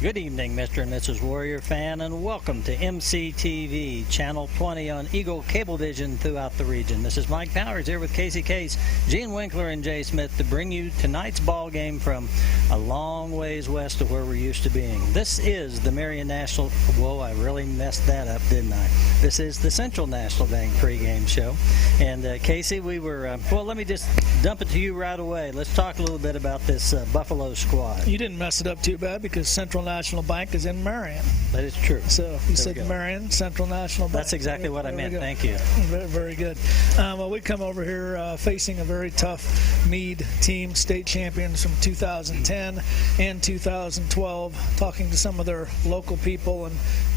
Good evening, Mr. and Mrs. Warrior fan, and welcome to MCTV, Channel 20 on Eagle Cablevision throughout the region. This is Mike Powers here with Casey Case, Gene Winkler, and Jay Smith to bring you tonight's ball game from a long ways west of where we're used to being. This is the Marion National. Whoa, I really messed that up, didn't I? This is the Central National Bank pregame show. And Casey, we were, well, let me just dump it to you right away. Let's talk a little bit about this Buffalo squad. You didn't mess it up too bad because Central National Bank is in Marion. That is true. So you said Marion, Central National Bank. That's exactly what I meant. Thank you. Very, very good. Well, we come over here facing a very tough Meade team, state champions from 2010 and 2012, talking to some of their local people, and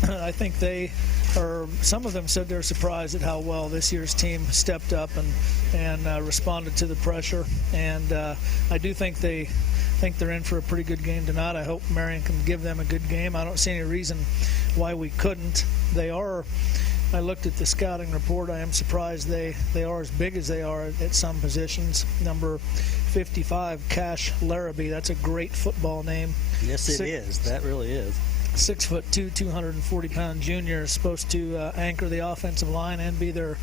I think some of them said they're surprised at how well this year's team stepped up and responded to the pressure. And I do think they're in for a pretty good game tonight. I hope Marion can give them a good game. I don't see any reason why we couldn't. I looked at the scouting report. I am surprised they are as big as they are at some positions. Number 55, Cash Larrabee. That's a great football name. Yes, it is. That really is. 6'2", 240-pound junior is supposed to anchor the offensive line and be their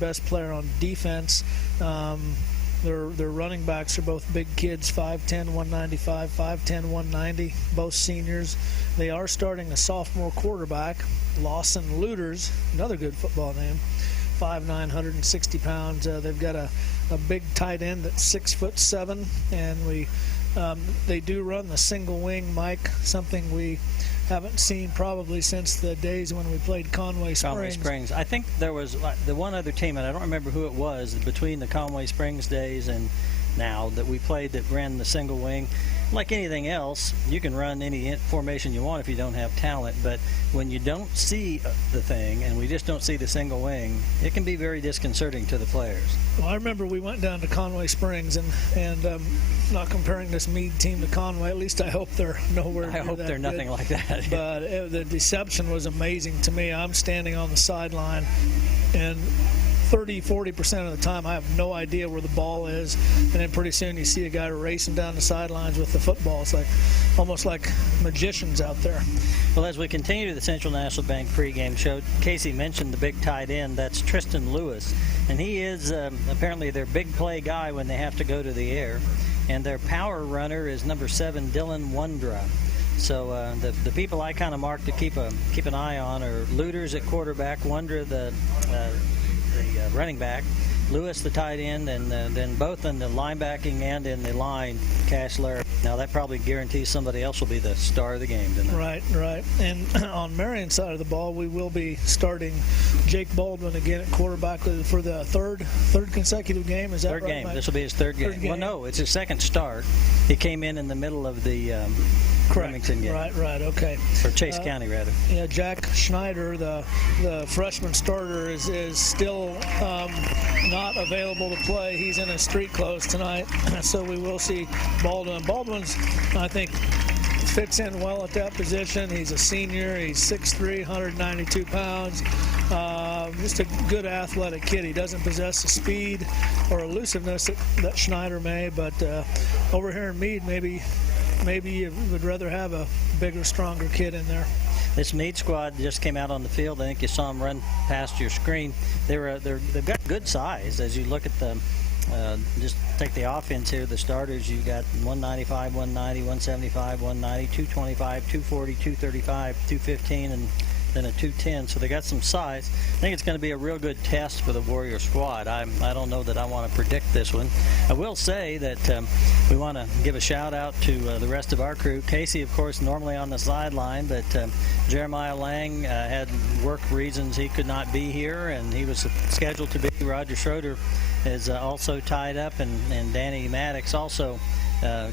best player on defense. Their running backs are both big kids, 5'10", 195, 5'10", 190, both seniors. They are starting a sophomore quarterback, Lawson Luters, another good football name, 5'9", 160 pounds. They've got a big tight end that's 6'7", and they do run the single wing, Mike, something we haven't seen probably since the days when we played Conway Springs. I think there was the one other team, and I don't remember who it was, between the Conway Springs days and now that we played that ran the single wing. Like anything else, you can run any formation you want if you don't have talent, but when you don't see the thing and we just don't see the single wing, it can be very disconcerting to the players. Well, I remember we went down to Conway Springs, and not comparing this Meade team to Conway, at least I hope they're nowhere near that. I hope they're nothing like that. But the deception was amazing to me. I'm standing on the sideline, and 30-40% of the time I have no idea where the ball is, and then pretty soon you see a guy racing down the sidelines with the football. It's almost like magicians out there. Well, as we continue the Central National Bank pregame show, Casey mentioned the big tight end. That's Tristan Lewis, and he is apparently their big play guy when they have to go to the air. And their power runner is number 7, Dylan Wondra. So the people I kind of mark to keep an eye on are Luters at quarterback, Wondra the running back, Lewis the tight end, and then both in the linebacking and in the line, Cash Larrabee. Now that probably guarantees somebody else will be the star of the game tonight. Right. And on Marion's side of the ball, we will be starting Jake Baldwin again at quarterback for the third consecutive game. Is that third right, game? Mike? This will be his third game. Well, no, it's his second start. He came in the middle of the Remington game. Right, okay. Or Chase County, rather. Yeah, Jack Schneider, the freshman starter, is still not available to play. He's in his street clothes tonight, so we will see Baldwin. Baldwin's, I think, fits in well at that position. He's a senior. He's 6'3", 192 pounds. Just a good athletic kid. He doesn't possess the speed or elusiveness that Schneider may, but over here in Meade, maybe you would rather have a bigger, stronger kid in there. This Meade squad just came out on the field. I think you saw them run past your screen. They've got good size. As you look at the, just take the offense here, the starters, you got 195, 190, 175, 190, 225, 240, 235, 215, and then a 210. So they got some size. I think it's going to be a real good test for the Warrior squad. I don't know that I want to predict this one. I will say that we want to give a shout out to the rest of our crew. Casey, of course, normally on the sideline, but Jeremiah Lang had work reasons he could not be here, and he was scheduled to be. Roger Schroeder is also tied up, and Danny Maddox also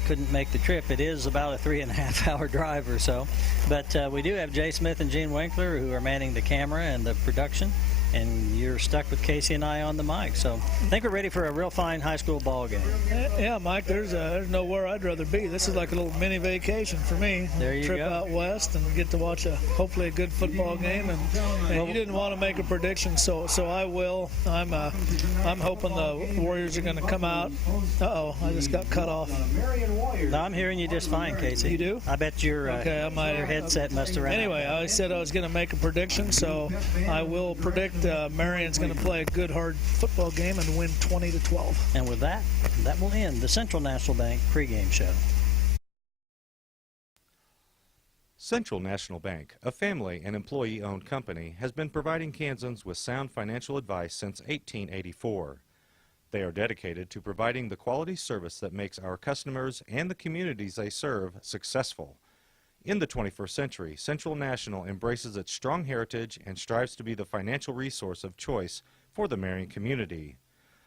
couldn't make the trip. It is about a 3.5-hour drive or so. But we do have Jay Smith and Gene Winkler who are manning the camera and the production. and you're stuck with Casey and I on the mic. So I think we're ready for a real fine high school ball game. Yeah, Mike, there's nowhere I'd rather be. This is like a little mini vacation for me. There you Trip go. out west and get to watch hopefully a good football game. And you didn't want to make a prediction, so I will. I'm hoping the Warriors are going to come out. Uh-oh, I just got cut off. No, I'm hearing you just fine, Casey. You do? I bet your headset must have ran. Anyway, I said I was going to make a prediction, so I will predict Marion's going to play a good, hard football game and win 20-12. And with that will end the Central National Bank pregame show. Central National Bank, a family and employee-owned company, has been providing Kansans with sound financial advice since 1884. They are dedicated to providing the quality service that makes our customers and the communities they serve successful. In the 21st century, Central National embraces its strong heritage and strives to be the financial resource of choice for the Marion community.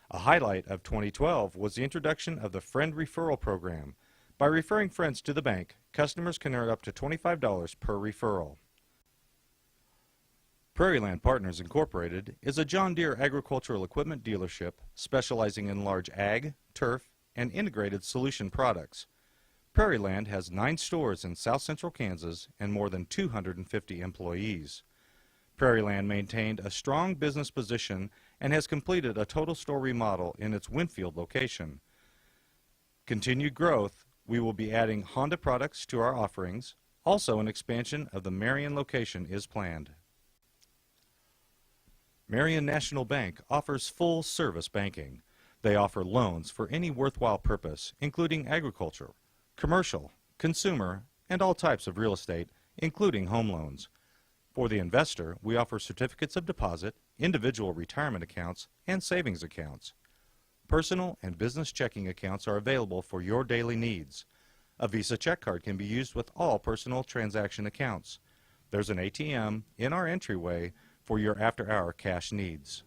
A highlight of 2012 was the introduction of the Friend Referral Program. By referring friends to the bank, customers can earn up to $25 per referral. Prairieland Partners Incorporated is a John Deere agricultural equipment dealership specializing in large ag, turf, and integrated solution products. Prairieland has 9 stores in south central Kansas and more than 250 employees. Prairieland maintained a strong business position and has completed a total store remodel in its Winfield location. Continued growth, we will be adding Honda products to our offerings. Also, an expansion of the Marion location is planned. Marion National Bank offers full-service banking. They offer loans for any worthwhile purpose, including agriculture, commercial, consumer, and all types of real estate, including home loans. For the investor, we offer certificates of deposit, individual retirement accounts, and savings accounts. Personal and business checking accounts are available for your daily needs. A Visa check card can be used with all personal transaction accounts. There's an ATM in our entryway for your after-hour cash needs.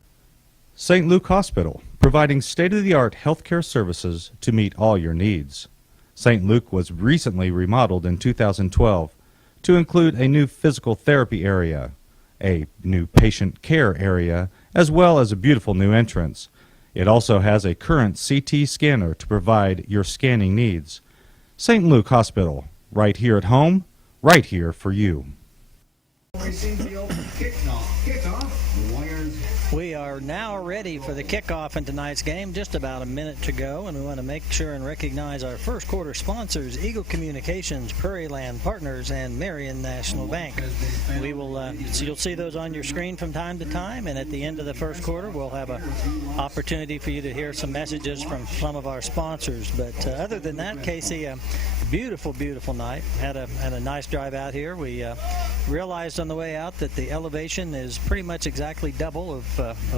St. Luke Hospital, providing state-of-the-art healthcare services to meet all your needs. St. Luke was recently remodeled in 2012 to include a new physical therapy area, a new patient care area, as well as a beautiful new entrance. It also has a current CT scanner to provide your scanning needs. St. Luke Hospital, right here at home, right here for you. We are now ready for the kickoff in tonight's game. Just about a minute to go, and we want to make sure and recognize our first quarter sponsors: Eagle Communications, Prairieland Partners, and Marion National Bank. We will so you'll see those on your screen from time to time, and at the end of the first quarter we'll have an opportunity for you to hear some messages from some of our sponsors. But other than that, Casey, beautiful night. Had a nice drive out here. We realized on the way out that the elevation is pretty much exactly double of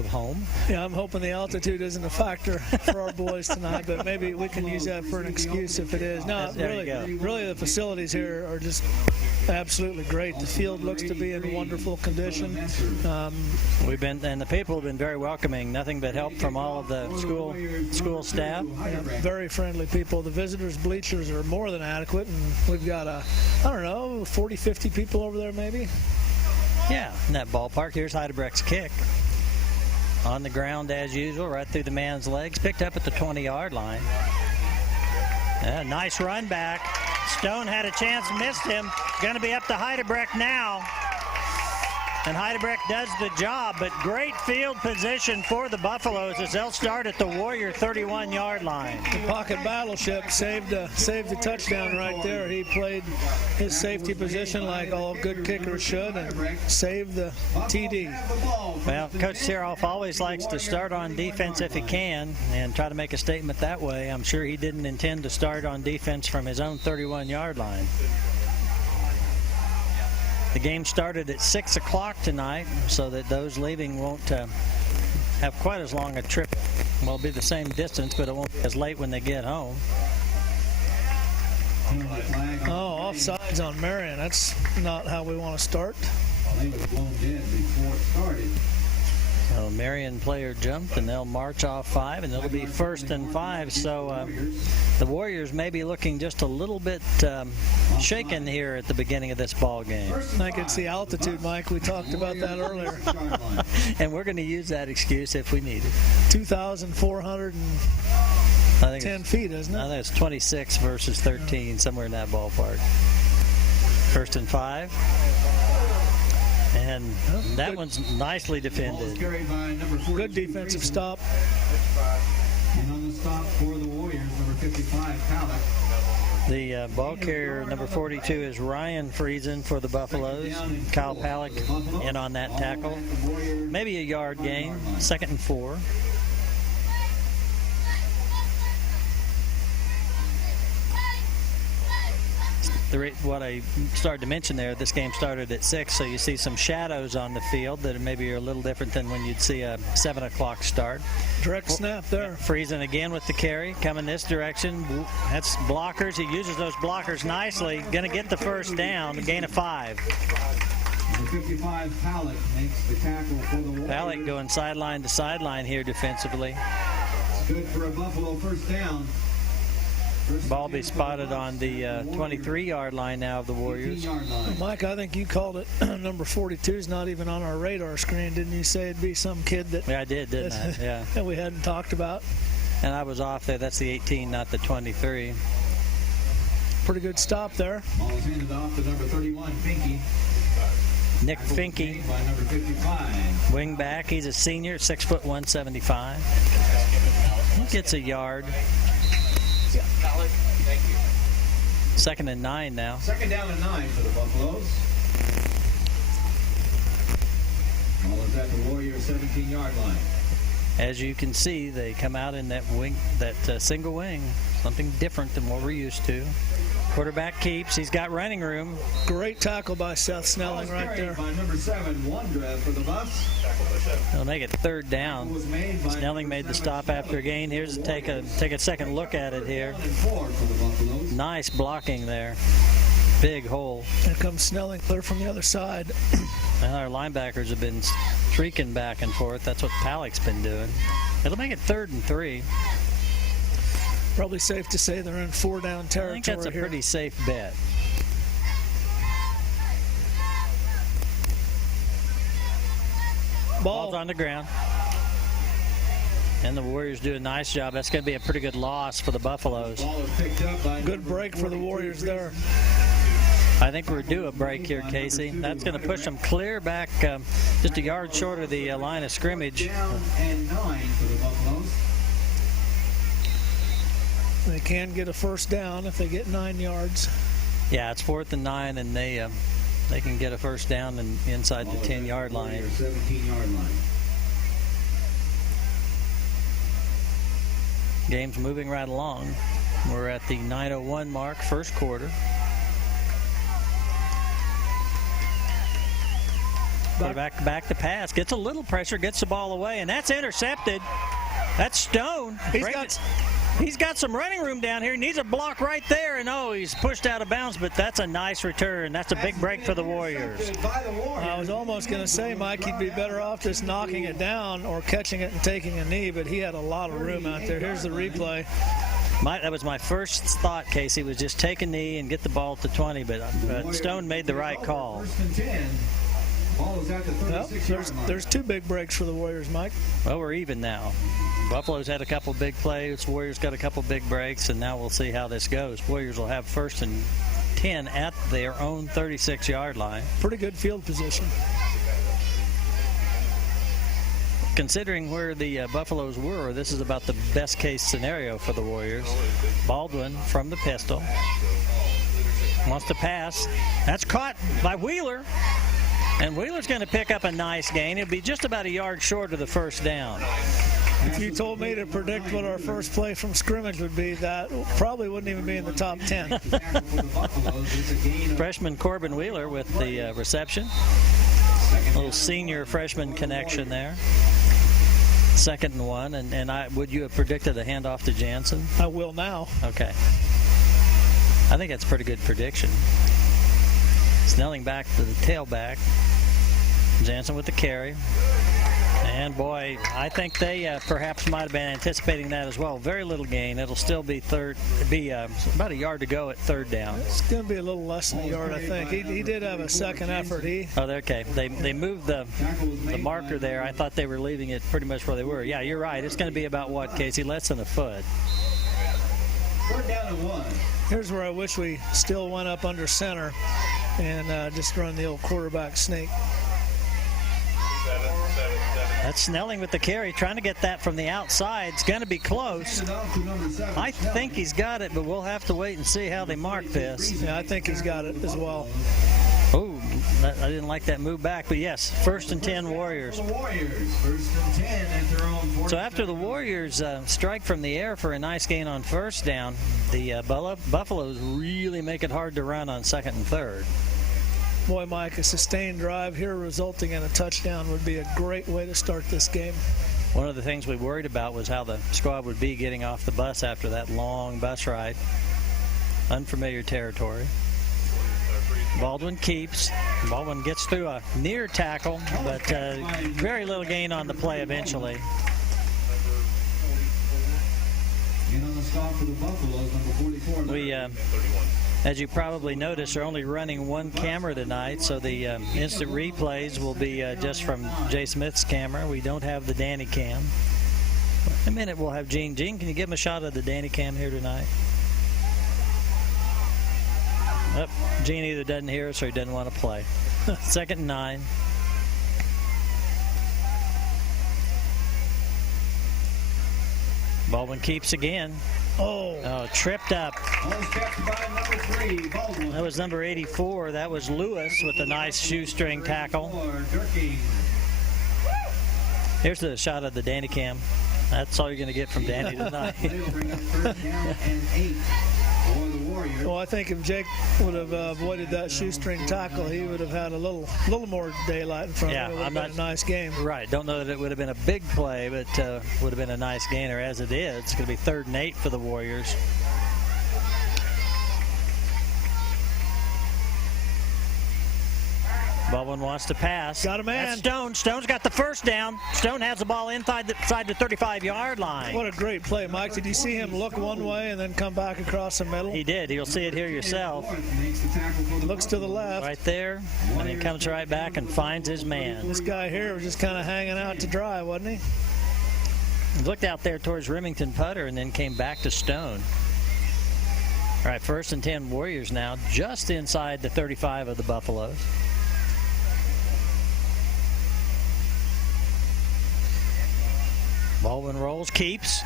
home. Yeah, I'm hoping the altitude isn't a factor for our boys tonight, but maybe we can use that for an excuse if it is. No, really the facilities here are just absolutely great. The field looks to be in wonderful condition. And the people have been very welcoming. Nothing but help from all of the school staff. Yeah, very friendly people. The visitors' bleachers are more than adequate, and we've got 40, 50 people over there maybe. Yeah, in that ballpark. Here's Heidebrecht's kick. On the ground as usual, right through the man's legs. Picked up at the 20-yard line. Nice run back. Stone had a chance, missed him. Going to be up to Heidebrecht now. And Heidebrecht does the job, but great field position for the Buffaloes as they'll start at the Warrior 31-yard line. The pocket battleship saved the touchdown right there. He played his safety position like all good kickers should and saved the TD. Well, Coach Seroff always likes to start on defense if he can and try to make a statement that way. I'm sure he didn't intend to start on defense from his own 31-yard line. The game started at 6 o'clock tonight, so that those leaving won't have quite as long a trip. Well, it'll be the same distance, but it won't be as late when they get home. Oh, offsides on Marion. That's not how we want to start. I think it was blown dead before it started. So Marion player jumped, and they'll march off 5, and it'll be 1st and 5. So the Warriors may be looking just a little bit shaken here at the beginning of this ball game. I think it's the altitude, Mike. We talked about that earlier. And we're going to use that excuse if we need it. 2,410 feet, isn't I it? think it's 26 versus 13, somewhere in that ballpark. 1st and 5. And that one's nicely defended. Good defensive stop. And on the stop for the Warriors, number 55, Palak. The ball carrier, number 42, is Ryan Friesen for the Buffaloes. Kyle Palak in on that tackle. Maybe a yard gain, 2nd and 4. What I started to mention there, this game started at 6, so you see some shadows on the field that maybe are a little different than when you'd see a 7 o'clock start. Direct snap there. Friesen again with the carry, coming this direction. That's blockers. He uses those blockers nicely. Going to get the first down, a gain of 5. Number 55, Palak makes the tackle for the Warriors. Palak going sideline to sideline here defensively. Good for a Buffalo first down. Ball be spotted on the 23-yard line now of the Warriors. Mike, I think you called it. Number 42 is not even on our radar screen. Didn't you say it'd be some kid that? Yeah, I did, didn't I? Yeah. That we hadn't talked about. And I was off there. That's the 18, not the 23. Pretty good stop there. Ball is handed off to number 31, Finke. Nick Finke, By number 55. wing back. He's a senior, 6 foot 175. He gets a yard. 2nd and 9 now. 2nd down and 9 for the Buffaloes. Ball is at the Warriors 17-yard line. As you can see, they come out in that wing, that single wing, something different than what we're used to. Quarterback keeps. He's got running room. Great tackle by Seth Snelling right there. By number 7, Wondra for the Buffs. They'll make it 3rd down. Snelling made the stop after a gain. Here's take a second look at it here. Nice blocking there. Big hole. Here comes Snelling clear from the other side. And our linebackers have been streaking back and forth. That's what Palak's been doing. It'll make it 3rd and 3. Probably safe to say they're in 4-down territory. I think that's a here. pretty safe bet. Ball's on the ground. And the Warriors do a nice job. That's going to be a pretty good loss for the Buffaloes. Good break for the Warriors there. I think we're due a break here, Casey. That's going to push them clear back just a yard short of the line of scrimmage. Down and 9 for the Buffaloes. They can get a first down if they get 9 yards. Yeah, it's 4th and 9, and they can get a first down and inside the 10-yard line. 17-yard line. Game's moving right along. We're at the 9:01 mark, first quarter. Back to pass. Gets a little pressure, gets the ball away, and that's intercepted. That's Stone. He's got some running room down here. He needs a block right there, and he's pushed out of bounds, but that's a nice return. That's a big break for the Warriors. I was almost going to say, Mike, he'd be better off just knocking it down or catching it and taking a knee, but he had a lot of room out there. Here's the replay. That was my first thought, Casey, was just take a knee and get the ball to 20, but Stone made the right call. First and 10. Ball is at the 36-yard line. There's 2 big breaks for the Warriors, Mike. Well, we're even now. Buffalo's had a couple big plays. Warriors got a couple big breaks, and now we'll see how this goes. Warriors will have 1st and 10 at their own 36-yard line. Pretty good field position. Considering where the Buffaloes were, this is about the best-case scenario for the Warriors. Baldwin from the pistol. Wants to pass. That's caught by Wheeler. And Wheeler's going to pick up a nice gain. It'll be just about a yard short of the first down. If you told me to predict what our first play from scrimmage would be, that probably wouldn't even be in the top 10. Freshman Corbin Wheeler with the reception. A little senior freshman connection there. 2nd and 1. And would you have predicted a handoff to Jansen? I will now. Okay. I think that's a pretty good prediction. Snelling back to the tailback. Jansen with the carry. And boy, I think they perhaps might have been anticipating that as well. Very little gain. It'll still be about a yard to go at third down. It's going to be a little less than a yard, I think. He did have a second effort. Okay. They moved the marker there. I thought they were leaving it pretty much where they were. Yeah, you're right. It's going to be about what, Casey? Less than a foot. Third down and 1. Here's where I wish we still went up under center and just run the old quarterback sneak. That's Snelling with the carry, trying to get that from the outside. It's going to be close. I think he's got it, but we'll have to wait and see how they mark this. Yeah, I think he's got it as well. Oh, I didn't like that move back, but yes, 1st and 10 Warriors. First and 10 at their own 40. So after the Warriors strike from the air for a nice gain on first down, the Buffaloes really make it hard to run on 2nd and 3rd. Boy, Mike, a sustained drive here resulting in a touchdown would be a great way to start this game. One of the things we worried about was how the squad would be getting off the bus after that long bus ride. Unfamiliar territory. Baldwin keeps. Baldwin gets through a near tackle, but very little gain on the play eventually. And on the stop for the Buffaloes, number 44. We, as you probably noticed, are only running one camera tonight, so the instant replays will be just from Jay Smith's camera. We don't have the Danny cam. In a minute, we'll have Gene. Gene, can you give him a shot of the Danny cam here tonight? Oh, Gene either doesn't hear us or he doesn't want to play. 2nd and 9. Baldwin keeps again. Oh, tripped up. Kept by number 3, Baldwin. That was number 84. That was Lewis with a nice shoestring tackle. Here's the shot of the Danny cam. That's all you're going to get from Danny tonight. It'll bring up 3rd down and 8 for the Warriors. Well, I think if Jake would have avoided that shoestring tackle, he would have had a little more daylight in front of him. It would have been a nice game. Right. Don't know that it would have been a big play, but would have been a nice gainer. As it is, it's going to be 3rd and 8 for the Warriors. Baldwin wants to pass. Got a man. That's Stone. Stone's got the first down. Stone has the ball inside the 35-yard line. What a great play, Mike. Did you see him look one way and then come back across the middle? He did. You'll see it here yourself. Looks to the left. Right there. And he comes right back and finds his man. This guy here was just kind of hanging out to dry, wasn't he? He looked out there towards Remington Putter and then came back to Stone. All right, 1st and 10 Warriors now, just inside the 35 of the Buffaloes. Baldwin rolls, keeps.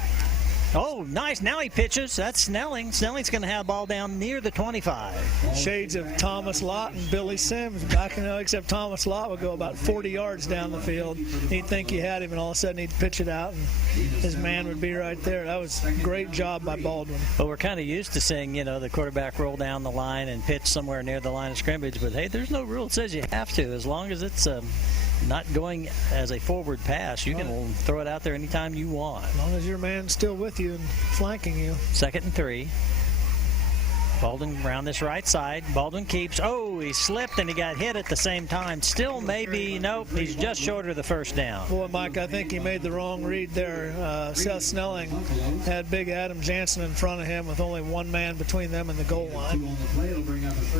Oh, nice. Now he pitches. That's Snelling. Snelling's going to have ball down near the 25. Shades of Thomas Lott and Billy Sims back in, except Thomas Lott would go about 40 yards down the field. He'd think he had him, and all of a sudden he'd pitch it out, and his man would be right there. That was a great job by Baldwin. Well, we're kind of used to seeing, the quarterback roll down the line and pitch somewhere near the line of scrimmage, but, hey, there's no rule that says you have to. As long as it's not going as a forward pass, you can throw it out there anytime you want. As long as your man's still with you and flanking you. 2nd and 3. Baldwin around this right side. Baldwin keeps. Oh, he slipped and he got hit at the same time. Still maybe, nope, he's just short of the first down. Boy, Mike, I think he made the wrong read there. Seth Snelling had big Adam Jansen in front of him with only one man between them and the goal line.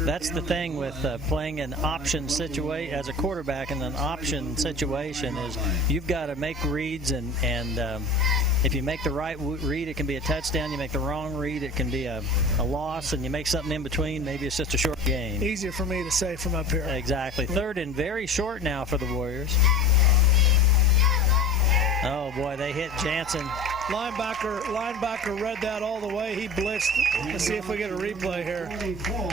That's the thing with playing an option situation as a quarterback in an option situation is you've got to make reads and if you make the right read, it can be a touchdown. You make the wrong read, it can be a loss, and you make something in between, maybe it's just a short gain. Easier for me to say from up here. Exactly. 3rd and very short now for the Warriors. Oh, boy, they hit Jansen. Linebacker read that all the way. He blitzed. Let's see if we get a replay here.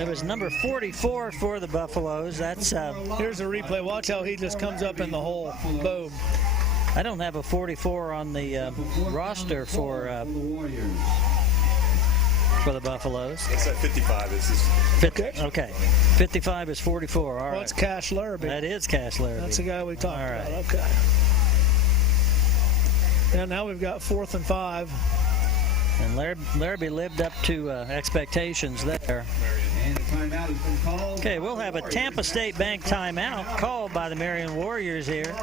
It was number 44 for the Buffaloes. That's here's a replay. Watch how he just comes up in the hole. Boom. I don't have a 44 on the roster for the Buffaloes. It's at 55. This is 50, okay. 55 is 44. All right. Well, it's Cash Larrabee. That is Cash Larrabee. That's the guy we talked All right. about. Okay. And now we've got 4th and 5. And Larrabee lived up to expectations there. And it's Timeout has been called. Okay, we'll have a Tampa State Bank timeout called by the Marion Warriors here.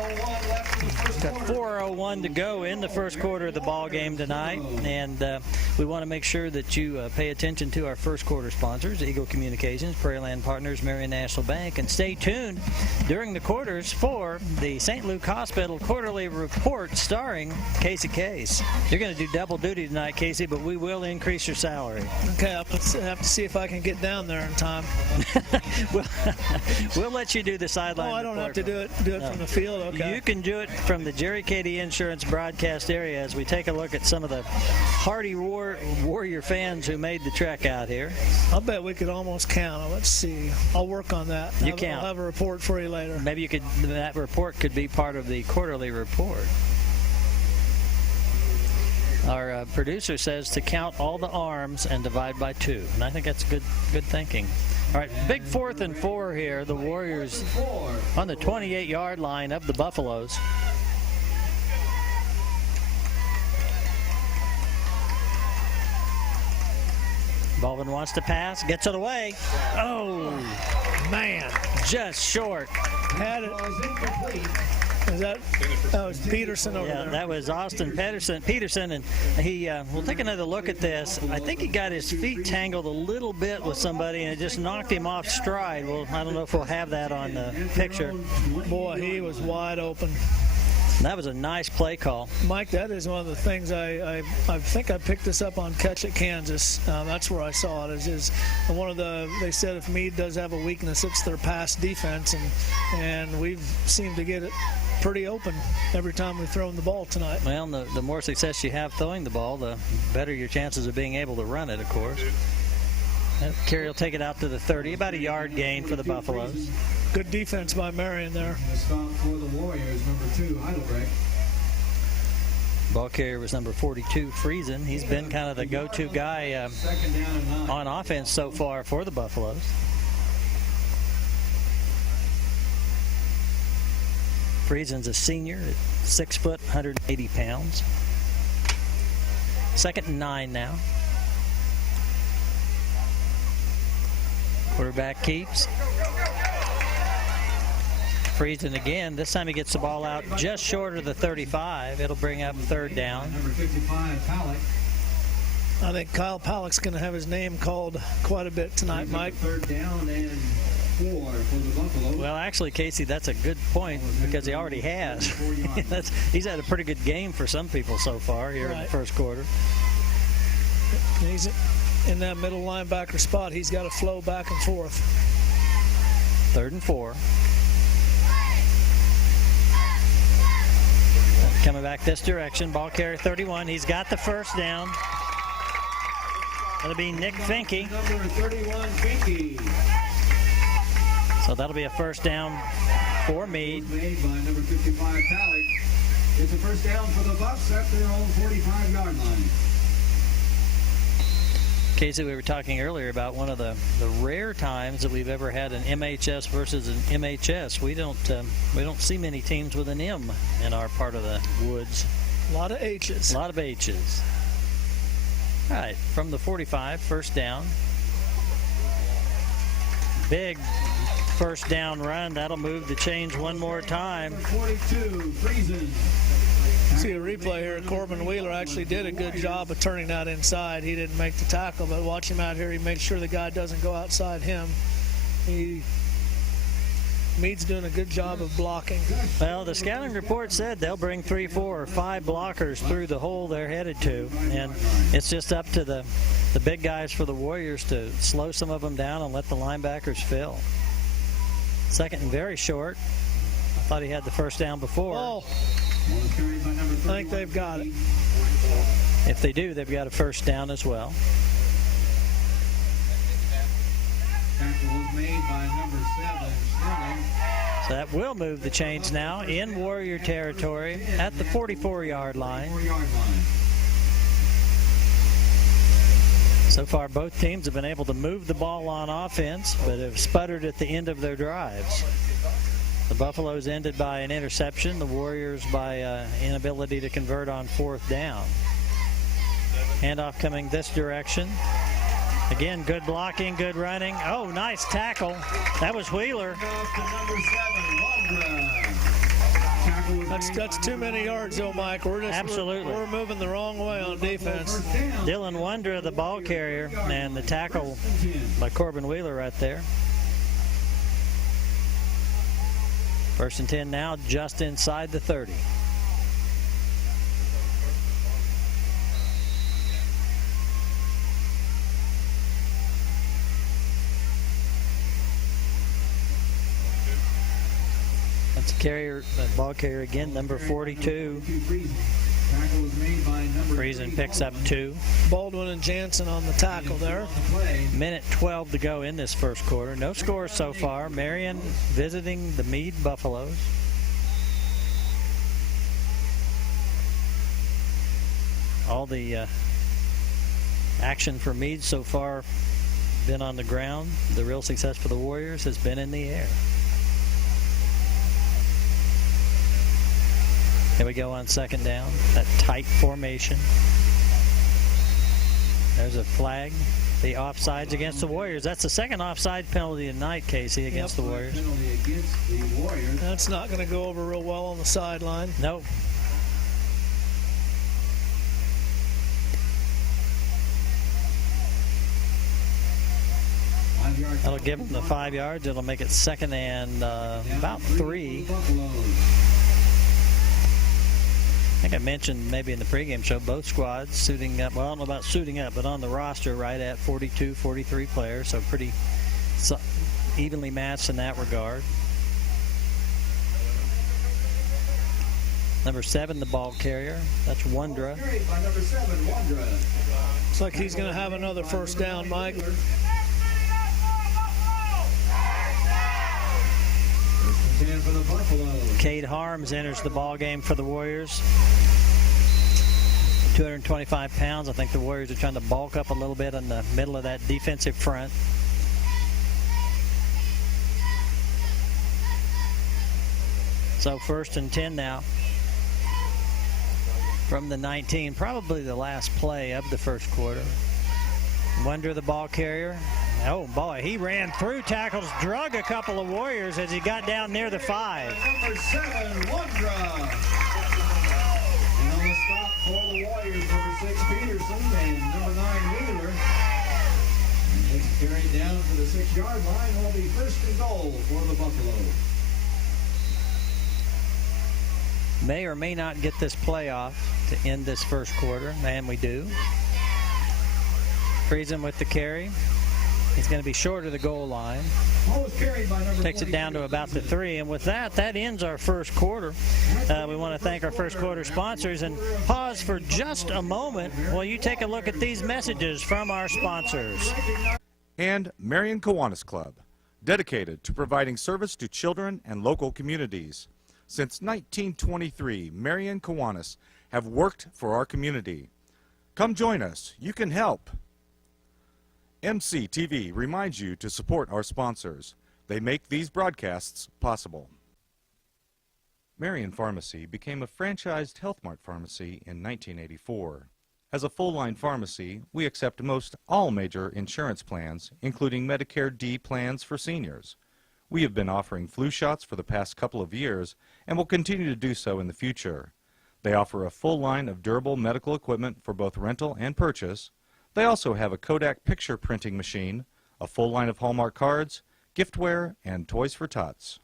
Got 4:01 to go in the first quarter of the ball game tonight, and we want to make sure that you pay attention to our first quarter sponsors, Eagle Communications, Prairie Land Partners, Marion National Bank, and stay tuned during the quarters for the St. Luke Hospital Quarterly Report starring Casey Case. You're going to do double duty tonight, Casey, but we will increase your salary. Okay, I'll have to see if I can get down there in time. We'll let you do the sideline. Oh, I don't report. have to do it from the field. Okay. You can do it from the Jerry Cady Insurance broadcast area as we take a look at some of the hardy Warrior fans who made the trek out here. I'll bet we could almost count them. Let's see. I'll work on that. You I'll have a report for you later. Maybe that report could be part of the quarterly report. Our producer says to count all the arms and divide by 2, and I think that's good thinking. All right, big 4th and 4 here. The Warriors on the 28-yard line of the Buffaloes. Baldwin wants to pass, gets it away. Oh, man, just short. Had it. Is that? Oh, it's Peterson over there. Yeah, that was Austin Peterson, and he. We'll take another look at this. I think he got his feet tangled a little bit with somebody, and it just knocked him off stride. Well, I don't know if we'll have that on the picture. Boy, he was wide open. That was a nice play call. Mike, that is one of the things I think I picked this up on Catch at Kansas. That's where I saw it. Is one of the, they said if Meade does have a weakness, it's their pass defense, and we've seemed to get it pretty open every time we've thrown the ball tonight. Well, the more success you have throwing the ball, the better your chances of being able to run it, of course. Carey will take it out to the 30, about a yard gain for the Buffaloes. Good defense by Marion there. The stop for the Warriors, number 2, Heidelberg. Ball carrier was number 42, Friesen. He's been kind of the go-to guy Second down and 9. on offense so far for the Buffaloes. Friesen's a senior at 6 foot, 180 pounds. 2nd and 9 now. Quarterback keeps. Friesen again. This time he gets the ball out just short of the 35. It'll bring up 3rd down. Number 55, Palak. I think Kyle Palak's going to have his name called quite a bit tonight, Mike. 3rd down and 4 for the Buffalo. Well, actually, Casey, that's a good point because he already has. He's had a pretty good game for some people so far here in the first quarter. He's in that middle linebacker spot. He's got to flow back and forth. 3rd and 4. Coming back this direction. Ball carrier 31. He's got the first down. That'll be Nick Finke. Number 31, Finke. So that'll be a first down for Meade. Made by number 55, Palak. It's a first down for the Bucks at their own 45-yard line. Casey, we were talking earlier about one of the rare times that we've ever had an MHS versus an MHS. We don't see many teams with an M in our part of the woods. A lot of H's. A lot of H's. All right, from the 45, first down. Big first down run. That'll move the chains one more time. 42, Friesen. See a replay here. Corbin Wheeler actually did a good job of turning that inside. He didn't make the tackle, but watch him out here. He made sure the guy doesn't go outside him. Meade's doing a good job of blocking. Well, the scouting report said they'll bring 3, 4, or 5 blockers through the hole they're headed to, and it's just up to the big guys for the Warriors to slow some of them down and let the linebackers fill. 2nd and very short. I thought he had the first down before. Oh, I think they've got it. If they do, they've got a first down as well. Tackle was made by number 7, Sterling. So that will move the chains now in Warrior territory at the 44-yard line. 4-yard line. So far, both teams have been able to move the ball on offense, but have sputtered at the end of their drives. The Buffaloes ended by an interception. The Warriors by inability to convert on 4th down. Handoff coming this direction. Again, good blocking, good running. Oh, nice tackle. That was Wheeler. That's too many yards, though, Mike. Absolutely. We're moving the wrong way on defense. Dylan Wondra, the ball carrier, and the tackle by Corbin Wheeler right there. 1st and 10 now, just inside the 30. That's a carrier, ball carrier again, number 42. Friesen picks up 2. Baldwin and Jansen on the tackle there. Minute 12 to go in this first quarter. No scores so far. Marion visiting the Meade Buffaloes. All the action for Meade so far been on the ground. The real success for the Warriors has been in the air. Here we go on 2nd down. That tight formation. There's a flag. The offsides against the Warriors. That's the 2nd offside penalty tonight, Casey, against the Warriors. That's not going to go over real well on the sideline. Nope. That'll give them the 5 yards. It'll make it 2nd and about 3. I think I mentioned maybe in the pregame show, both squads suiting up. Well, I don't know about suiting up, but on the roster right at 42, 43 players, so pretty evenly matched in that regard. Number 7, the ball carrier. That's Wondra. Looks like he's going to have another 1st down, Mike. Cade Harms enters the ball game for the Warriors. 225 pounds. I think the Warriors are trying to bulk up a little bit in the middle of that defensive front. So 1st and 10 now from the 19. Probably the last play of the first quarter. Wondra, the ball carrier. Oh boy, he ran through tackles, drug a couple of Warriors as he got down near the 5. Number 7, Wondra. And on the stop for the Warriors, number 6, Peterson, and number 9, Wheeler. And it's carried down to the 6-yard line. Will be 1st and goal for the Buffalo. May or may not get this play off to end this first quarter, and we do. Friesen with the carry. He's going to be short of the goal line. Takes it down to about the 3. And with that, that ends our first quarter. We want to thank our first quarter sponsors and pause for just a moment while you take a look at these messages from our sponsors. And Marion Kiwanis Club, dedicated to providing service to children and local communities. Since 1923, Marion Kiwanis have worked for our community. Come join us. You can help. MCTV reminds you to support our sponsors. They make these broadcasts possible. Marion Pharmacy became a franchised Health Mart pharmacy in 1984. As a full-line pharmacy, we accept most all major insurance plans, including Medicare D plans for seniors. We have been offering flu shots for the past couple of years and will continue to do so in the future. They offer a full line of durable medical equipment for both rental and purchase. They also have a Kodak picture printing machine, a full line of Hallmark cards, giftware, and toys for tots.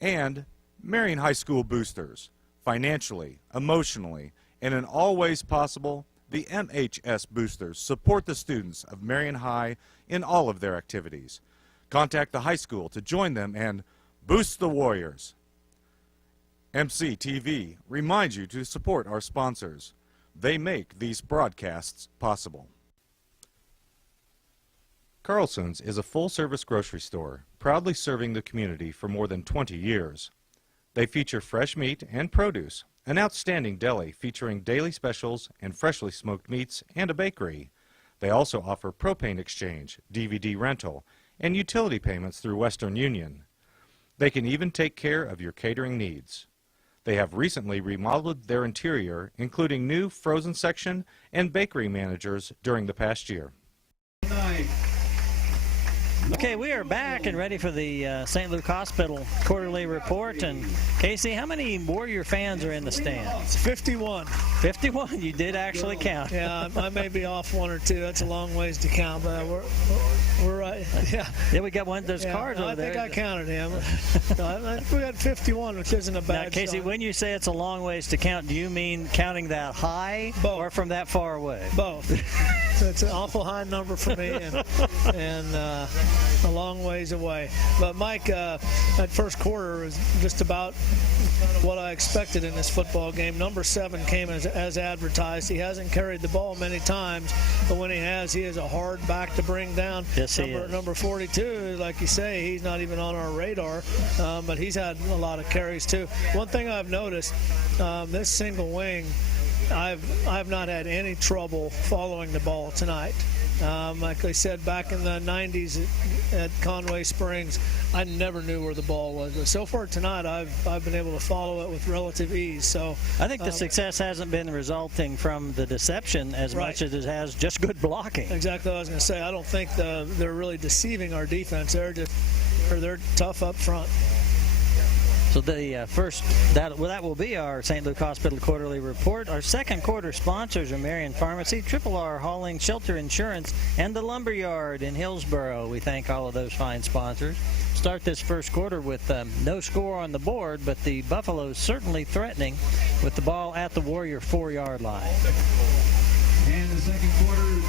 And Marion High School boosters. Financially, emotionally, and in all ways possible, the MHS boosters support the students of Marion High in all of their activities. Contact the high school to join them and boost the Warriors. MCTV reminds you to support our sponsors. They make these broadcasts possible. Carlson's is a full-service grocery store, proudly serving the community for more than 20 years. They feature fresh meat and produce, an outstanding deli featuring daily specials and freshly smoked meats, and a bakery. They also offer propane exchange, DVD rental, and utility payments through Western Union. They can even take care of your catering needs. They have recently remodeled their interior, including new frozen section and bakery managers during the past year. Okay, we are back and ready for the St. Luke Hospital quarterly report. And Casey, how many Warrior fans are in the stands? 51. 51. You did actually count. Yeah, I may be off one or two. That's a long ways to count, but we're right. Yeah. Yeah, we got one of those cards over there. I think I counted him. I think we got 51, which isn't a bad Now, Casey, sign. when you say it's a long ways to count, do you mean counting that high or from that far away? Both. It's an awful high number for me and a long ways away. But Mike, that first quarter was just about what I expected in this football game. Number 7 came as advertised. He hasn't carried the ball many times, but when he has a hard back to bring down. Yes, he is. Number 42, like you say, he's not even on our radar, but he's had a lot of carries too. One thing I've noticed, this single wing, I've not had any trouble following the ball tonight. Like I said, back in the 90s at Conway Springs, I never knew where the ball was. But so far tonight, I've been able to follow it with relative ease. So I think the success hasn't been resulting from the deception as much as it has just good blocking. Exactly what I was going to say. I don't think they're really deceiving our defense. They're tough up front. So the that will be our St. Luke Hospital quarterly report. Our second quarter sponsors are Marion Pharmacy, Triple R Hauling, Shelter Insurance, and the Lumberyard in Hillsboro. We thank all of those fine sponsors. Start this first quarter with no score on the board, but the Buffaloes certainly threatening with the ball at the Warrior 4-yard line. And the second quarter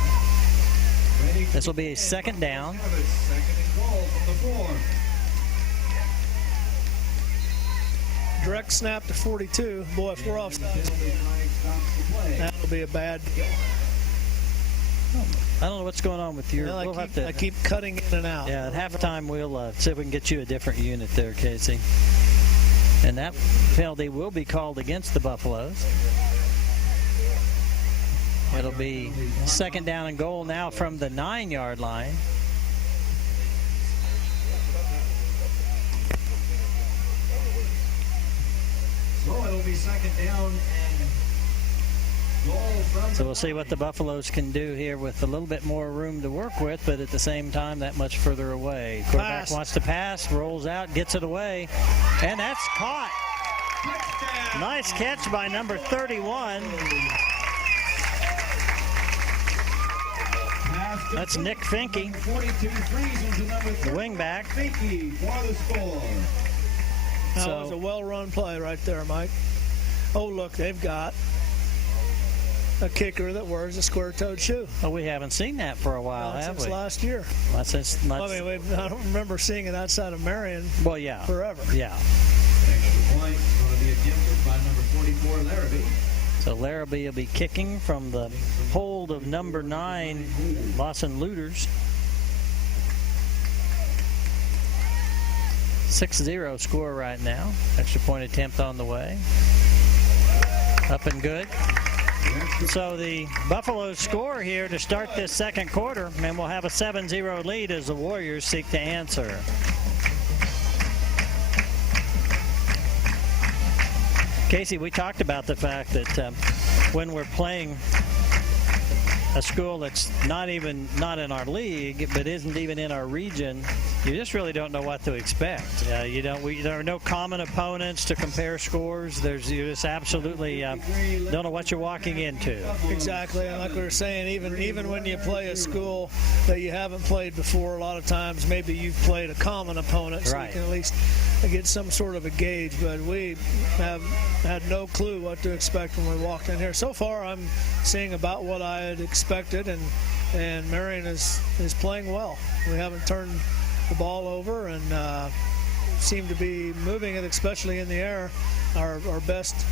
ready. This will be a second down. Second and goal from the 4. Direct snap to 42. Boy, if we're off, that'll be a bad. I don't know what's going on with your. Well, I keep cutting in and out. Yeah, at halftime we'll see if we can get you a different unit there, Casey. And that penalty will be called against the Buffaloes. It'll be second down and goal now from the 9-yard line. So it'll be second down and goal from. So we'll see what the Buffaloes can do here with a little bit more room to work with, but at the same time that much further away. Quarterback wants to pass, rolls out, gets it away, and that's caught. Touchdown. Nice catch by number 31. That's Nick Finke, 42 frees into number 3. the wingback. Finke for the score. That was a well-run play right there, Mike. Oh, look, they've got a kicker that wears a square-toed shoe. Well, we haven't seen that for a while, have Since we? last year. Well, since, I don't remember seeing it outside of Marion yeah. forever. Yeah. Extra point going to be attempted by number 44, Larrabee. So Larrabee will be kicking from the hold of number 9, Lawson Looters. 6-0 score right now. Extra point attempt on the way. Up and good. So the Buffaloes score here to start this second quarter, and we'll have a 7-0 lead as the Warriors seek to answer. Casey, we talked about the fact that when we're playing a school that's not in our league, but isn't even in our region, you just really don't know what to expect. There are no common opponents to compare scores. You just absolutely don't know what you're walking into. Exactly, and like we were saying, even when you play a school that you haven't played before, a lot of times maybe you've played a common opponent, so you can at least get some sort of a gauge. But we have had no clue what to expect when we walked in here. So far, I'm seeing about what I had expected, and Marion is playing well. We haven't turned the ball over and seem to be moving it, especially in the air. Our best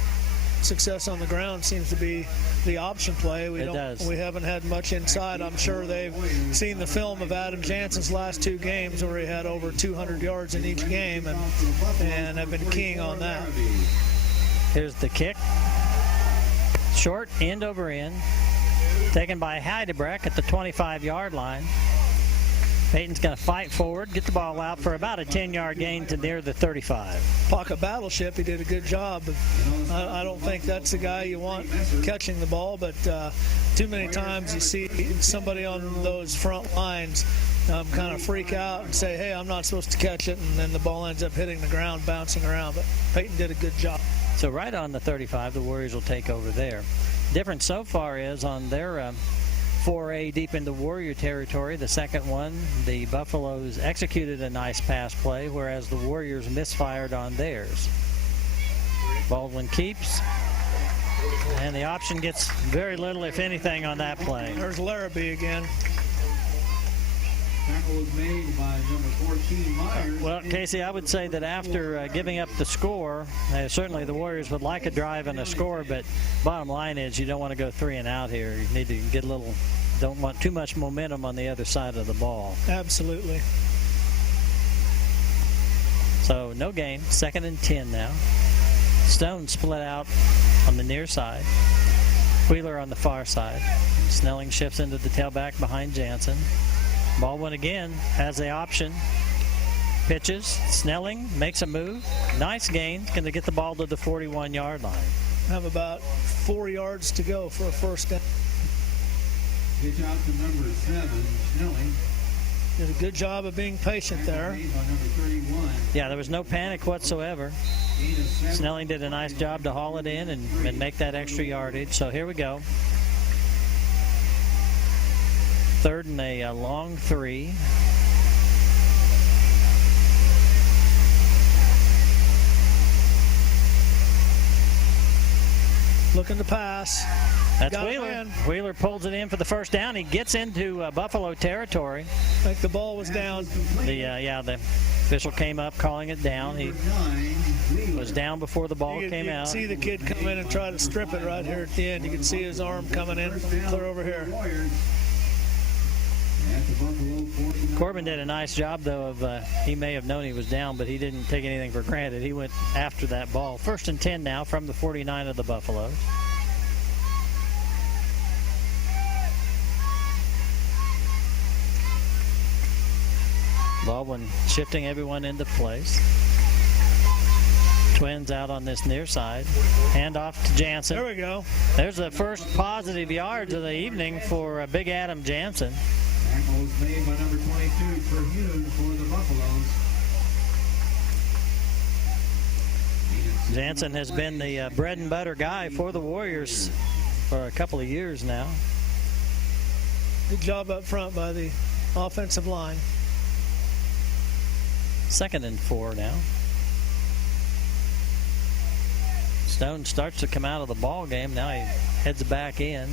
success on the ground seems to be the option play. We haven't had much inside. I'm sure they've seen the film of Adam Jansen's last 2 games where he had over 200 yards in each game and have been keying on that. Here's the kick. Short, end over end. Taken by Heidebrecht at the 25-yard line. Peyton's going to fight forward, get the ball out for about a 10-yard gain to near the 35. Pocket Battleship, he did a good job. I don't think that's the guy you want catching the ball, but too many times you see somebody on those front lines kind of freak out and say, hey, I'm not supposed to catch it, and then the ball ends up hitting the ground, bouncing around. But Peyton did a good job. So right on the 35, the Warriors will take over there. Difference so far is on their foray deep into Warrior territory, the second one, the Buffaloes executed a nice pass play, whereas the Warriors misfired on theirs. Baldwin keeps, and the option gets very little, if anything, on that play. There's Larrabee again. Tackle was made by number 14, Myers. Well, Casey, I would say that after giving up the score, certainly the Warriors would like a drive and a score, but bottom line is you don't want to go 3 and out here. You need to get a little, don't want too much momentum on the other side of the ball. Absolutely. So no gain, 2nd and 10 now. Stone split out on the near side. Wheeler on the far side. Snelling shifts into the tailback behind Jansen. Baldwin again has the option. Pitches. Snelling makes a move. Nice gain. Going to get the ball to the 41-yard line. Have about 4 yards to go for a first down. Pitch out to number 7, Snelling. Did a good job of being patient there. Made by number 31. Yeah, there was no panic whatsoever. Gain of 7. Snelling did a nice job to haul it in and make that extra yardage. So here we go. 3rd and a long 3. Looking to pass. That's Got it Wheeler. in. Wheeler pulls it in for the first down. He gets into Buffalo territory. I think the ball was down. The official came up calling it down. He was down before the ball You came can out. see the kid come in and try to strip it right here at the end. You can see his arm coming in clear over here. Corbin did a nice job, though, of he may have known he was down, but he didn't take anything for granted. He went after that ball. 1st and 10 now from the 49 of the Buffaloes. Baldwin shifting everyone into place. Twins out on this near side. Hand off to Jansen. There we go. There's the first positive yards of the evening for Big Adam Jansen. Tackle was made by number 22, Terhune, for the Buffaloes. Jansen has been the bread and butter guy for the Warriors for a couple of years now. Good job up front by the offensive line. 2nd and 4 now. Stone starts to come out of the ball game. Now he heads back in.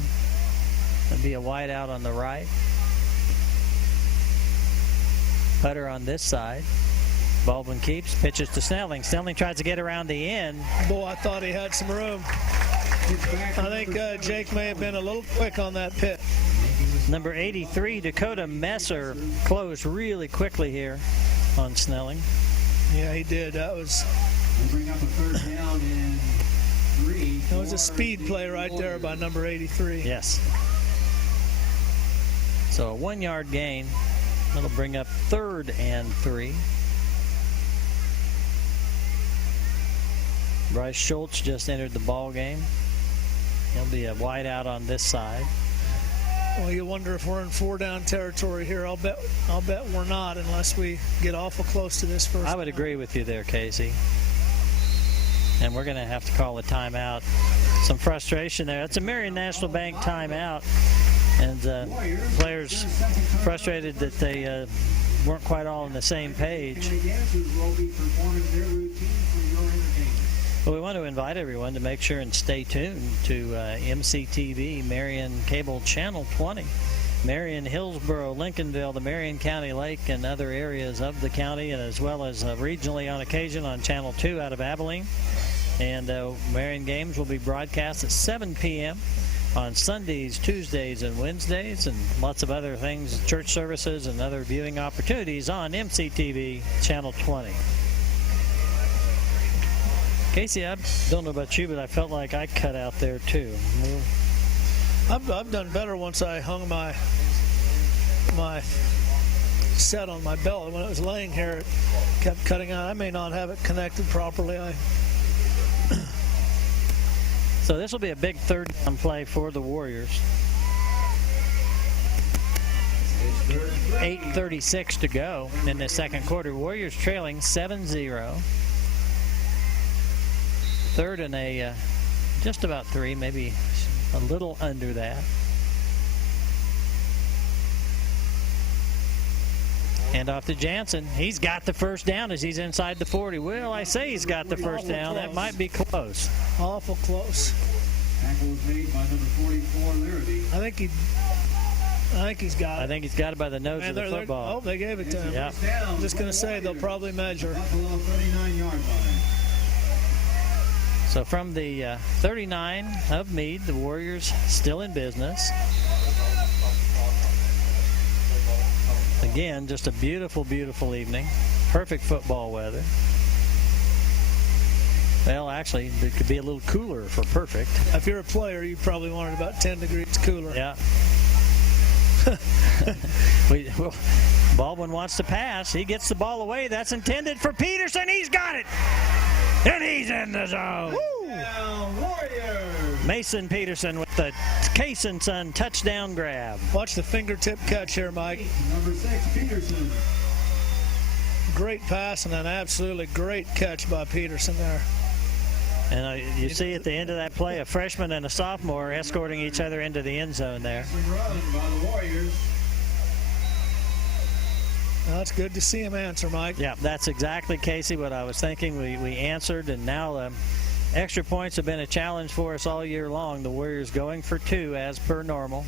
There'll be a wide out on the right. Putter on this side. Baldwin keeps, pitches to Snelling. Snelling tries to get around the end. Boy, I thought he had some room. I think Jake may have been a little quick on that pitch. Number 83, Dakota Messer, closed really quickly here on Snelling. Yeah, he did. That was We'll bring up a 3rd down and 3. that was a speed play right there by number 83. Yes. So a 1-yard gain. That'll bring up 3rd and 3. Bryce Schultz just entered the ball game. He'll be a wide out on this side. Well, you wonder if we're in 4-down territory here. I'll bet we're not unless we get awful close to this first. I would down. agree with you there, Casey. And we're going to have to call a timeout. Some frustration there. That's a Marion National Bank timeout. And players frustrated that they weren't quite all on the same page. And the dancers will be performing their routine for your entertainment. Well, we want to invite everyone to make sure and stay tuned to MCTV, Marion Cable Channel 20. Marion, Hillsborough, Lincolnville, the Marion County Lake, and other areas of the county, and as well as regionally on occasion on Channel 2 out of Abilene. And Marion games will be broadcast at 7 p.m. on Sundays, Tuesdays, and Wednesdays, and lots of other things, church services and other viewing opportunities on MCTV Channel 20. Casey, I don't know about you, but I felt like I cut out there too. I've done better once I hung my set on my belt. When it was laying here, it kept cutting out. I may not have it connected properly. So this will be a big 3rd down play for the Warriors. Pitch 8:36 to go in the second quarter. Warriors trailing 7-0. Third and just about 3, maybe a little under that. Hand off to Jansen. He's got the first down as he's inside the 40. Well, I say he's got the first down. That might be close. Awful close. Tackle was made by number 44, Larrabee. I think he's got it. I think he's got it by the nose of the football. Oh, they gave it to him. Yeah. I'm just going to say they'll probably measure. Buffalo 39-yard line. So from the 39 of Meade, the Warriors still in business. Again, just a beautiful, beautiful evening. Perfect football weather. Well, actually, it could be a little cooler for perfect. If you're a player, you probably want it about 10 degrees cooler. Yeah. Well, Baldwin wants to pass. He gets the ball away. That's intended for Peterson. He's got it. And he's in the zone. Warriors. Mason Peterson with the Case and Son touchdown grab. Watch the fingertip catch here, Mike. Number 6, Peterson. Great pass and an absolutely great catch by Peterson there. And you see at the end of that play, a freshman and a sophomore escorting each other into the end zone there. Run by the Warriors. Well, it's good to see him answer, Mike. Yeah, that's exactly, Casey, what I was thinking. We answered, and now extra points have been a challenge for us all year long. The Warriors going for 2 as per normal.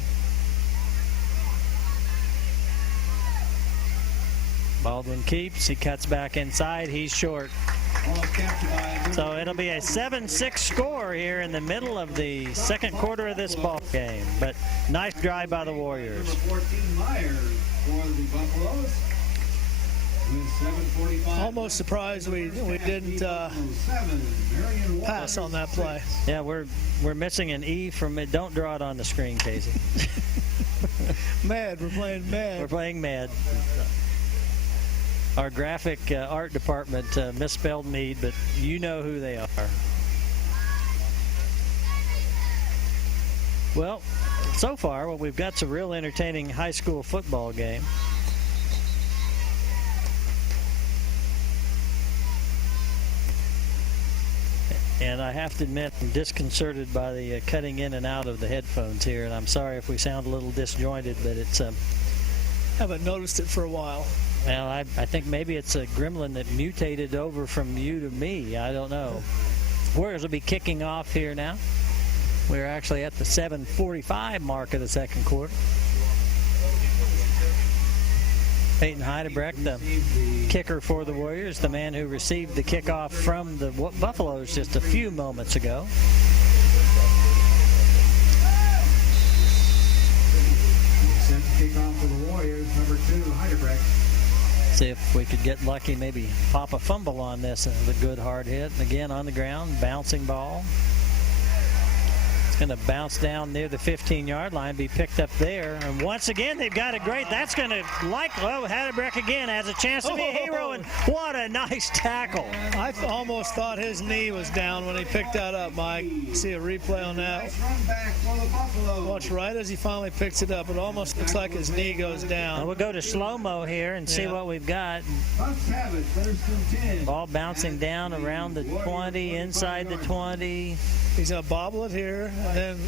Baldwin keeps. He cuts back inside. He's short. So it'll be a 7-6 score here in the middle of the second quarter of this ball game. But nice drive by the Warriors. Number 14, Myers for the Buffaloes. Almost surprised we didn't pass on that play. Yeah, we're missing an E from it. Don't draw it on the screen, Casey. Mad, we're playing mad. We're playing mad. Our graphic art department misspelled Meade, but you know who they are. Well, so far, we've got some real entertaining high school football game. And I have to admit, I'm disconcerted by the cutting in and out of the headphones here, and I'm sorry if we sound a little disjointed, but it's haven't noticed it for a while. Well, I think maybe it's a gremlin that mutated over from you to me. I don't know. Warriors will be kicking off here now. We're actually at the 7:45 mark of the second quarter. Peyton Heidebrecht, the kicker for the Warriors, the man who received the kickoff from the Buffaloes just a few moments ago. Set to kick off for the Warriors, number 2, Heidebrecht. See if we could get lucky, maybe pop a fumble on this. And a good hard hit. Again, on the ground, bouncing ball. Going to bounce down near the 15-yard line, be picked up there. And once again, they've got a great, that's going to, Heidebrecht again has a chance to be a hero, and what a nice tackle. I almost thought his knee was down when he picked that up, Mike. See a replay on that. Nice run back for the Buffaloes. Watch right as he finally picks it up. It almost looks like his knee goes down. Well, we'll go to slow-mo here and see what we've got. Buffs have it, first and 10. Ball bouncing down around the 20, inside the 20. He's going to bobble it here, and then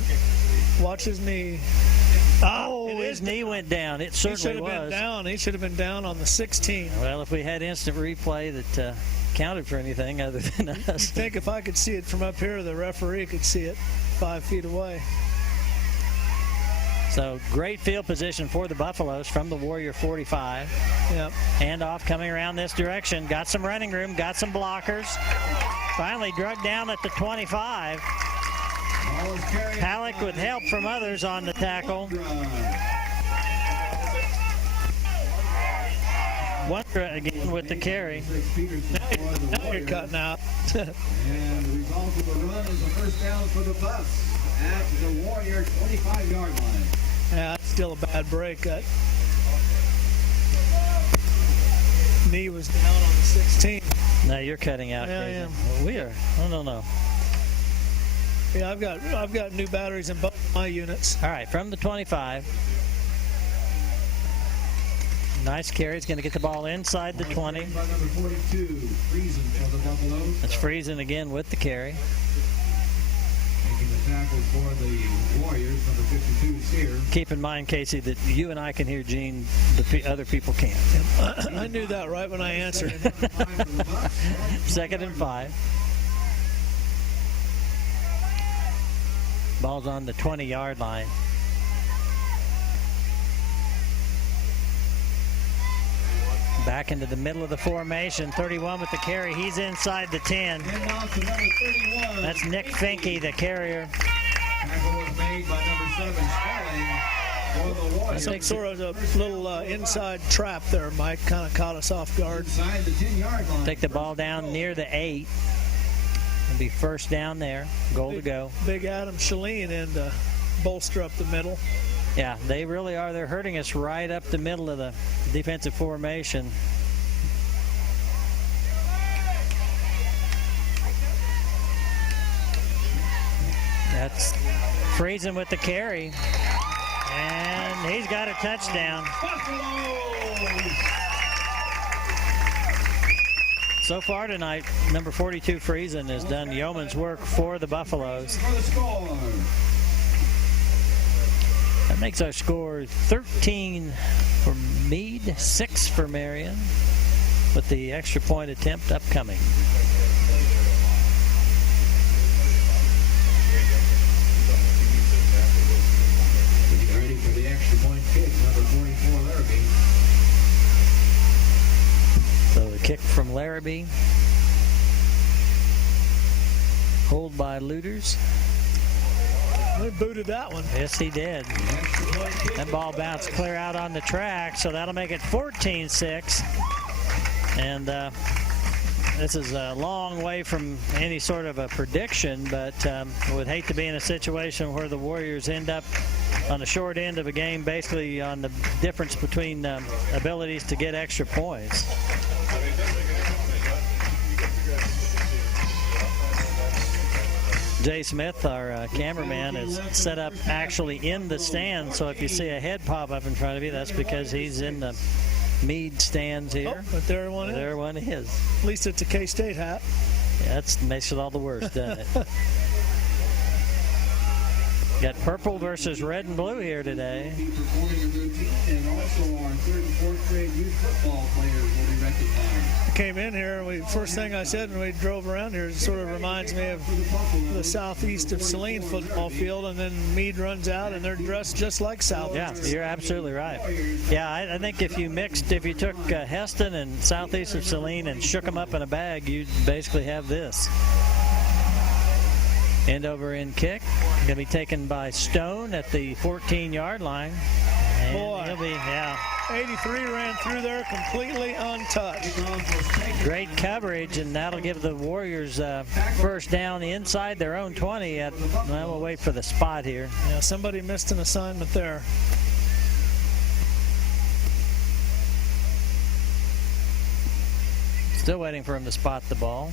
watch his knee. Oh, his knee went down. It certainly was. Been down. He should have been down on the 16. Well, if we had instant replay that counted for anything other than us. I think if I could see it from up here, the referee could see it 5 feet away. So great field position for the Buffaloes from the Warrior 45. Yep. Handoff coming around this direction. Got some running room, got some blockers. Finally drug down at the 25. Halleck with help from others on the tackle. Wonder again with the carry. Now you're cutting out. And the result of the run is a first down for the Buffs at the Warrior 25-yard line. Yeah, that's still a bad break. That knee was down on the 16. No, you're cutting out. Yeah, I Casey. am. We are. Oh, no. Yeah, I've got new batteries in both my units. All right, from the 25. Nice carry. He's going to get the ball inside the 20. By number 42, Friesen for the Buffaloes. That's Friesen again with the carry. Making the tackle for the Warriors, number 52, Sear. Keep in mind, Casey, that you and I can hear Gene, other people can't. I knew that right when I answered. 2nd and 5. Ball's on the 20-yard line. Back into the middle of the formation. 31 with the carry. He's inside the 10. And off to number 31. That's Nick Finke, the carrier. Tackle was made by number 7, Spelling for the Warriors. I think sort of a little inside trap there, Mike. Kind of caught us off guard. Inside the 10-yard line. Take the ball down near the 8. It'll be first down there. Goal to go. Big Adam Shalene in to bolster up the middle. Yeah, they really are. They're hurting us right up the middle of the defensive formation. That's Friesen with the carry. And he's got a touchdown. Buffaloes! So far tonight, number 42 Friesen has done yeoman's work for the Buffaloes. For the score. That makes our score 13 for Meade, 6 for Marion, with the extra point attempt upcoming. Getting ready for the extra point kick, number 44, Larrabee. So the kick from Larrabee. Hold by Looters. They booted that one. Yes, he did. That ball bounced clear out on the track, so that'll make it 14-6. And this is a long way from any sort of a prediction, but I would hate to be in a situation where the Warriors end up on the short end of a game, basically on the difference between abilities to get extra points. Jay Smith, our cameraman, is set up actually in the stand, so if you see a head pop up in front of you, that's because he's in the Meade stands here. Oh, but there one is. There one is. At least it's a K-State hat. Yeah, that makes it all the worse, doesn't it? Got purple versus red and blue here today. Performing a routine, and also our 3rd and 4th grade youth football players will be recognized. I came in here, and first thing I said when we drove around here, it sort of reminds me of the southeast of Saline football field, and then Meade runs out, and they're dressed just like southeast. Yeah, you're absolutely right. Yeah, I think if you took Heston and southeast of Saline and shook them up in a bag, you'd basically have this. End over end kick. Going to be taken by Stone at the 14-yard line. And Boy. he'll be, yeah. 83 ran through there completely untouched. Great coverage, and that'll give the Warriors first down inside their own 20. Well, we'll wait for the spot here. Yeah, somebody missed an assignment there. Still waiting for him to spot the ball.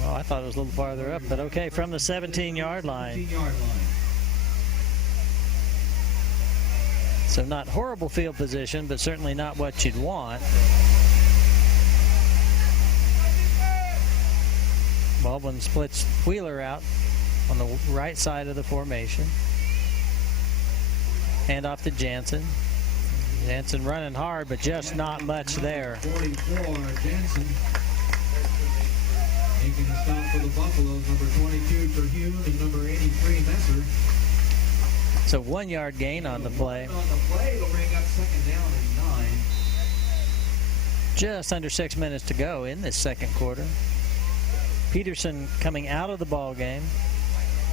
Well, I thought it was a little farther up, but okay, from the 17-yard line. 17-yard line. So not horrible field position, but certainly not what you'd want. Baldwin splits Wheeler out on the right side of the formation. Hand off to Jansen. Jansen running hard, but just not much there. 44, Jansen. Making the stop for the Buffaloes, number 22 for Hume and number 83 Messer. So 1 yard gain on the play. On the play, it'll bring up 2nd down and 9. Just under 6 minutes to go in this second quarter. Peterson coming out of the ball game.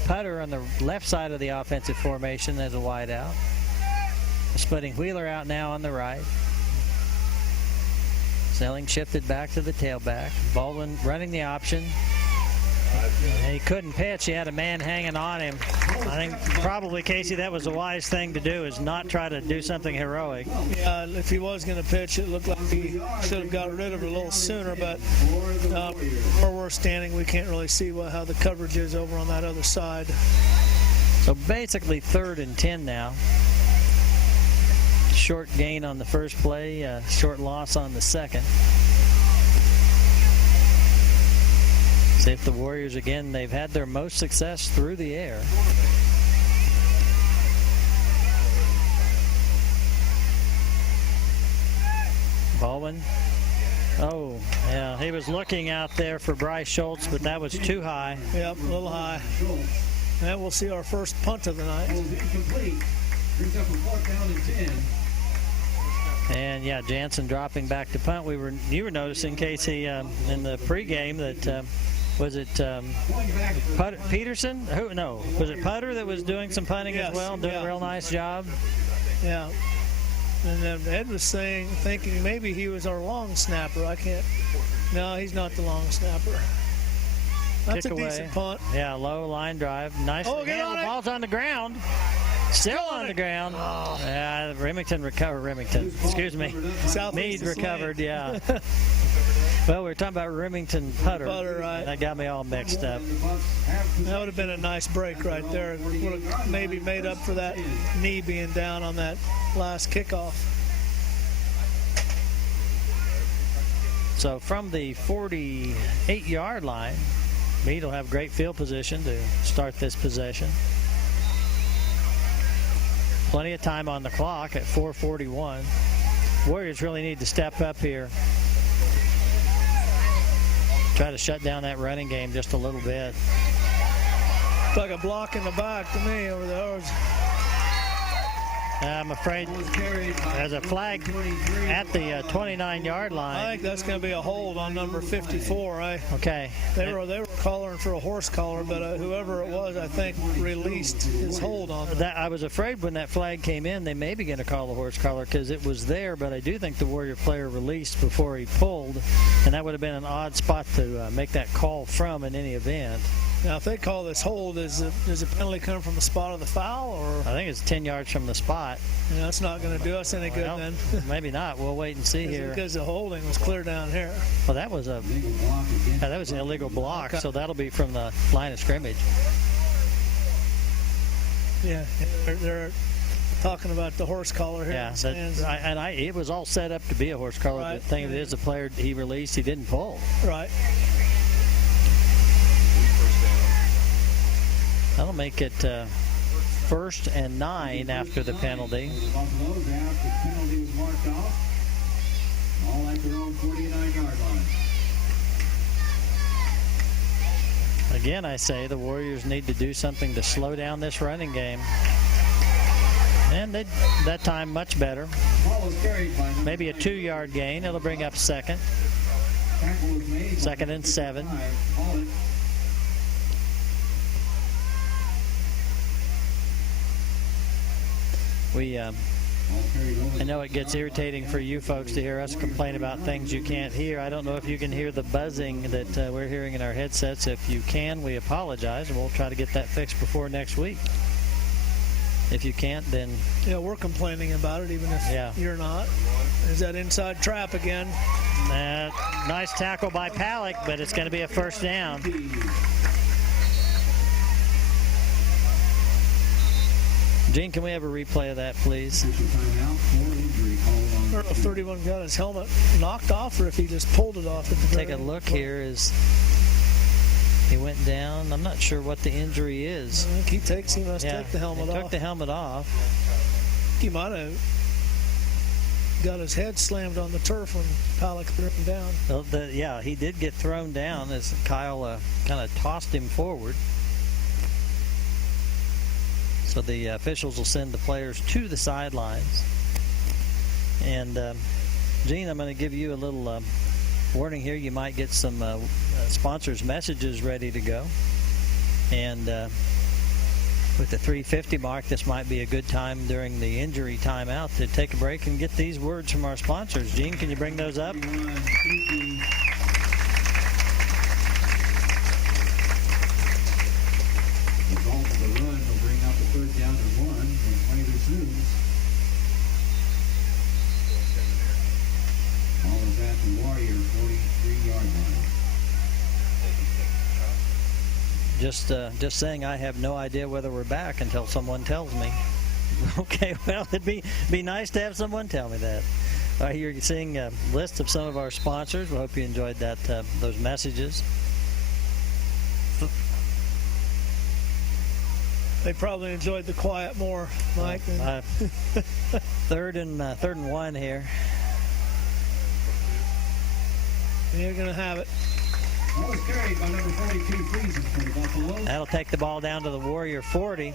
Putter on the left side of the offensive formation as a wide out. Splitting Wheeler out now on the right. Snelling shifted back to the tailback. Baldwin running the option. He couldn't pitch. He had a man hanging on him. I think probably, Casey, that was a wise thing to do, is not try to do something heroic. Yeah, if he was going to pitch, it looked like he should have got rid of it a little sooner, but where we're standing, we can't really see how the coverage is over on that other side. So basically 3rd and 10 now. short gain on the first play, short loss on the second. See if the Warriors, again, they've had their most success through the air. Baldwin. Oh, yeah, he was looking out there for Bryce Schultz, but that was too high. Yep, a little high. And we'll see our first punt of the night. Incomplete. Brings up a 4th down and 10. And yeah, Jansen dropping back to punt. You were noticing, Casey, in the pregame that was it Peterson? Who? No, was it Putter that was doing some punting as well, doing a real nice job? Yeah. And then Ed was thinking maybe he was our long snapper. No, he's not the long snapper. That's Kick a away. decent punt. Yeah, low line drive. Nice. Oh, get handle. on it. Ball's on the ground. Still on the ground. Oh. Yeah, Remington. Excuse me. Southeast Meade is recovered, yeah. Well, we were talking about Remington Putter. Putter, right. That got me all mixed up. That would have been a nice break right there. Would have maybe made up for that knee being down on that last kickoff. So from the 48-yard line, Meade will have great field position to start this possession. Plenty of time on the clock at 4:41. Warriors really need to step up here. Try to shut down that running game just a little bit. It's like a block in the back to me over there. I'm afraid there's a flag at the 29-yard line. I think that's going to be a hold on number 54. Okay. They were calling for a horse collar, but whoever it was, I think, released his hold on them. I was afraid when that flag came in, they may be going to call the horse collar because it was there, but I do think the Warrior player released before he pulled, and that would have been an odd spot to make that call from in any event. Now, if they call this hold, does the penalty come from the spot of the foul? Or I think it's 10 yards from the spot. Yeah, that's not going to do us any good then. Maybe not. We'll wait and see here. Because the holding was clear down here. Well, that was an illegal block, so that'll be from the line of scrimmage. Yeah, they're talking about the horse collar here. Yeah, it was all set up to be a horse collar. Right. The thing is, the player he released, he didn't pull. Right. That'll make it 1st and 9 after the penalty. The Buffaloes after the penalty was marked off. All at their own 49-yard line. Again, I say the Warriors need to do something to slow down this running game. And that time much better. Ball was carried by Maybe a 2-yard gain. It'll bring up second. Tackle was made. 2nd and 7. I know it gets irritating for you folks to hear us complain about things you can't hear. I don't know if you can hear the buzzing that we're hearing in our headsets. If you can, we apologize, and we'll try to get that fixed before next week. If you can't, then... Yeah, we're complaining about it, even if you're not. Is that inside trap again? Nice tackle by Palick, but it's going to be a 1st down. Gene, can we have a replay of that, please? 31 got his helmet knocked off, or if he just pulled it off at the Take a look here as he went down. I'm not sure what the injury is. I think he must take the helmet off. He took the helmet off. He might have got his head slammed on the turf when Palick threw him down. Well, he did get thrown down as Kyle kind of tossed him forward. So the officials will send the players to the sidelines. And, Gene, I'm going to give you a little warning here. You might get some sponsors' messages ready to go. And with the 3:50 mark, this might be a good time during the injury timeout to take a break and get these words from our sponsors. Gene, can you bring those up? Result of the run will bring up the 3rd down and 1 when play resumes. Ball is at the Warrior 43-yard line. Just saying I have no idea whether we're back until someone tells me. Okay, well, it'd be nice to have someone tell me that. You're seeing a list of some of our sponsors. We hope you enjoyed that those messages. They probably enjoyed the quiet more, Mike. Third and 1 here. You're going to have it. Ball is carried by number 42, Friesen for the Buffalo. That'll take the ball down to the Warrior 40.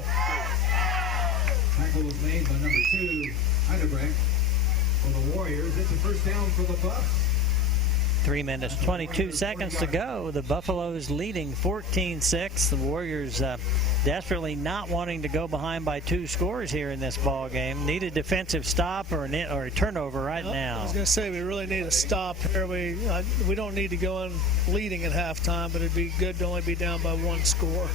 Tackle was made by number 2, Heidelberg. For the Warriors, it's a first down for the Buffs. 3 minutes, 22 seconds to go. The Buffaloes leading 14-6. The Warriors desperately not wanting to go behind by 2 scores here in this ball game. Need a defensive stop or a turnover right now. I was going to say we really need a stop here. We don't need to go in leading at halftime, but it'd be good to only be down by 1 score.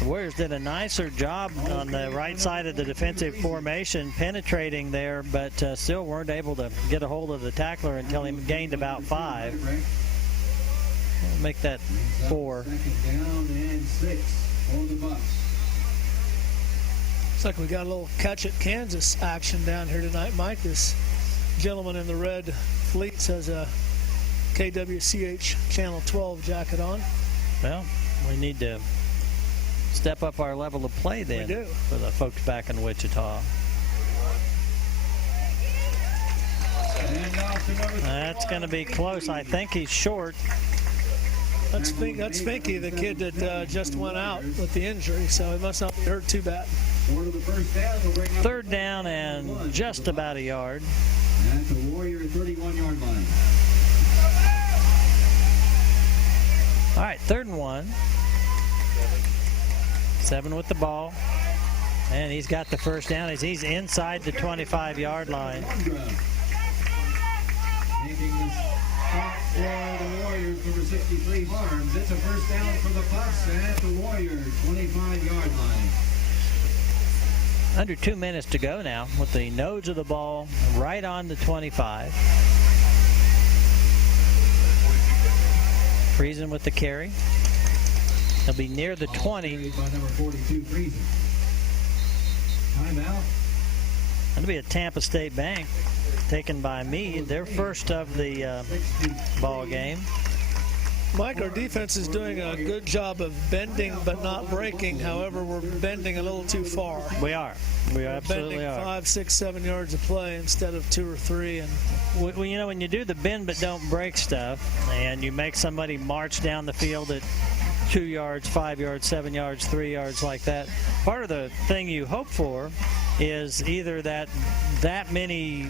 The Warriors did a nicer job on the right side of the defensive formation, penetrating there, but still weren't able to get a hold of the tackler until he gained about 5. We'll make that 4. Second down and 6 for the Buffs. Looks like we got a little catch at Kansas action down here tonight, Mike. This gentleman in the red fleece has a KWCH Channel 12 jacket on. Well, we need to step up our level of play then for the folks back in Wichita. That's going to be close. I think he's short. That's Finke, the kid that just went out with the injury, so he must not be hurt too bad. Third down and just about a yard. At the Warrior 31-yard line. All right, 3rd and 1. 7 with the ball. And he's got the first down as he's inside the 25-yard line. Making the stop for the Warriors, number 63, Barnes. It's a first down for the Buffs at the Warrior 25-yard line. Under 2 minutes to go now with the nose of the ball right on the 25. Friesen with the carry. He'll be near the 20. By number 42, Friesen. Timeout. That'll be a Tampa State Bank taken by Meade, their first of the ball game. Mike, our defense is doing a good job of bending but not breaking. However, we're bending a little too far. We are. We absolutely bending are. 5, 6, 7 yards of play instead of 2 or 3. And well, you know, when you do the bend but don't break stuff, and you make somebody march down the field at 2 yards, 5 yards, 7 yards, 3 yards like that, part of the thing you hope for is either that many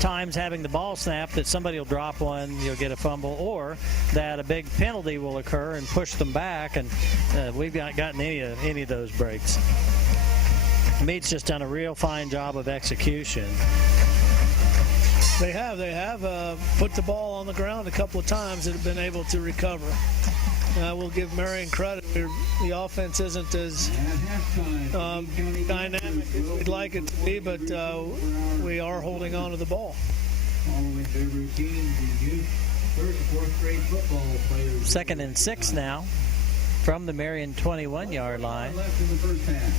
times having the ball snapped that somebody will drop one, you'll get a fumble, or that a big penalty will occur and push them back, and we've not gotten any of those breaks. Meade's just done a real fine job of execution. They have put the ball on the ground a couple of times and have been able to recover. We'll give Marion credit. The offense isn't as dynamic as we'd like it to be, but we are holding on to the ball. Following their routine, the youth 3rd and 4th grade football players. 2nd and 6 now from the Marion 21-yard line. Left in the first half.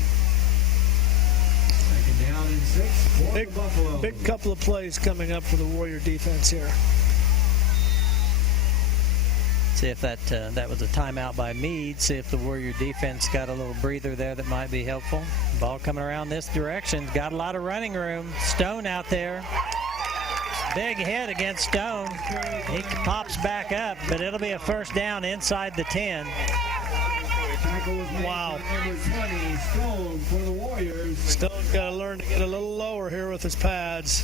2nd down and 6 for the Buffalo. Big couple of plays coming up for the Warrior defense here. See if that was a timeout by Meade. See if the Warrior defense got a little breather there that might be helpful. Ball coming around this direction. Got a lot of running room. Stone out there. Big hit against Stone. He pops back up, but it'll be a first down inside the 10. Wow. Number 20, Stone for the Warriors. Stone's got to learn to get a little lower here with his pads.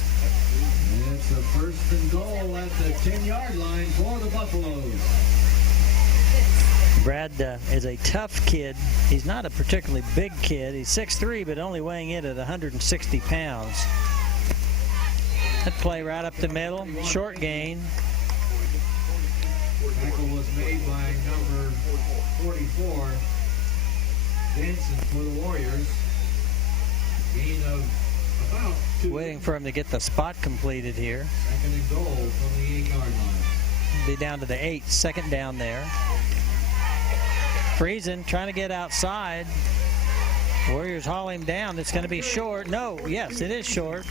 It's a 1st and goal at the 10-yard line for the Buffaloes. Brad is a tough kid. He's not a particularly big kid. He's 6'3", but only weighing in at 160 pounds. That play right up the middle, short gain. Tackle was made by number 44, Jensen for the Warriors. Gain of about 2. Waiting for him to get the spot completed here. 2nd and goal from the 8-yard line. Be down to the 8, 2nd down there. Friesen trying to get outside. Warriors haul him down. It's going to be short. No, yes, it is short.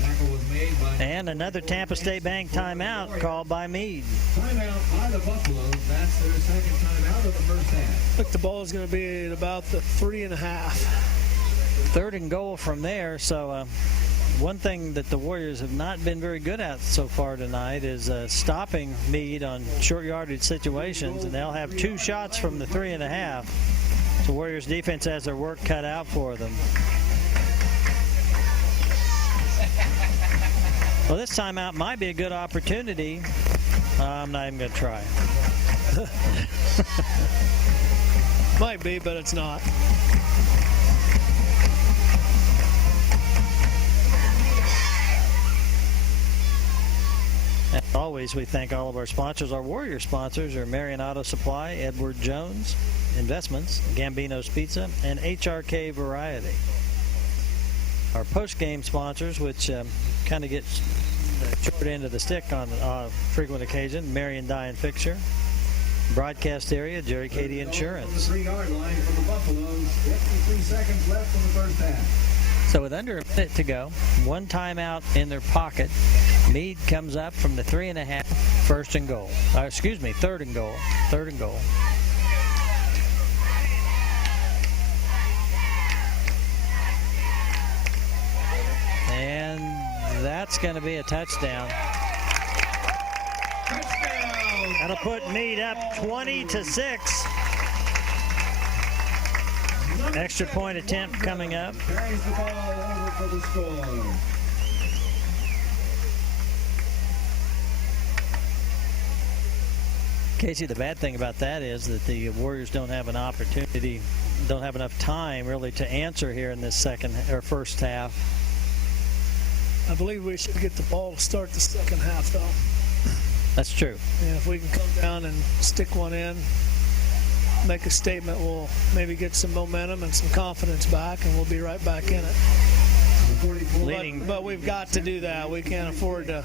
Tackle was made by. And another Tampa State Bank timeout called by Meade. Timeout by the Buffaloes. That's their second timeout of the first half. Look, the ball is going to be at about the 3.5. Third and goal from there. So one thing that the Warriors have not been very good at so far tonight is stopping Meade on short yardage situations, and they'll have 2 shots from the 3.5. The Warriors defense has their work cut out for them. Well, this timeout might be a good opportunity. I'm not even going to try. Might be, but it's not. As always, we thank all of our sponsors. Our Warrior sponsors are Marion Auto Supply, Edward Jones Investments, Gambino's Pizza, and HRK Variety. Our post-game sponsors, which kind of gets the short end of the stick on frequent occasion, Marion Dye and Fixture. Broadcast area, Jerry Cady Insurance. On the 3-yard line for the Buffaloes. 53 seconds left in the first half. So with under a minute to go, 1 timeout in their pocket, Meade comes up from the 3.5, first and goal. Third and goal. Third and goal. And that's going to be a touchdown. Touchdown! That'll put Meade up 20-6. Extra point attempt coming up. Carries the ball over for the score. Casey, the bad thing about that is that the Warriors don't have an opportunity, don't have enough time really to answer here in this first half. I believe we should get the ball to start the second half, though. That's true. And if we can come down and stick one in, make a statement, we'll maybe get some momentum and some confidence back, and we'll be right back in it. But we've got to do that. We can't afford to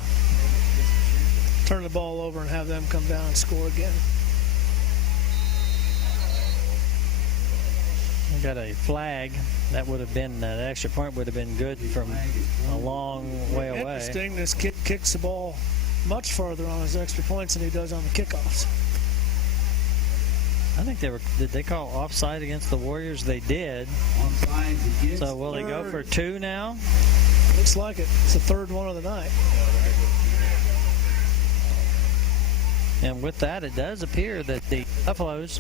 turn the ball over and have them come down and score again. We got a flag. That would have been, that extra point would have been good from a long way away. Interesting, this kid kicks the ball much farther on his extra points than he does on the kickoffs. I think did they call offside against the Warriors? They did. So will they go for 2 now? Looks like it. It's the third one of the night. And with that, it does appear that the Buffaloes,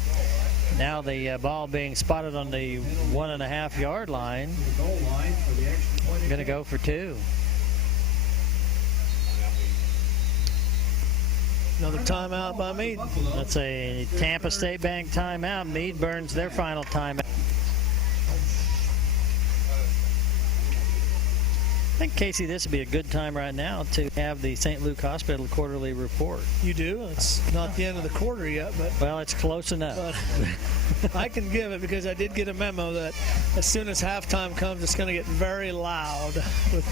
now the ball being spotted on the 1.5-yard line, going to go for 2. Another timeout by Meade. That's a Tampa State Bank timeout. Meade burns their final timeout. I think, Casey, this would be a good time right now to have the St. Luke Hospital quarterly report. You do? It's not the end of the quarter yet, but Well, it's close enough. I can give it because I did get a memo that as soon as halftime comes, it's going to get very loud with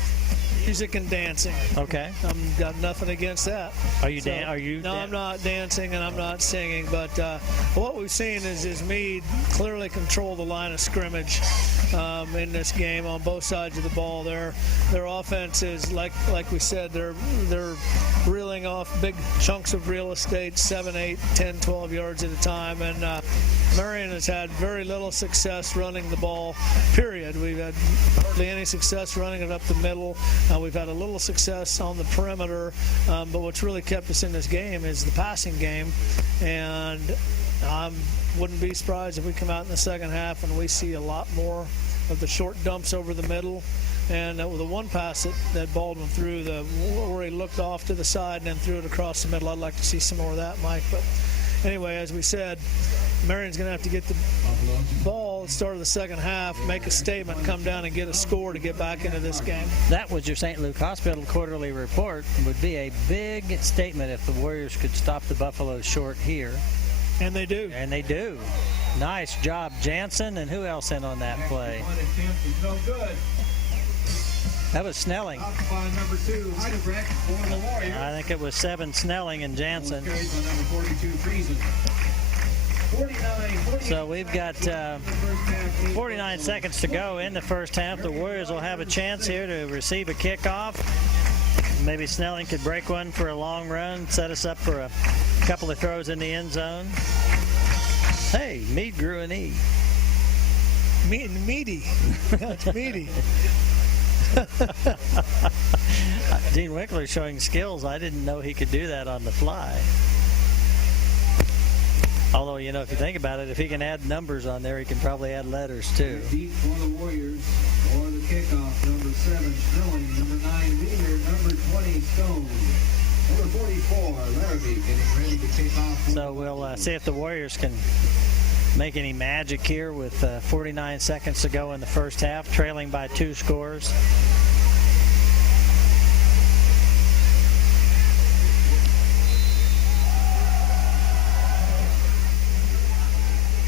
music and dancing. Okay. I've got nothing against that. Are you No, I'm not dancing and I'm not singing, but what we've seen is Meade clearly control the line of scrimmage in this game on both sides of the ball. Their offense is, like we said, they're reeling off big chunks of real estate, 7, 8, 10, 12 yards at a time, and Marion has had very little success running the ball, period. We've had hardly any success running it up the middle. We've had a little success on the perimeter, but what's really kept us in this game is the passing game, and I wouldn't be surprised if we come out in the second half and we see a lot more of the short dumps over the middle. And with the one pass that Baldwin threw, where he looked off to the side and then threw it across the middle, I'd like to see some more of that, Mike. But anyway, as we said, Marion's going to have to get the ball at the start of the second half, make a statement, come down and get a score to get back into this game. That was your St. Luke Hospital quarterly report. Would be a big statement if the Warriors could stop the Buffaloes short here. And they do. And they do. Nice job, Jansen. And who else in on that play? No good. That was Snelling. Stopped by number 2, Heidebrecht for the Warriors. I think it was 7 Snelling and Jansen. Carried by number 42, Friesen. So we've got 49 seconds to go in the first half. The Warriors will have a chance here to receive a kickoff. Maybe Snelling could break one for a long run, set us up for a couple of throws in the end zone. Hey, Meade grew an E. Meady. That's Meady. Dean Winkler showing skills. I didn't know he could do that on the fly. Although, you know, if you think about it, if he can add numbers on there, he can probably add letters too. Deep for the Warriors for the kickoff. Number 7, Snelling. Number 9, Meade. Number 20, Stone. Number 44, Larrabee, getting ready to kick off. So we'll see if the Warriors can make any magic here with 49 seconds to go in the first half, trailing by 2 scores.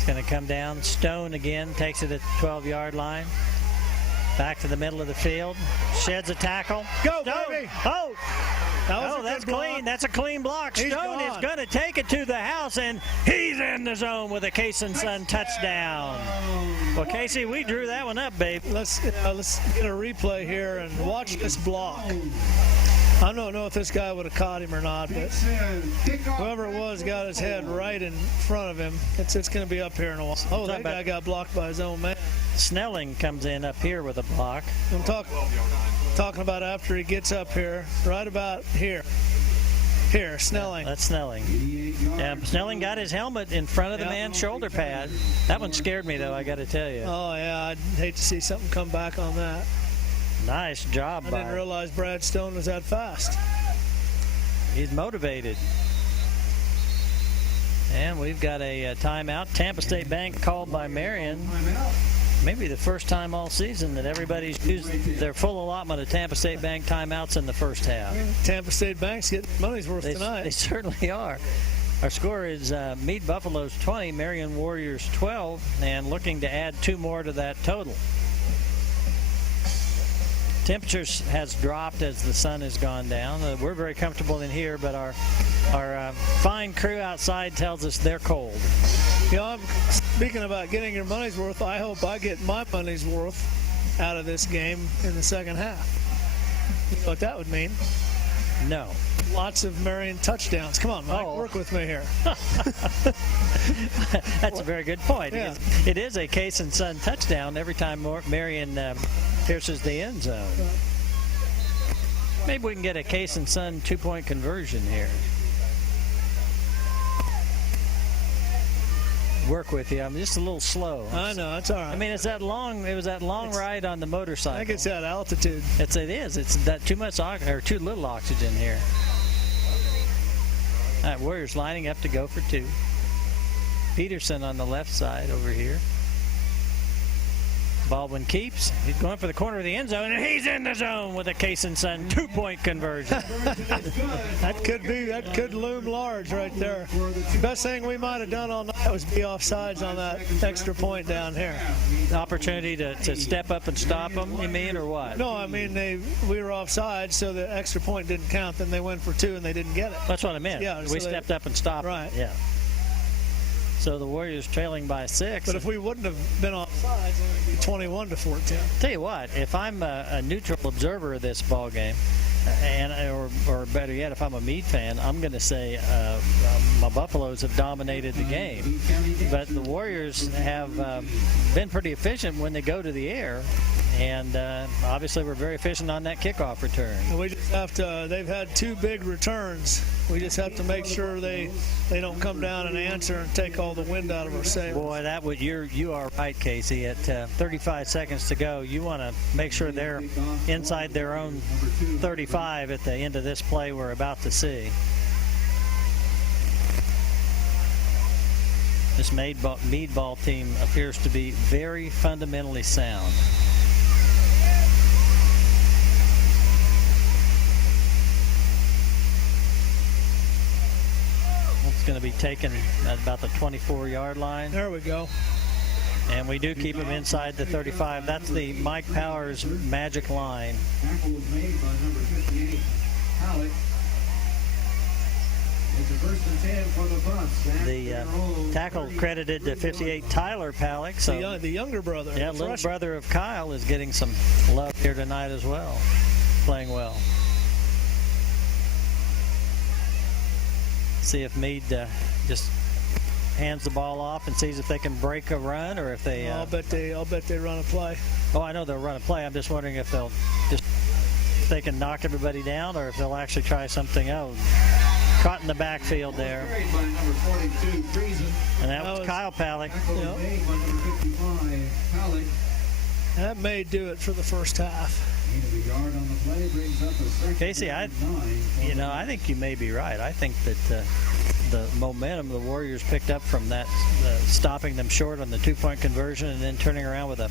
Going to come down. Stone again takes it at the 12-yard line. Back to the middle of the field. Sheds a tackle. Go, Stone. baby! Oh! That was a that's good block. clean. That's a clean block. He's Stone is gone. going to take it to the house, and he's in the zone with a Case and Son touchdown. Well, Casey, we drew that one up, babe. Let's get a replay here and watch this block. I don't know if this guy would have caught him or not, but whoever it was got his head right in front of him. It's going to be up here in a while. Oh, that guy got blocked by his own man. Snelling comes in up here with a block. I'm talking about after he gets up here, right about here. Here, Snelling. That's Snelling. Snelling got his helmet in front of the man's shoulder pad. That one scared me, though, I got to tell you. Oh, yeah, I'd hate to see something come back on that. Nice job I by didn't realize Brad Stone was that fast. He's motivated. And we've got a timeout. Tampa State Bank called by Marion. Maybe the first time all season that everybody's used their full allotment of Tampa State Bank timeouts in the first half. Tampa State Bank's getting money's worth tonight. They certainly are. Our score is Meade Buffaloes 20, Marion Warriors 12, and looking to add 2 more to that total. Temperatures has dropped as the sun has gone down. We're very comfortable in here, but our fine crew outside tells us they're cold. You know, I'm speaking about getting your money's worth. I hope I get my money's worth out of this game in the second half. You know what that would mean? No. Lots of Marion touchdowns. Come on, Mike, work with me here. That's a very good point. Yeah. It is a Case and Son touchdown every time Marion pierces the end zone. Maybe we can get a Case and Son 2-point conversion here. Work with you. I'm just a little slow. I know, it's all right. I mean, it was that long ride on the motorcycle. I think it's that altitude. It is. It's that too little oxygen here. All right, Warriors lining up to go for 2. Peterson on the left side over here. Baldwin keeps. He's going for the corner of the end zone, and he's in the zone with a Case and Son 2-point conversion. That could loom large right there. The best thing we might have done all night was be offsides on that extra point down here. Opportunity to step up and stop them, you mean, or what? No, I mean we were offsides, so the extra point didn't count. Then they went for 2 and they didn't get it. That's what I meant. Yeah, we stepped up and stopped. Right. Yeah. So the Warriors trailing by 6. But if we wouldn't have been offsides, it would be 21-14. Tell you what, if I'm a neutral observer of this ball game, or better yet, if I'm a Meade fan, I'm going to say my Buffaloes have dominated the game. But the Warriors have been pretty efficient when they go to the air, and obviously we're very efficient on that kickoff return. And we just have to. They've had 2 big returns. We just have to make sure they don't come down and answer and take all the wind out of our sails. Boy, you are right, Casey. At 35 seconds to go, you want to make sure they're inside their own 35 at the end of this play we're about to see. This Meade ball team appears to be very fundamentally sound. It's going to be taken at about the 24-yard line. There we go. And we do keep him inside the 35. That's the Mike Powers magic line. Tackle was made by number 58, Halleck. It's a 1st and 10 for the Buffs. At The their own tackle 30. credited to 58 Tyler Palick. So The younger brother. yeah, the little freshman. brother of Kyle is getting some love here tonight as well, playing well. See if Meade just hands the ball off and sees if they can break a run, or if they. I'll bet they run a play. Oh, I know they'll run a play. I'm just wondering if they'll just if they can knock everybody down, or if they'll actually try something else. Caught in the backfield there, Carried by number 42, Friesen. and that was Kyle Palick. Tackle Yep. made by number 55, Palick. That may do it for the first half. Gain of a yard on the play brings up a 2nd Casey, and 9. I think you may be right. I think that the momentum the Warriors picked up from that, stopping them short on the 2-point conversion and then turning around with a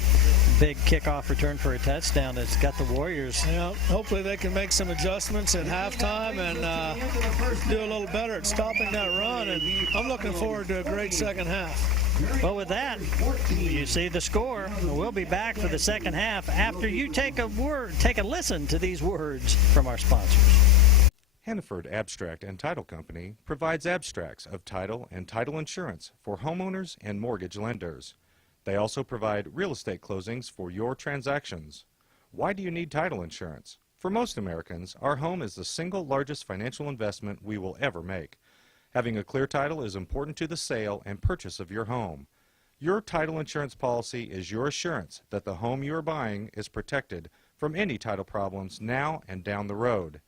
big kickoff return for a touchdown, it's got the Warriors. Yeah, hopefully they can make some adjustments at halftime and do a little better at stopping that run. And I'm looking forward to a great second half. Well, with that, you see the score. We'll be back for the second half after you take a listen to these words from our sponsors. Hannaford Abstract and Title Company provides abstracts of title and title insurance for homeowners and mortgage lenders. They also provide real estate closings for your transactions. Why do you need title insurance? For most Americans, our home is the single largest financial investment we will ever make. Having a clear title is important to the sale and purchase of your home. Your title insurance policy is your assurance that the home you are buying is protected from any title problems now and down the road.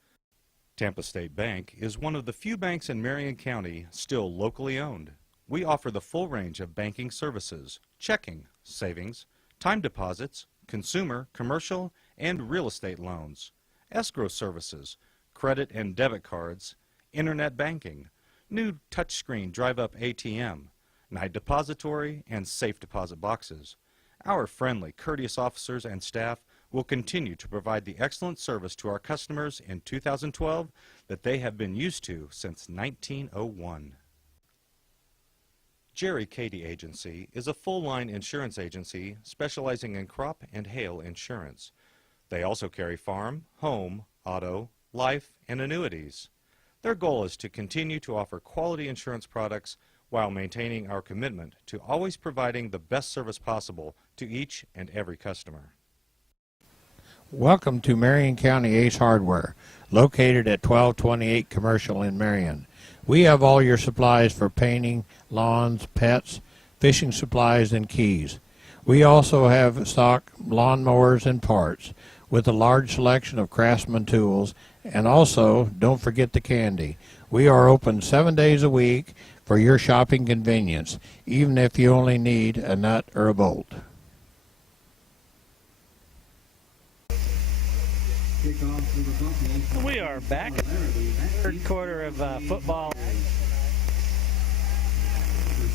Tampa State Bank is one of the few banks in Marion County still locally owned. We offer the full range of banking services: checking, savings, time deposits, consumer, commercial, and real estate loans, escrow services, credit and debit cards, internet banking, new touchscreen drive-up ATM, night depository, and safe deposit boxes. Our friendly, courteous officers and staff will continue to provide the excellent service to our customers in 2012 that they have been used to since 1901. Jerry Cady Agency is a full-line insurance agency specializing in crop and hail insurance. They also carry farm, home, auto, life, and annuities. Their goal is to continue to offer quality insurance products while maintaining our commitment to always providing the best service possible to each and every customer. Welcome to Marion County Ace Hardware, located at 1228 Commercial in Marion. We have all your supplies for painting, lawns, pets, fishing supplies, and keys. We also have stock lawnmowers and parts, with a large selection of Craftsman tools, and also don't forget the candy. We are open 7 days a week for your shopping convenience, even if you only need a nut or a bolt. We are back. Third quarter of football.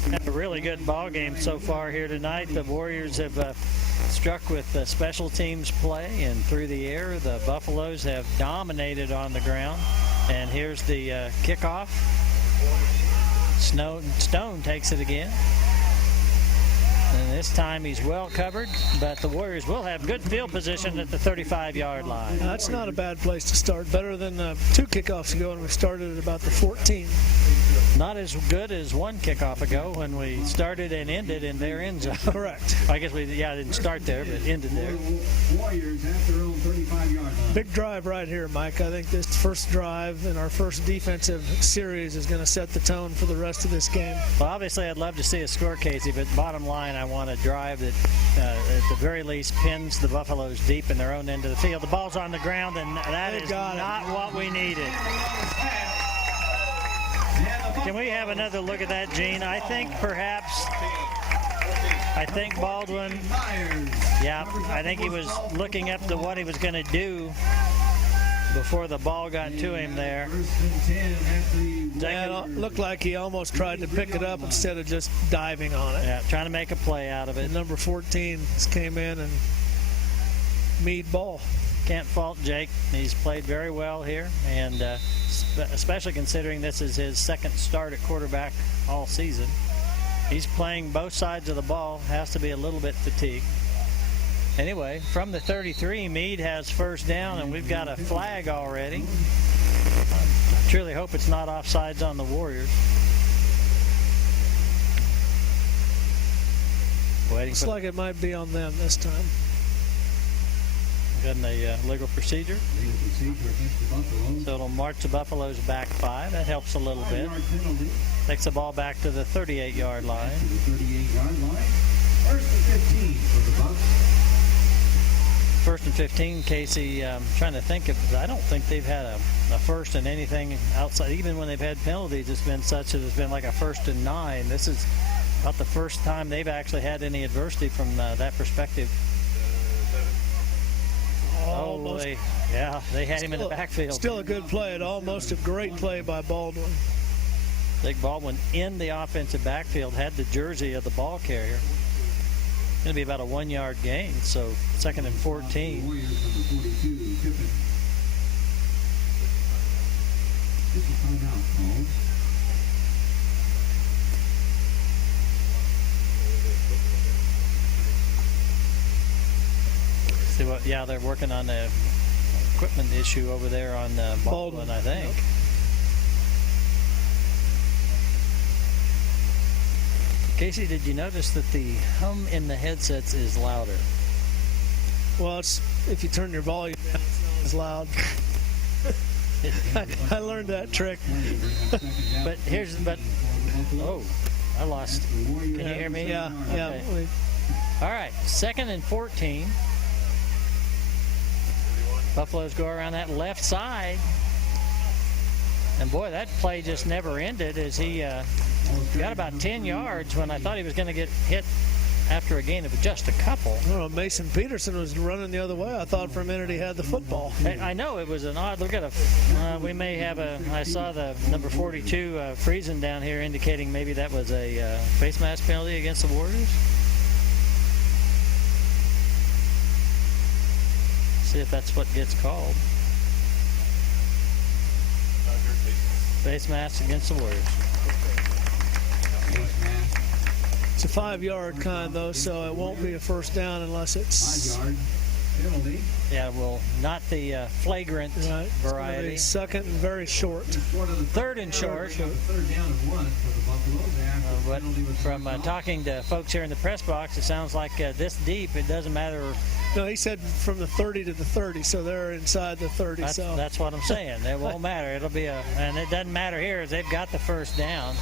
Had a really good ball game so far here tonight. The Warriors have struck with special teams play and through the air. The Buffaloes have dominated on the ground. And here's the kickoff. Stone takes it again. And this time he's well covered, but the Warriors will have good field position at the 35-yard line. That's not a bad place to start. Better than 2 kickoffs ago when we started at about the 14. Not as good as one kickoff ago when we started and ended in their end zone. Correct. I guess we didn't start there, but ended there. Warriors at their own 35-yard line. Big drive right here, Mike. I think this first drive in our first defensive series is going to set the tone for the rest of this game. Well, obviously, I'd love to see a score, Casey, but bottom line, I want a drive that, at the very least, pins the Buffaloes deep in their own end of the field. The ball's on the ground, and that is not what we needed. Can we have another look at that, Gene? I think Baldwin, I think he was looking up to what he was going to do before the ball got to him there. Yeah, it looked like he almost tried to pick it up instead of just diving on it. Yeah, trying to make a play out of it. And number 14 came in and Meade ball. Can't fault Jake. He's played very well here, and especially considering this is his second start at quarterback all season. He's playing both sides of the ball, has to be a little bit fatigued. Anyway, from the 33, Meade has first down, and we've got a flag already. Truly hope it's not offsides on the Warriors. Waiting Looks for like it might be on them this time. getting a legal procedure. Legal procedure against the Buffaloes. So it'll march the Buffaloes back 5. That helps a little bit. 5-yard penalty Takes the ball back to the 38-yard line. to the 38-yard line. First and 15 for the Bucks. First and 15, Casey, trying to think of, I don't think they've had a first in anything outside. Even when they've had penalties, it's been such that it's been like a 1st and 9. This is about the first time they've actually had any adversity from that perspective. Almost. They had him in the backfield. Still a good play. It almost a great play by Baldwin. Dick Baldwin in the offensive backfield had the jersey of the ball carrier. It's going to be about a 1-yard gain, so 2nd and 14. Warriors number 42, Pippen. This is timeout called. See what? Yeah, they're working on the equipment issue over there on Baldwin, I think. Yep. Casey, did you notice that the hum in the headsets is louder? Well, it's if you turn your volume down, it's not as loud. I learned that trick. But oh, I lost. Can you hear me? Yeah, yeah. Okay. All right, 2nd and 14. Buffaloes go around that left side. And boy, that play just never ended as he got about 10 yards when I thought he was going to get hit after a gain of just a couple. I don't know, Mason Peterson was running the other way. I thought for a minute he had the football. I know it was an odd look at we may have I saw the number 42 Friesen down here indicating maybe that was a face mask penalty against the Warriors. See if that's what gets called. Face mask against the Warriors. It's a 5-yard kind, though, so it won't be a first down unless it's 5-yard penalty. Yeah, well, not the flagrant right. It's gonna variety. be 2nd and very short. Short of the 3rd and short. 3rd down and 1 for the Buffaloes. After the But penalty was from knocked off. talking to folks here in the press box, it sounds like this deep, it doesn't matter. No, he said from the 30 to the 30, so they're inside the 30. That's what I'm saying. It won't matter. It'll be and it doesn't matter here as they've got the first down.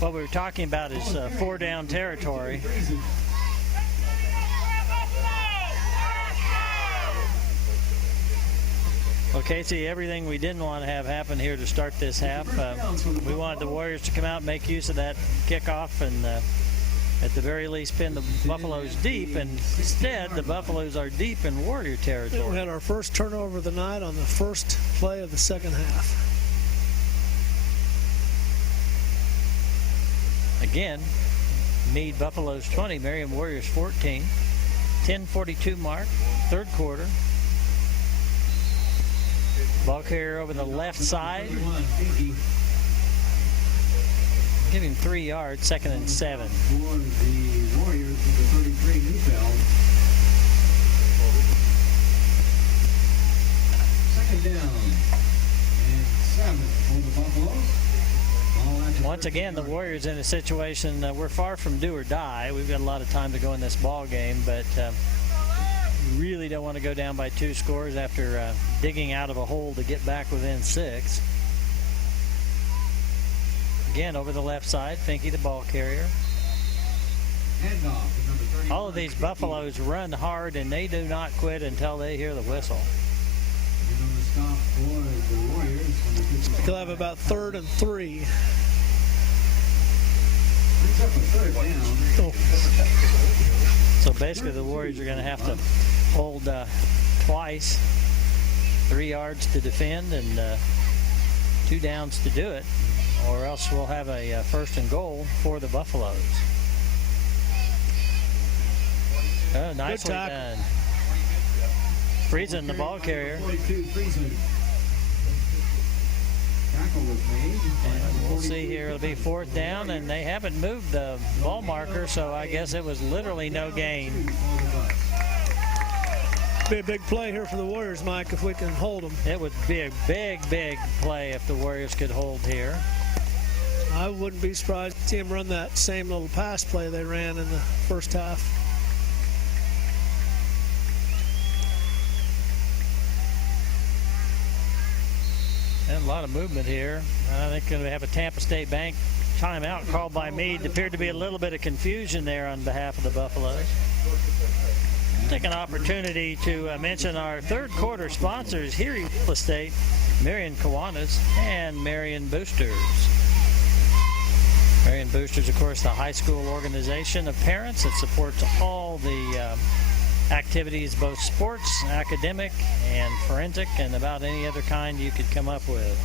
What we were talking about is 4-down territory. Well, Casey, everything we didn't want to have happen here to start this half. We wanted the Warriors to come out and make use of that kickoff and at the very least pin the Buffaloes deep. And instead, the Buffaloes are deep in Warrior We territory. had our first turnover of the night on the first play of the second half. Again, Meade Buffaloes 20, Marion Warriors 14. 10:42 mark, 3rd quarter. Ball carrier over the left side. Give him 3 yards, 2nd and 7. For the Warriors with the 33 Neufeld. 2nd down and 7 for the Buffaloes. Once again, the Warriors in a situation, we're far from do or die. We've got a lot of time to go in this ball game, but really don't want to go down by 2 scores after digging out of a hole to get back within 6. Again, over the left side, Finke, the ball carrier. Handoff to number 31. All of these Buffaloes run hard, and they do not quit until they hear the whistle. And on the stop for the Warriors. He'll have about 3rd and 3. Brings up a 3rd down. Oh, So basically, the Warriors are going to have to hold twice, 3 yards to defend and 2 downs to do it, or else we'll have a 1st and goal for the Buffaloes. Oh, nicely tackle. done. Friesen, the ball carrier. 42 Friesen. Tackle was made. And we'll see here, it'll be 4th down, and they haven't moved the ball marker, so I guess it was literally no gain. Be a big play here for the Warriors, Mike, if we can hold them. It would be a big play if the Warriors could hold here. I wouldn't be surprised to see them run that same little pass play they ran in the first half. And a lot of movement here. I think going to have a Tampa State Bank timeout called by Meade. There appeared to be a little bit of confusion there on behalf of the Buffaloes. Take an opportunity to mention our third quarter sponsors here in Real Estate, Marion Kiwanis and Marion Boosters. Marion Boosters, of course, the high school organization of parents that supports all the activities, both sports, academic, and forensic, and about any other kind you could come up with.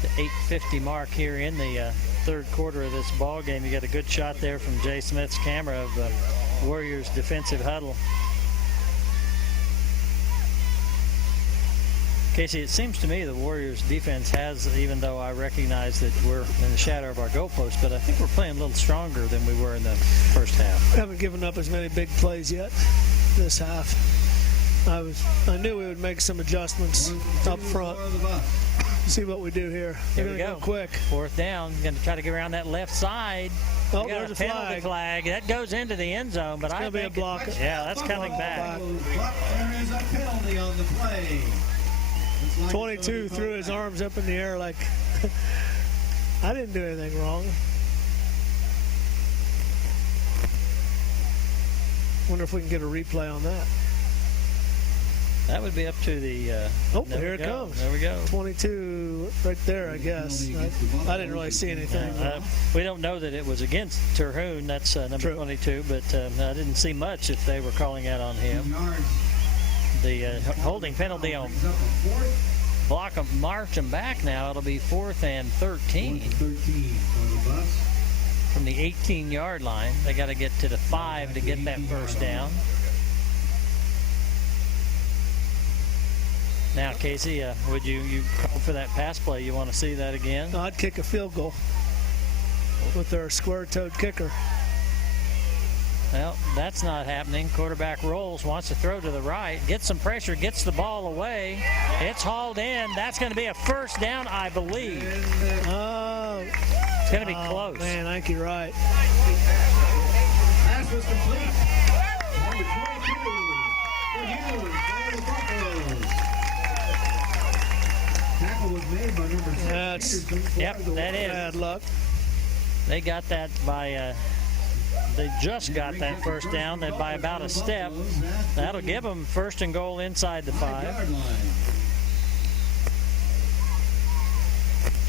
The 8:50 mark here in the third quarter of this ball game. You got a good shot there from Jay Smith's camera of the Warriors' defensive huddle. Casey, it seems to me the Warriors' defense has, even though I recognize that we're in the shadow of our goalpost, but I think we're playing a little stronger than we were in the first half. We haven't given up as many big plays yet this half. I knew we would make some adjustments up front. See what we do here. We're going to go quick. Fourth down. Going to try to get around that left side. Oh, we got there's a a penalty flag. That goes into the end zone, but it's I going to be a block. Yeah, that's coming back. There is a penalty on the play. 22 threw his arms up in the air like, I didn't do anything wrong. Wonder if we can get a replay on that. That would be up to the... oh, here it comes. There we go. 22 right there, I guess. I didn't really see anything. We don't know that it was against Terhune. That's number 22, but I didn't see much if they were calling out on him. The holding penalty on block of march them back now. It'll be 4th and 13. From the 18-yard line. They got to get to the 5 to get that first down. Now, Casey, would you call for that pass play? You want to see that again? I'd kick a field goal with their square-toed kicker. Well, that's not happening. Quarterback rolls, wants to throw to the right, gets some pressure, gets the ball away. It's hauled in. That's going to be a first down, I believe. Oh, it's going to be close. Man, I think you're right. Pass was complete. Number 22 for the Buffaloes. Tackle was made by number 6. Yep, that is. Bad luck. They got that by... They just got that first down by about a step. That'll give them first and goal inside the 5.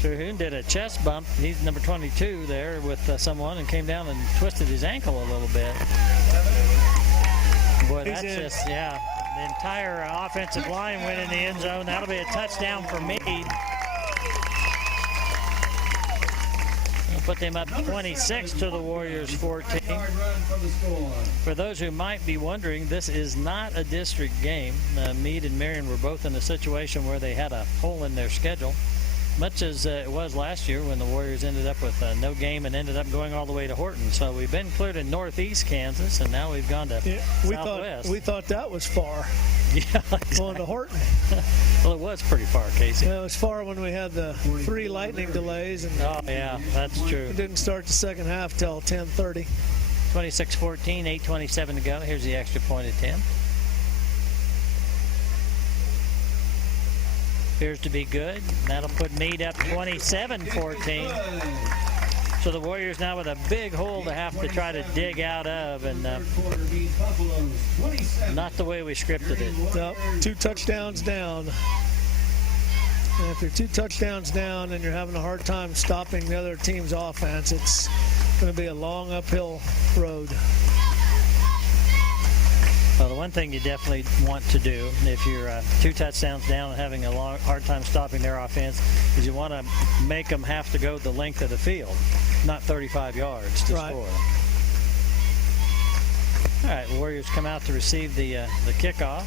Terhune did a chest bump. He's number 22 there with someone and came down and twisted his ankle a little bit. Boy, that's just, yeah. The entire offensive line went in the end zone. That'll be a touchdown for Meade. Put them up 26 to the Warriors 14. For those who might be wondering, this is not a district game. Meade and Marion were both in a situation where they had a hole in their schedule, much as it was last year when the Warriors ended up with no game and ended up going all the way to Horton. So we've been included in Northeast Kansas, and now we've gone to Southwest. We thought that was far. Yeah, exactly. Going to Horton. Well, it was pretty far, Casey. Yeah, it was far when we had the 3 lightning delays. And oh, yeah, that's true. It didn't start the second half till 10:30. 26-14, 8:27 to go. Here's the extra point attempt. Appears to be good. That'll put Meade up 27-14. So the Warriors now with a big hole to have to try to dig out of, and not the way we scripted it. Nope, 2 touchdowns down. And if you're 2 touchdowns down and you're having a hard time stopping the other team's offense, it's going to be a long uphill road. Well, the one thing you definitely want to do if you're 2 touchdowns down and having a hard time stopping their offense is you want to make them have to go the length of the field, not 35 yards to score. All right, Warriors come out to receive the kickoff.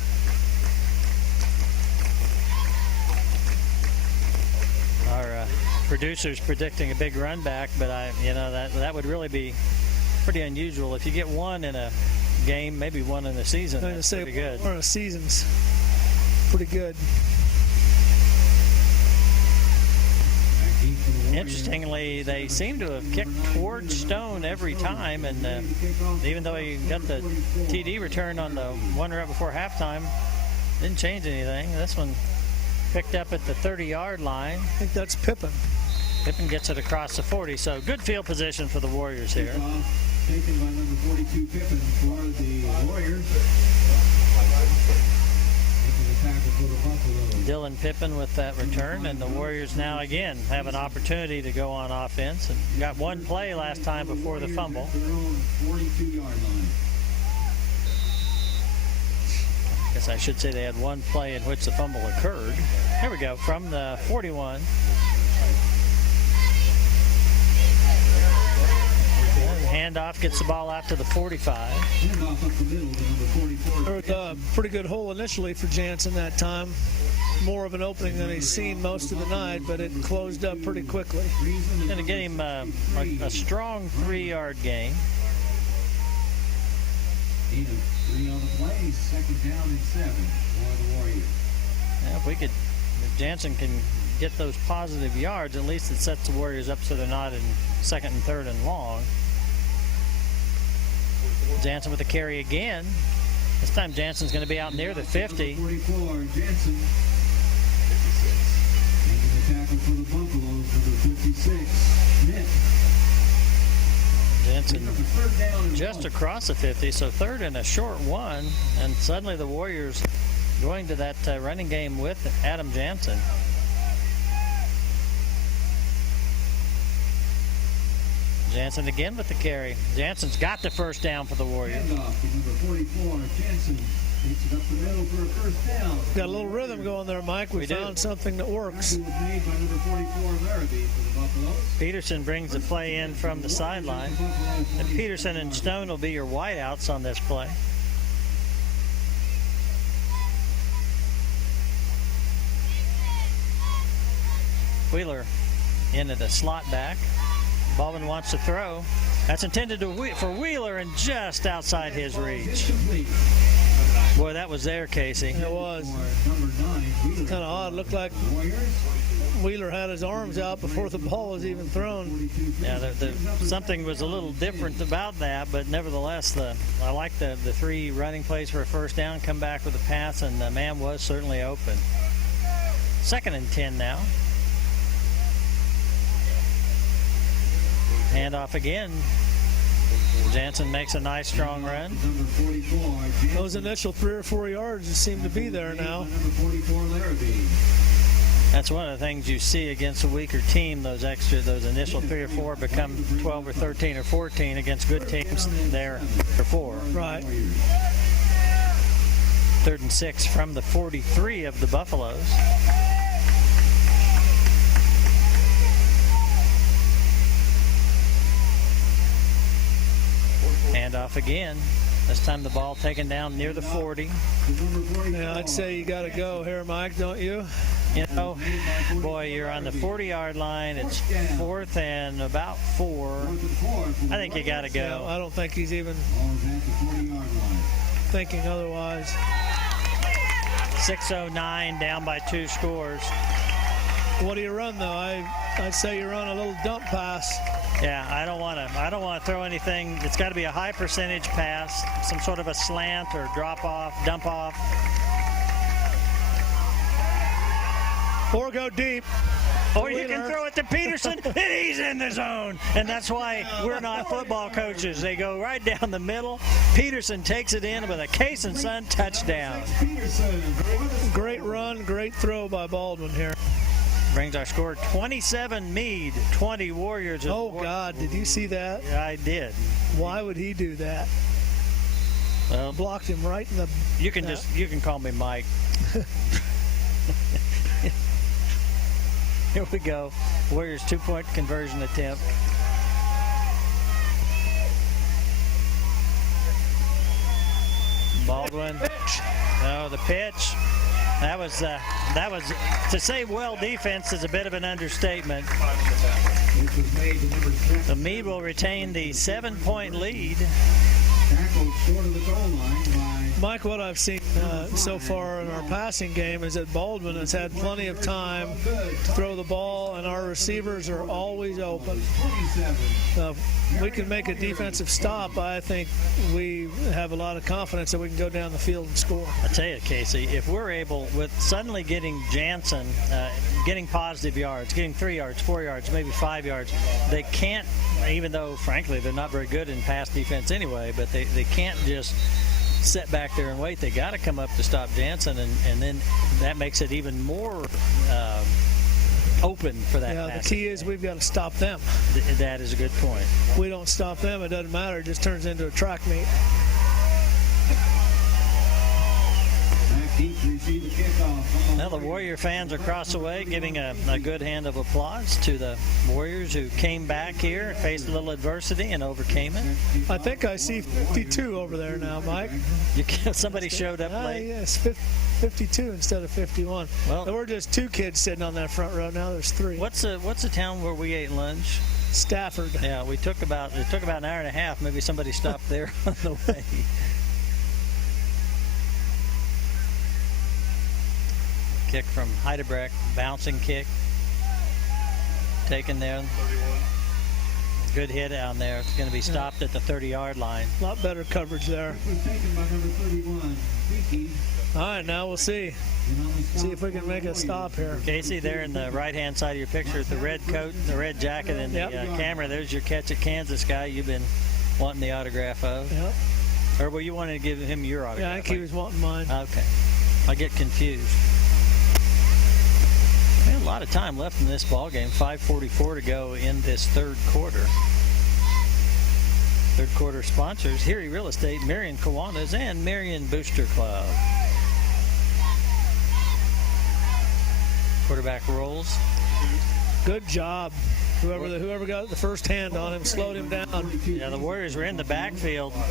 Our producer's predicting a big run back, but that would really be pretty unusual. If you get one in a game, maybe one in a season, I'm going to that's say pretty good. one of the seasons. Pretty good. Interestingly, they seem to have kicked towards Stone every time, and even though he got the TD return on the one right before halftime, didn't change anything. This one picked up at the 30-yard line. I think that's Pippen. Pippen gets it across the 40, so good field position for the Warriors here. Taken by number 42 Pippen for the Warriors. Making the tackle for the Buffaloes. Dylan Pippen with that return, and the Warriors now again have an opportunity to go on offense. And got one play last time before the fumble. Their own 42-yard line. I guess I should say they had one play in which the fumble occurred. Here we go, from the 41. Handoff gets the ball out to the 45. Handoff up the middle to number 44. There was a pretty good hole initially for Jansen that time. More of an opening than he's seen most of the night, but it closed up pretty quickly. Going to get him a strong 3-yard gain. 8 of 3 on the play. Second down and 7 for the Warriors. Yeah, if Jansen can get those positive yards, at least it sets the Warriors up so they're not in second and third and long. Jansen with the carry again. This time Jansen's going to be out near the 50. 44, Jansen. Making the tackle for the Buffaloes, number 56, Nick. Jansen just across the 50, so third and a short one, and suddenly the Warriors going to that running game with Adam Jansen. Jansen again with the carry. Jansen's got the first down for the Warriors. Handoff to number 44, Jansen. Takes it up the middle for a first down. Got a little rhythm going there, Mike. We found something that works. Tackle was made by number 44, Larrabee for the Buffaloes. Peterson brings the play in from the sideline. And Peterson and Stone will be your wideouts on this play. Wheeler in at the slot back. Baldwin wants to throw. That's intended for Wheeler and just outside his reach. Boy, that was there, Casey. It was. Kind of odd. Looked like Wheeler had his arms out before the ball was even thrown. Yeah, something was a little different about that, but nevertheless, I like the 3 running plays for a first down, come back with a pass, and the man was certainly open. 2nd and 10 now. Handoff again. Jansen makes a nice strong run. Those initial 3 or 4 yards just seem to be there now. That's one of the things you see against a weaker team. Those initial 3 or 4 become 12 or 13 or 14 against good teams. There for 4. Right. 3rd and 6 from the 43 of the Buffaloes. Handoff again. This time the ball taken down near the 40. Yeah, I'd say you got to go here, Mike, don't you? You know, boy, you're on the 40-yard line. It's 4th and about 4. I think you got to Yeah, go. I don't think he's even thinking otherwise. 6:09 down by 2 scores. What do you run though? I'd say you run a little dump pass. Yeah, I don't want to throw anything. It's got to be a high percentage pass, some sort of a slant or drop off, dump off. Or go deep. Or you can throw it to Peterson, and he's in the zone. And that's why we're not football coaches. They go right down the middle. Peterson takes it in with a Case and Son touchdown. Great run, great throw by Baldwin here. Brings our score 27 Meade, 20 Warriors. Oh, God, did you see that? Yeah, I did. Why would he do that? Well, Blocked him right in the... you can call me Mike. Here we go. Warriors 2-point conversion attempt. Baldwin. No, the pitch. That was to say well defense is a bit of an understatement. Which was made to number 6. The Meade will retain the 7-point lead. Tackled short of the goal line by Mike, what I've seen so far in our passing game is that Baldwin has had plenty of time to throw the ball, and our receivers are always open. 27. If we can make a defensive stop, I think we have a lot of confidence that we can go down the field and score. I tell you, Casey, if we're able, with suddenly getting Jansen, getting positive yards, getting 3 yards, 4 yards, maybe 5 yards, they can't, even though, frankly, they're not very good in pass defense anyway, but they can't just sit back there and wait. They got to come up to stop Jansen, and then that makes it even more open for that. Yeah, the key is we've got to stop them. That is a good point. If we don't stop them, it doesn't matter. It just turns into a track meet. Back deep to receive the kickoff. Now the Warrior fans are across the way giving a good hand of applause to the Warriors who came back here, faced a little adversity, and overcame it. I think I see 52 over there now, Mike. Somebody showed up late. Yes, 52 instead of 51. Well, there were just 2 kids sitting on that front row. Now there's 3. What's the town where we ate lunch? Stafford. Yeah, it took about an hour and a half. Maybe somebody stopped there on the way. Kick from Heidebrecht, bouncing kick. Taken there. Good hit down there. It's going to be stopped at the 30-yard line. A lot better coverage there. It was taken by number 31, Vicky. All right, now we'll see. See if we can make a stop here. Casey, there in the right-hand side of your picture with the red coat, the red jacket, and the camera. There's your Catch at Kansas guy you've been wanting the autograph of. Yep. Or were you wanting to give him your autograph? Yeah, I think he was wanting mine. Okay. I get confused. We have a lot of time left in this ball game. 5:44 to go in this third quarter. Third quarter sponsors: Erie Real Estate, Marion Kiwanis, and Marion Booster Club. Quarterback rolls. Good job. Whoever got the first hand on him slowed him down. Yeah, the Warriors were in the backfield. We'll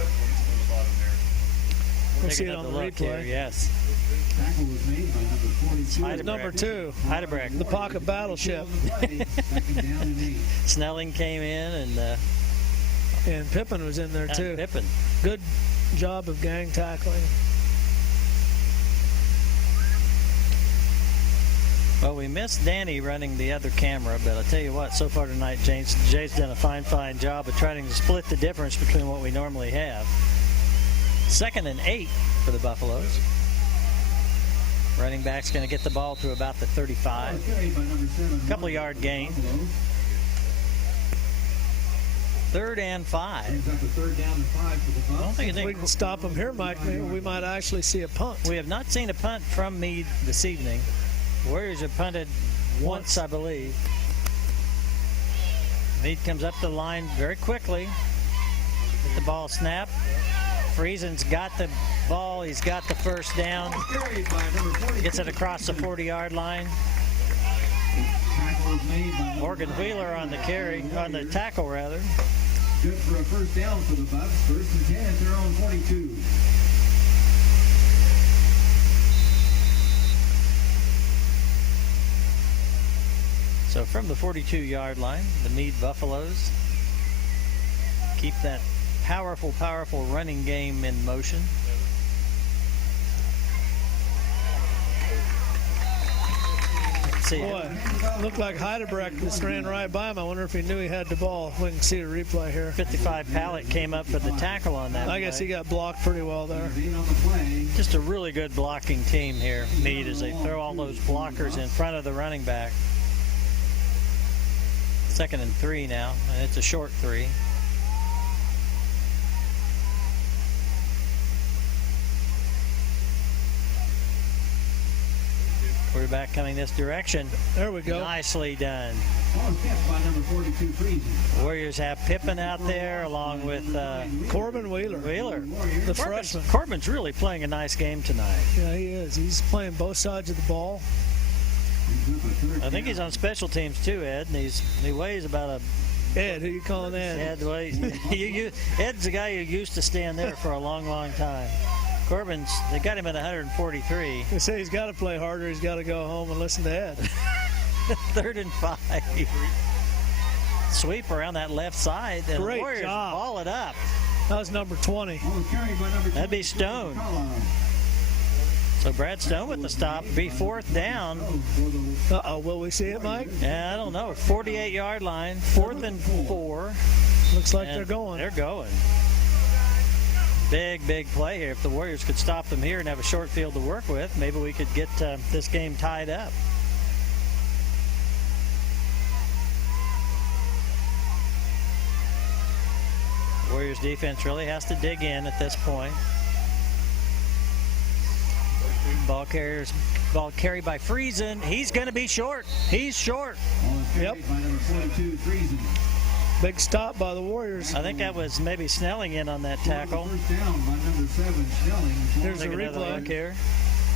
Take see it another on the look replay. here. Yes. Tackle was made by number 42. Number 2, Heidebrecht. the pocket battleship. Second down and 8. Snelling came in, And Pippen was in there and too. Pippen. Good job of gang tackling. Well, we missed Danny running the other camera, but I'll tell you what, so far tonight, Jay's done a fine job of trying to split the difference between what we normally have. 2nd and 8 for the Buffaloes. Running back's going to get the ball to about the 35. Carried by number 7. Couple yard gain. 3rd and 5. Brings up a 3rd down and 5 for the I don't Bucks. think If we can stop them here, Mike, we might actually see a punt. we have not seen a punt from Meade this evening. Warriors have punted once, I believe. Meade comes up the line very quickly. Get the ball snapped. Friesen's got the ball. He's got the first down. Carried by number 40. Gets it across the 40-yard line. Tackle was made by Morgan Wheeler on the carry, on the tackle rather. good for a first down for the Bucks. 1st and 10 at their own 42. So from the 42-yard line, the Meade Buffaloes keep that powerful running game in motion. Let's see. Boy, looked like Heidebrecht just ran right by him. I wonder if he knew he had the ball. We can see a replay here. 55 Pallet came up for the tackle on that. I guess he got blocked pretty well there. Being on the play. Just a really good blocking team here, Meade, as they throw all those blockers in front of the running back. 2nd and 3 now, and it's a short 3. Quarterback coming this direction. There we go. Nicely done. Ball is kept by number 42, Friesen. Warriors have Pippen out there along with Corbin Wheeler, Wheeler. the freshman. Corbin's really playing a nice game tonight. Yeah, he is. He's playing both sides of the ball. I think he's on special teams too, Ed, and he weighs about a Ed, who you calling Ed? Ed weighs. Ed's the guy who used to stand there for a long time. Corbin's, they got him at 143. They say he's got to play harder. He's got to go home and listen to Ed. 3rd and 5. sweep around that left side. And Great the Warriors job. ball it up. That was number 20. Oh, carried by number That'd be 20, Stone. McCullough. So Brad Stone with the stop. Be fourth down. Uh-oh, will we see it, Mike? Yeah, I don't know. 48-yard line. 4th and 4. Looks like And they're going. They're going. Big play here. If the Warriors could stop them here and have a short field to work with, maybe we could get this game tied up. Warriors defense really has to dig in at this point. Ball carried by Friesen. He's going to be short. He's short. Yep. By number 42, Friesen. Big stop by the Warriors. I think that was maybe Snelling in on that tackle. First down by number 7, Snelling. There's a Take another replay. look here.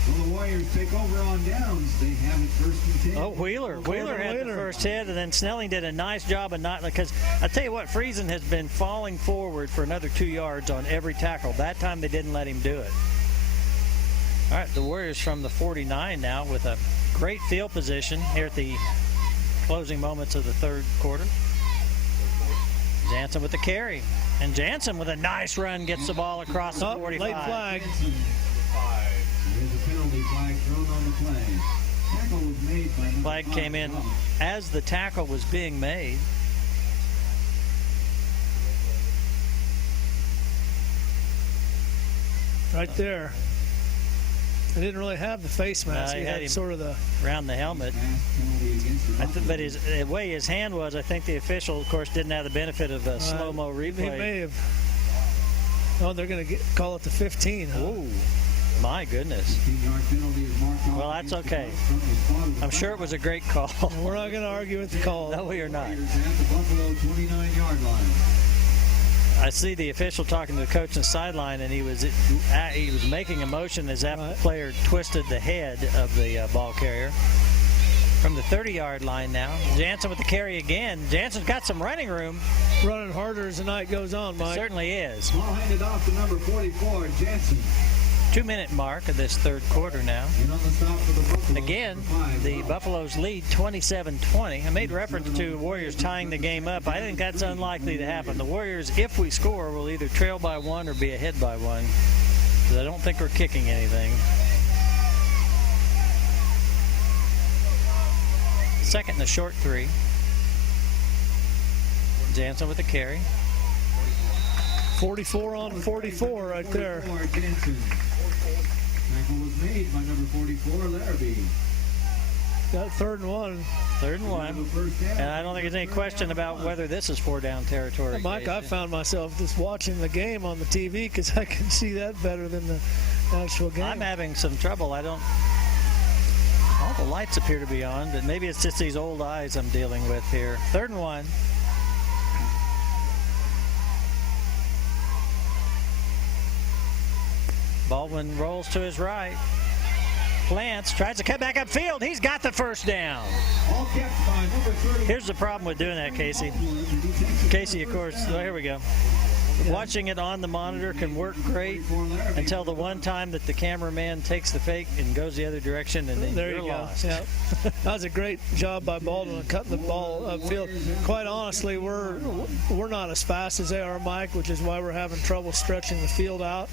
Will the Warriors take over on downs? They have it 1st and 10. Oh, Wheeler had the first hit, and then Snelling did a nice job of not, because I tell you what, Friesen has been falling forward for another 2 yards on every tackle. That time they didn't let him do it. All right, the Warriors from the 49 now with a great field position here at the closing moments of the third quarter. Jansen with the carry, and Jansen with a nice run gets the ball across the 45. Late flag. There's a penalty flag thrown on the play. Tackle was made by number Flag 5, came in Welch. as the tackle was being made. Right there. They didn't really have the face mask. he He had had him sort of the... Around the helmet. Pass penalty against the But Buffaloes. the way his hand was, I think the official, of course, didn't have the benefit of a slow-mo He replay. may have... Oh, they're going to call it the 15. Huh? Ooh, my goodness. 15-yard penalty is marked off Well, that's against the okay. Buffs from the spot of the I'm sure it was a great call. We're not going to argue with the call. No, we are not. Warriors at the Buffalo 29-yard line. I see the official talking to the coach on the sideline, and he was making a motion as that player twisted the head of the ball carrier. From the 30-yard line now, Jansen with the carry again. Jansen's got some running room. Running harder as the night goes on, Mike. Certainly is. Ball handed off to number 44, Jansen. 2-minute mark of this third quarter now. And on the stop for the Buffaloes. Again, number 5, the Welch. Buffaloes lead 27-20. I made reference to Warriors tying the game up. I think that's unlikely to happen. The Warriors, if we score, will either trail by 1 or be ahead by 1. Because I don't think we're kicking anything. Second and a short 3. Jansen with the carry. 44 on 44 right there. 44, Jansen. Tackle was made by number 44, Larrabee. Got 3rd and 1. 3rd and 1. First down. And I don't think there's any question about whether this is 4-down territory. Mike, I found myself just watching the game on the TV because I can see that better than the actual game. I'm having some trouble. All the lights appear to be on, but maybe it's just these old eyes I'm dealing with here. 3rd and 1. Baldwin rolls to his right. Plants, tries to cut back upfield. He's got the first down. All kept by number 30. Here's the problem with doing that, Casey. Casey, of course, oh, here we go. Watching it on the monitor can work great until the one time that the cameraman takes the fake and goes the other direction, and then There you're you go. lost. Yeah. That was a great job by Baldwin cutting the ball upfield. Quite honestly, we're not as fast as they are, Mike, which is why we're having trouble stretching the field out.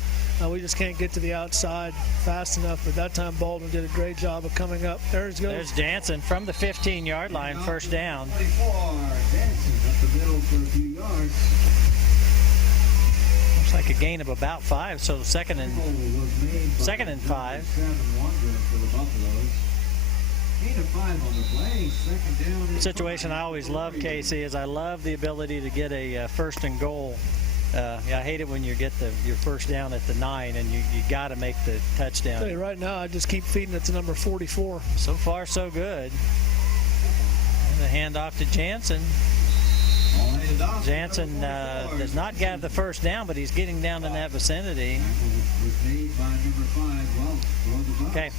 We just can't get to the outside fast enough. But that time, Baldwin did a great job of coming up. There's Jansen from the 15-yard line, first down. 24, Jansen up the middle for a few yards. Looks like a gain of about 5, so second and Tackle was made by 2nd and 5. 7 Wondren for the Buffaloes. Gain of 5 on the play. Second down. and Situation I 5. always love, Casey, is I love the ability to get a first and goal. I hate it when you get your first down at the 9 and you got to make the I'll touchdown. tell you right now, I just keep feeding it to number 44. So far, so good. And the handoff to Jansen. Ball handed off to Jansen number 44, does not get the first down, but he's getting down in that vicinity. Tackle was made by number 5, Welch for the Buffs. Okay,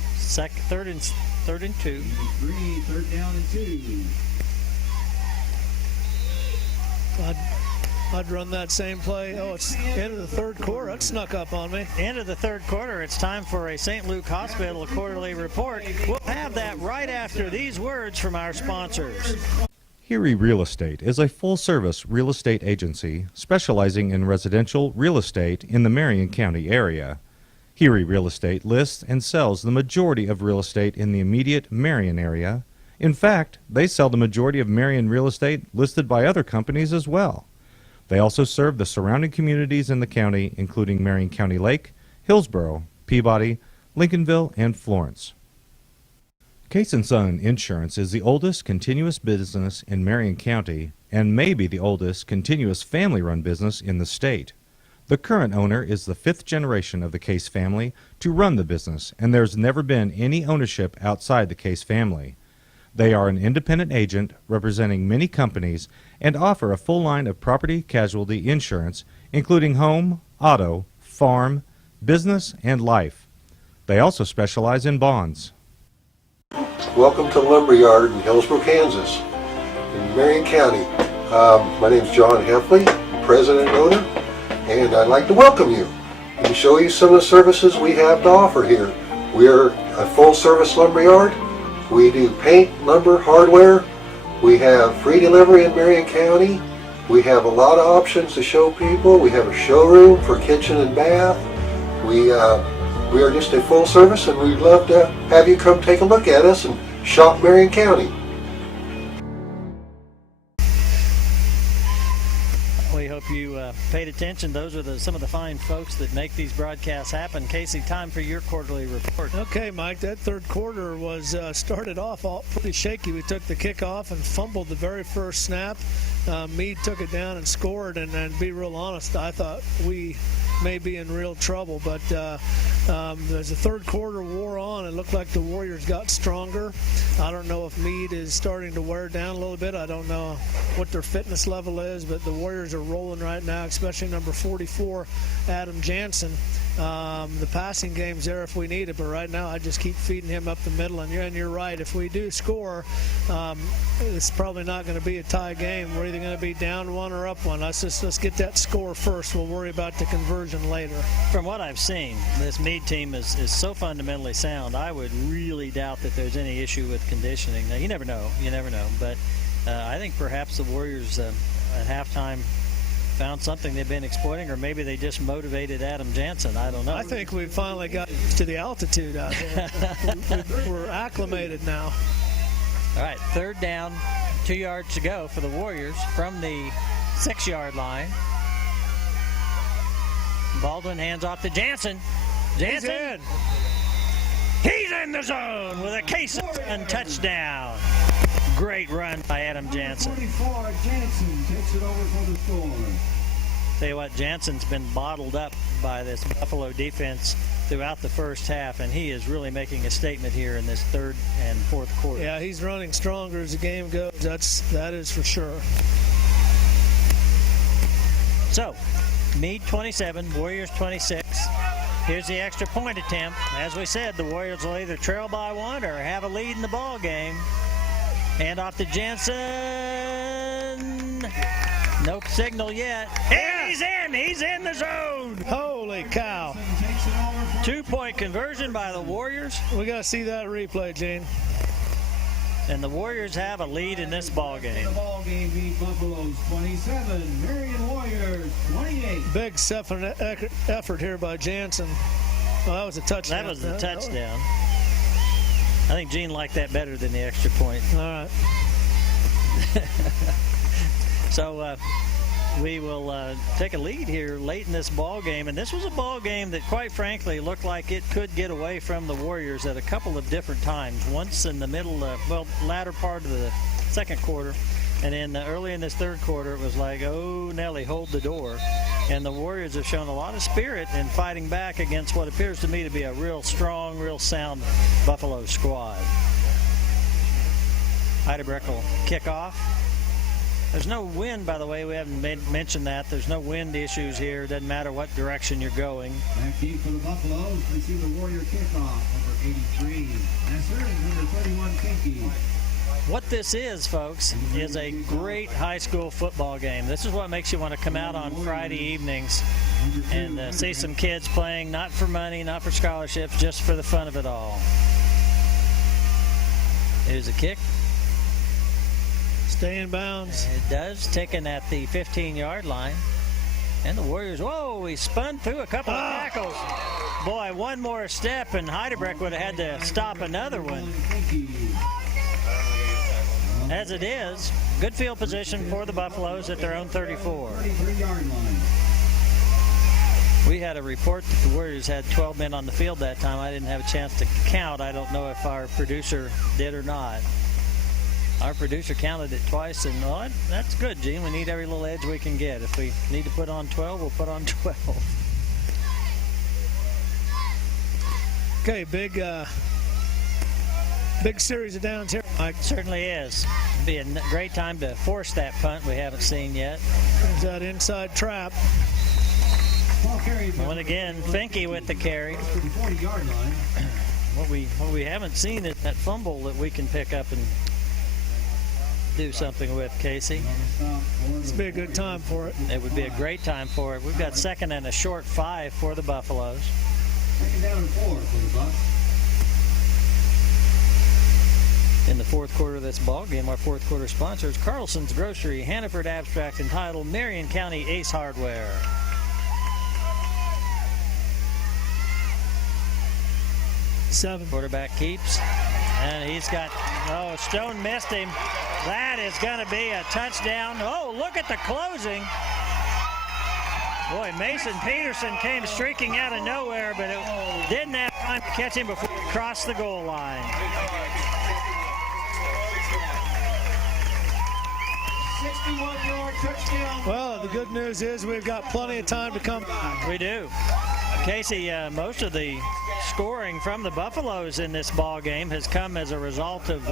third and 2. 3, third down and 2. I'd run that same play. Oh, it's end of the third quarter. That snuck up on me. End of the third quarter. It's time for a St. Luke Hospital quarterly report. We'll have that right after these words from our sponsors. Huey Real Estate is a full-service real estate agency specializing in residential real estate in the Marion County area. Huey Real Estate lists and sells the majority of real estate in the immediate Marion area. In fact, they sell the majority of Marion real estate listed by other companies as well. They also serve the surrounding communities in the county, including Marion County Lake, Hillsborough, Peabody, Lincolnville, and Florence. Case & Son Insurance is the oldest continuous business in Marion County and may be the oldest continuous family-run business in the state. The current owner is the 5th generation of the Case family to run the business, and there's never been any ownership outside the Case family. They are an independent agent representing many companies and offer a full line of property casualty insurance, including home, auto, farm, business, and life. They also specialize in bonds. Welcome to the Lumberyard in Hillsborough, Kansas, in Marion County. My name is John Heffley, president and owner, and I'd like to welcome you and show you some of the services we have to offer here. We are a full-service lumberyard. We do paint, lumber, hardware. We have free delivery in Marion County. We have a lot of options to show people. We have a showroom for kitchen and bath. We are just a full service, and we'd love to have you come take a look at us and shop Marion County. We hope you paid attention. Those are some of the fine folks that make these broadcasts happen. Casey, time for your quarterly report. Okay, Mike, that third quarter was started off all pretty shaky. We took the kickoff and fumbled the very first snap. Meade took it down and scored, and to be real honest, I thought we may be in real trouble, but as the third quarter wore on, it looked like the Warriors got stronger. I don't know if Meade is starting to wear down a little bit. I don't know what their fitness level is, but the Warriors are rolling right now, especially number 44, Adam Jansen. The passing game's there if we need it, but right now I just keep feeding him up the middle, and you're right. If we do score, it's probably not going to be a tie game. We're either going to be down one or up one. Let's get that score first. We'll worry about the conversion later. From what I've seen, this Meade team is so fundamentally sound. I would really doubt that there's any issue with conditioning. Now, you never know, but I think perhaps the Warriors at halftime found something they've been exploiting, or maybe they just motivated Adam Jansen. I don't know. I think we finally got to the altitude out there. We're acclimated now. All right, third down, 2 yards to go for the Warriors from the 6-yard line. Baldwin hands off to Jansen. Jansen. He's in the zone with a Case and touchdown. Great run by Adam Jansen. 44, Jansen takes it over for the score. Tell you what, Jansen's been bottled up by this Buffalo defense throughout the first half, and he is really making a statement here in this third and fourth quarter. Yeah, he's running stronger as the game goes. That is for sure. So, Meade 27, Warriors 26. Here's the extra point attempt. As we said, the Warriors will either trail by one or have a lead in the ball game. Hand off to Jansen. No signal yet. And he's in the zone. Holy cow. 2-point conversion by the Warriors. We got to see that replay, Gene. And the Warriors have a lead in this ball game. The ball game beat Buffalo's 27, Marion Warriors 28. Big effort here by Jansen. Well, that was a touchdown. That was the touchdown. I think Gene liked that better than the extra point. All right. So we will take a lead here late in this ball game, and this was a ball game that, quite frankly, looked like it could get away from the Warriors at a couple of different times. Once in the middle, latter part of the second quarter, and then early in this third quarter, it was like, oh, Nelly, hold the door. And the Warriors have shown a lot of spirit in fighting back against what appears to me to be a real strong, real sound Buffalo squad. Heidebrecht will kick off. There's no wind, by the way. We haven't mentioned that. There's no wind issues here. Doesn't matter what direction you're going. Back deep for the Buffaloes. We see the Warrior kickoff. Number 83, Nasser, and number 31, Kinky. What this is, folks, is a great high school football game. This is what makes you want to come out on Friday evenings and see some kids playing, not for money, not for scholarships, just for the fun of it all. Here's a kick. Stay in bounds. It does, ticking at the 15-yard line. And the Warriors, whoa, he spun through a couple of tackles. Boy, one more step, and Heidebrecht would have had to stop another one. As it is, good field position for the Buffaloes at their own 34. 33-yard line. We had a report that the Warriors had 12 men on the field that time. I didn't have a chance to count. I don't know if our producer did or not. Our producer counted it twice, and well, that's good, Gene. We need every little edge we can get. If we need to put on 12, we'll put on 12. Okay, big series of downs here, Mike. Certainly is. It'd be a great time to force that punt we haven't seen yet. There's that inside trap. Ball carried by Once again, Finke with the carry. to the 40-yard line. What we haven't seen is that fumble that we can pick up and do something with, Casey. It's be a good time for it. It would be a great time for it. We've got second and a short 5 for the Buffaloes. Second down and 4 for the Bucs. In the fourth quarter of this ball game, our fourth quarter sponsors: Carlson's Grocery, Hannaford Abstract and Title, Marion County Ace Hardware. Seven. Quarterback keeps, and he's got, oh, Stone missed him. That is going to be a touchdown. Oh, look at the closing. Boy, Mason Peterson came streaking out of nowhere, but it didn't have time to catch him before he crossed the goal line. 61-yard touchdown. Well, the good news is we've got plenty of time to come back. We do. Casey, most of the scoring from the Buffaloes in this ball game has come as a result of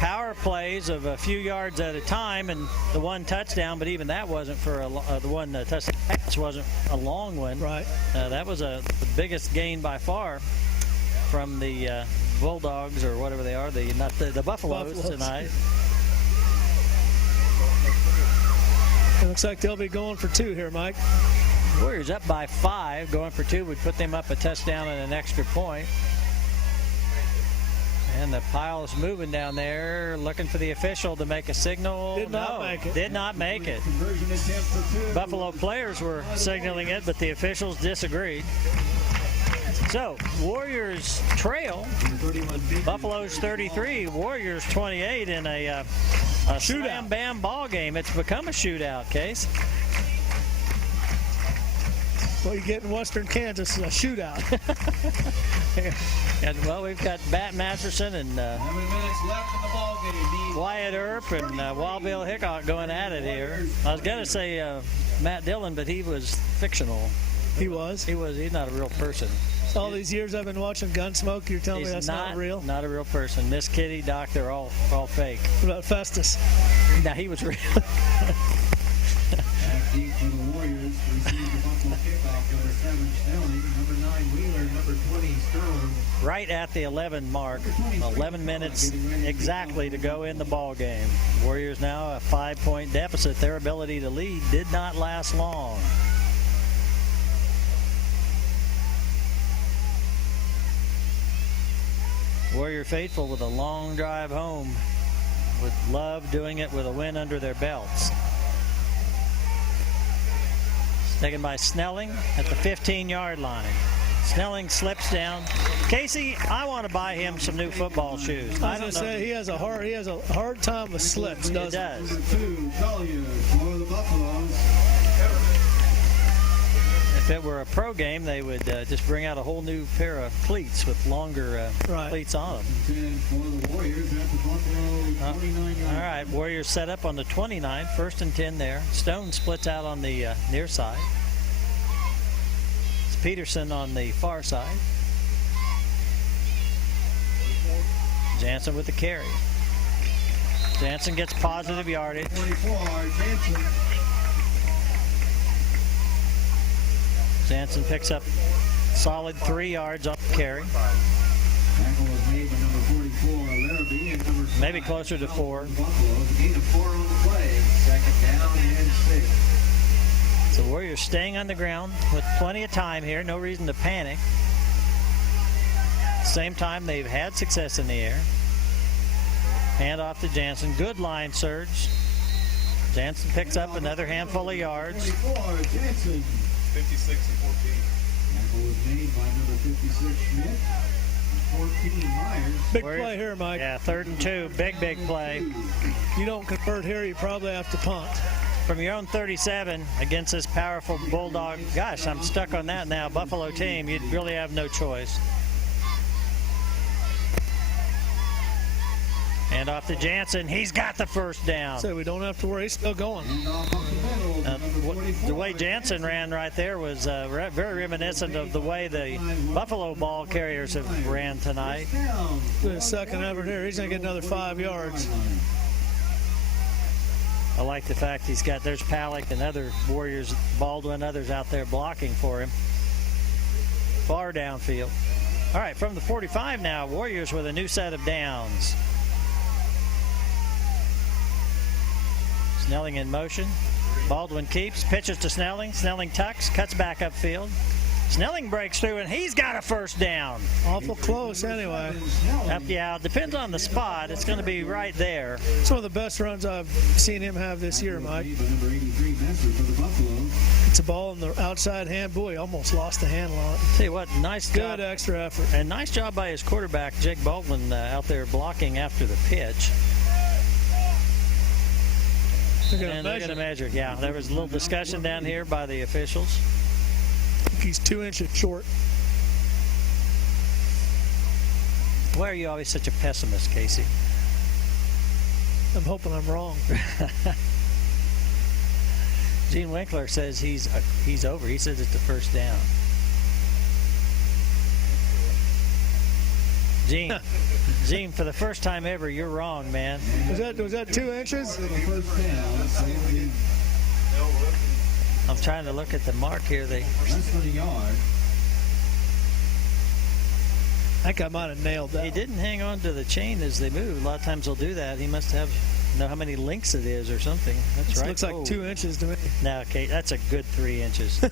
power plays of a few yards at a time, and the one touchdown, but even that wasn't for the one touchdown pass wasn't a long one. Right. That was the biggest gain by far from the Bulldogs, or whatever they are, the Buffaloes tonight. It looks like they'll be going for 2 here, Mike. Warriors up by 5, going for 2 would put them up a touchdown and an extra point. And the pile's moving down there, looking for the official to make a signal. Did not make it. Did not make it. Conversion attempt for 2. Buffalo players were signaling it, but the officials disagreed. So, Warriors trail. Buffaloes 33, Warriors 28 in a slam-bam ball game. It's become a shootout, Case. Well, you get in Western Kansas, a shootout. And, well, we've got Bat Masterson and 11 minutes left in the ball game. Wyatt Earp and Wild Bill Hickok going at it here. I was going to say Matt Dillon, but he was fictional. He was. He's not a real person. All these years I've been watching Gunsmoke, you're telling me that's not real? Not a real person. Miss Kitty, Doc, they're all fake. What about Festus? Now, he was real. Back deep for the Warriors. Receive the Buffalo kickoff. Number 7, Snelling. Number 9, Wheeler. Number 20, Sterling. Right at the 11 mark. 11 minutes exactly to go in the ball game. Warriors now a 5-point deficit. Their ability to lead did not last long. Warrior faithful with a long drive home, with Love doing it with a win under their belts. It's taken by Snelling at the 15-yard line. Snelling slips down. Casey, I want to buy him some new football shoes. I was going to say he has a hard time with slips, doesn't he? It does. Number 2, Collier for the Buffaloes. If it were a pro game, they would just bring out a whole new pair of cleats with longer cleats on them. 10 for the Warriors at the Buffalo 29-yard. All right, Warriors set up on the 29, 1st and 10 there. Stone splits out on the near side. It's Peterson on the far side. Jansen with the carry. Jansen gets positive yardage. 24, Jansen. Jansen picks up solid 3 yards on the carry. Tackle was made by number 44, Larrabee, and number 5, Maybe closer to 4. Buffalo. A gain of 4 on the play. 2nd down and 6. So Warriors staying on the ground with plenty of time here. No reason to panic. Same time, they've had success in the air. Hand off to Jansen. Good line surge. Jansen picks up another handful of yards. 24, Jansen. 56 and 14. Tackle was made by number 56, Schmidt. And 14, Myers. Big play here, Mike. Yeah, 3rd and 2. Big play. You don't convert here, you probably have to punt. From your own 37 against this powerful Bulldog. Gosh, I'm stuck on that now. Buffalo team, you really have no choice. And off to Jansen. He's got the first down. So we don't have to worry. He's still going. And off up the middle, number 44. The way Jansen ran right there was very reminiscent of the way the Buffalo ball carriers have ran tonight. Down. The second effort here, he's going to get another 5 yards. I like the fact there's Palick and other Warriors, Baldwin, others out there blocking for him. Far downfield. All right, from the 45 now, Warriors with a new set of downs. Snelling in motion. Baldwin keeps, pitches to Snelling. Snelling tucks, cuts back upfield. Snelling breaks through, and he's got a first down. Awful close anyway. Yeah, it depends on the spot. It's going to be right there. It's one of the best runs I've seen him have this year, Mike. By number 83, Messer for the Buffalo. It's a ball in the outside hand. Boy, almost lost the handle on it. See what, nice job. Good extra effort. And nice job by his quarterback, Jake Baldwin, out there blocking after the pitch. They're They're going to measure. Yeah, there was a little discussion down here by the officials. He's 2 inches short. Why are you always such a pessimist, Casey? I'm hoping I'm wrong. Gene Winkler says he's over. He says it's the first down. Gene, for the first time ever, you're wrong, man. Was that 2 inches? First down, so the I'm trying to look at the mark here. less than a yard. I think I might have nailed that. He didn't hang on to the chain as they moved. A lot of times they'll do that. He must know how many links it is or something. That's It right. looks like 2 inches to me. No, okay, that's a good 3 inches.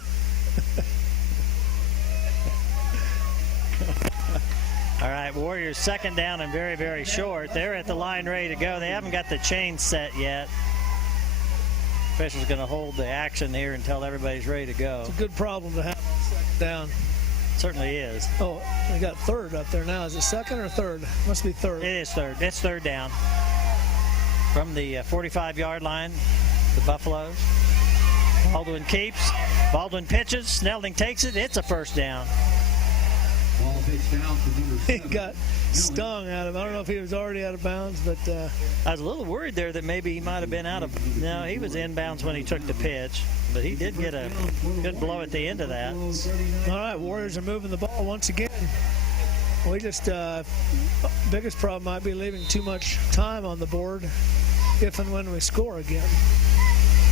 All right, Warriors second down and very, very short. They're at the line ready to go. They haven't got the chain set yet. Official's going to hold the action here until everybody's ready to go. It's a good problem to have on second down. Certainly is. Oh, we got third up there now. Is it second or third? Must be third. It is third. It's third down. From the 45-yard line, the Buffaloes. Baldwin keeps. Baldwin pitches. Snelling takes it. It's a first down. Ball pitched down to number 7. He got stung out of. I don't know if he was already out of bounds, but I was a little worried there that maybe he might have been out of. No, he was inbounds when he took the pitch, but he did get a good blow at the end of that. all right, Warriors are moving the ball once again. We just biggest problem might be leaving too much time on the board if and when we score again.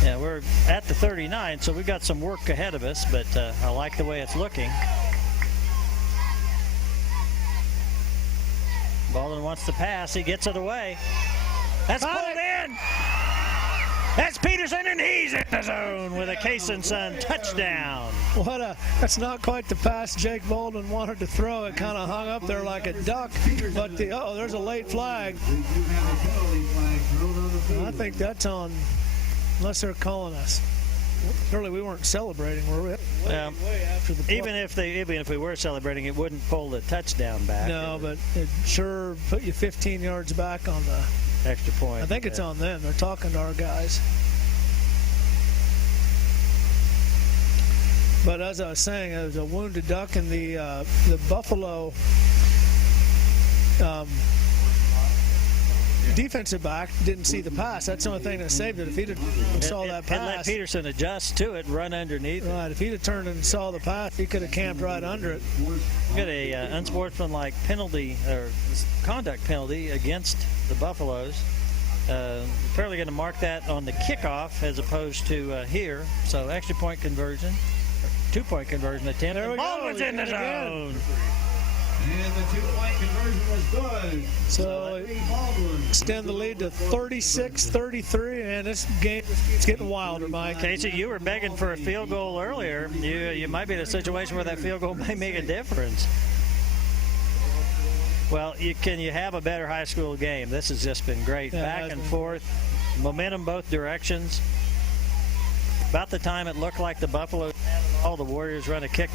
Yeah, we're at the 39, so we've got some work ahead of us, but I like the way it's looking. Baldwin wants to pass. He gets it away. That's pulled in. That's Peterson, and he's in the zone with a Case & Son touchdown. That's not quite the pass Jake Baldwin wanted to throw. It kind of hung up there like a duck, but there's a late flag. We do have a penalty flag thrown on the field. I think that's on, unless they're calling us. Surely we weren't celebrating, were we? Way after the play. Even if we were celebrating, it wouldn't pull the touchdown back. No, but it sure put you 15 yards back on the Extra point. I think it's on them. They're talking to our guys. But as I was saying, there was a wounded duck, and the Buffalo defensive back didn't see the pass. That's the only thing that saved it. If he'd have saw that pass, and let Peterson adjust to it, run underneath it. Right. If he'd have turned and saw the pass, he could have camped right under it. Got a unsportsmanlike penalty or conduct penalty against the Buffaloes. Apparently going to mark that on the kickoff as opposed to here. So extra point conversion, 2-point conversion attempt. There we go. Baldwin's in the zone. And the 2-point conversion was good. So extend the lead to 36-33, and this game is getting wilder, Mike. Casey, you were begging for a field goal earlier. You might be in a situation where that field goal may make a difference. Well, can you have a better high school game? This has just been great. Yeah, Back and forth, momentum both directions. About the time it looked like the Buffaloes had it all, the Warriors run a kick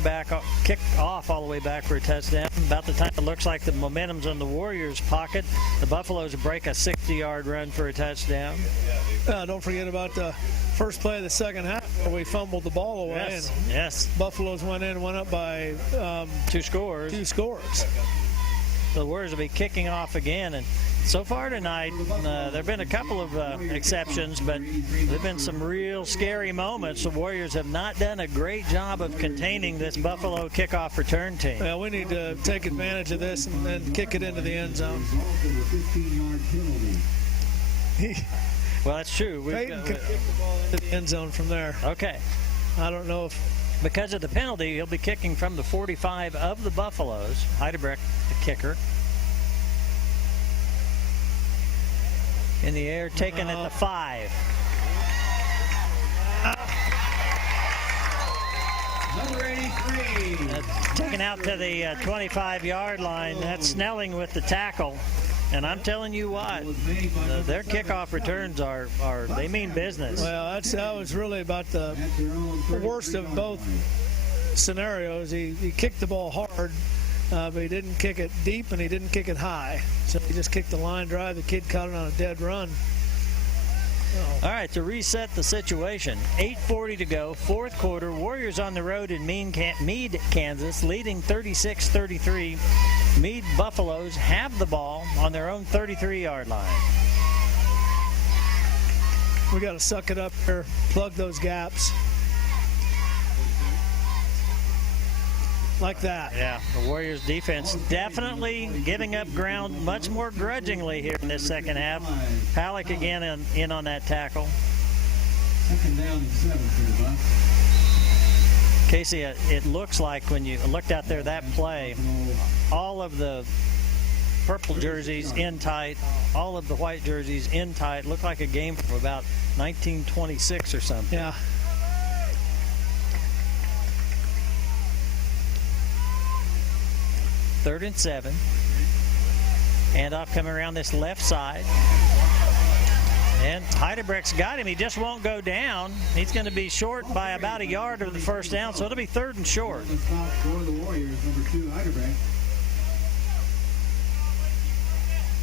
off all the way back for a touchdown. About the time it looks like the momentum's in the Warriors' pocket, the Buffaloes break a 60-yard run for a touchdown. Don't forget about the first play of the second half where we fumbled the ball away. Yes, and yes. Buffaloes went up by 2 scores. 2 scores. The Warriors will be kicking off again, and so far tonight, there have been a couple of exceptions, but there have been some real scary moments. The Warriors have not done a great job of containing this Buffalo kickoff return team. Well, we need to take advantage of this and then kick it into the end zone. Well, that's true. Peyton can kick the ball into the end zone from there. Okay. I don't know if... Because of the penalty, he'll be kicking from the 45 of the Buffaloes. Heidebrecht, the kicker. In the air, taken at the 5. Number 83. Taken out to the 25-yard line. That's Snelling with the tackle. And I'm telling you what, their kickoff returns they mean business. Well, that was really about the worst of both scenarios. He kicked the ball hard, but he didn't kick it deep and he didn't kick it high. So he just kicked the line drive. The kid caught it on a dead run. All right, to reset the situation, 8:40 to go, fourth quarter. Warriors on the road in Meade, Kansas, leading 36-33. Meade Buffaloes have the ball on their own 33-yard line. We got to suck it up here, plug those gaps. Like that. Yeah, the Warriors defense definitely giving up ground much more grudgingly here in this second half. Halleck again in on that tackle. Second down and 7 for the Bucs. Casey, it looks like when you looked out there that play, all of the purple jerseys in tight, all of the white jerseys in tight. Looked like a game from about 1926 or something. Yeah. Third and 7. Handoff coming around this left side. And Heidebrecht's got him. He just won't go down. He's going to be short by about a yard of the first down, so it'll be 3rd and short. The stop for the Warriors, number 2, Heidebrecht.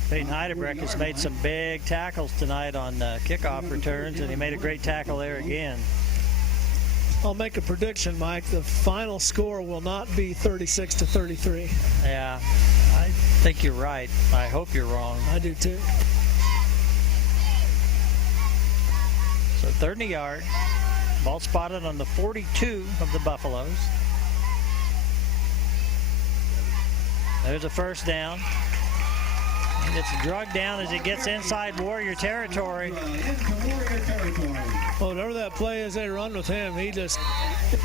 Peyton Heidebrecht has made some big tackles tonight on kickoff returns, and he made a great tackle there again. I'll make a prediction, Mike. The final score will not be 36-33. Yeah, I think you're right. I hope you're wrong. I do too. So 3rd and a yard. Ball spotted on the 42 of the Buffaloes. There's a first down. He gets drugged down as he gets inside Warrior territory. Into Warrior territory. Well, whatever that play is they run with him,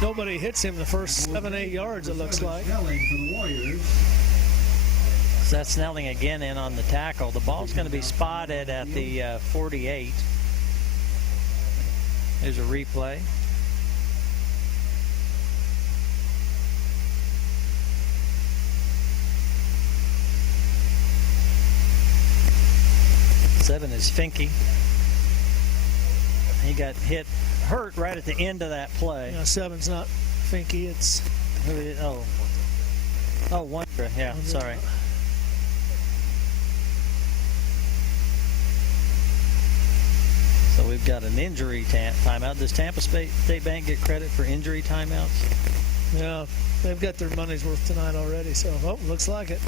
nobody hits him the first 7-8 yards, it looks like. Snelling for the Warriors. So that's Snelling again in on the tackle. The ball's going to be spotted at the 48. There's a replay. Seven is Finke. He got hurt right at the end of that play. Yeah, 7's not Finke, it's... Wondra. Yeah, sorry. So we've got an injury timeout. Does Tampa State Bank get credit for injury timeouts? Yeah, they've got their money's worth tonight already, so looks like it.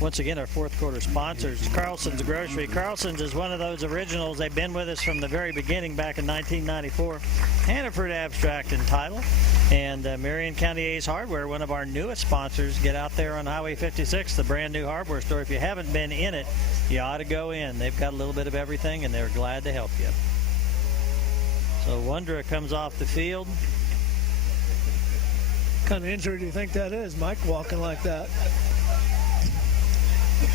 Once again, our fourth quarter sponsors, Carlson's Grocery. Carlson's is one of those originals. They've been with us from the very beginning back in 1994. Hannaford Abstract and Title. And Marion County Ace Hardware, one of our newest sponsors. Get out there on Highway 56, the brand new hardware store. If you haven't been in it, you ought to go in. They've got a little bit of everything, and they're glad to help you. So Wondra comes off the field. What kind of injury do you think that is, Mike, walking like that?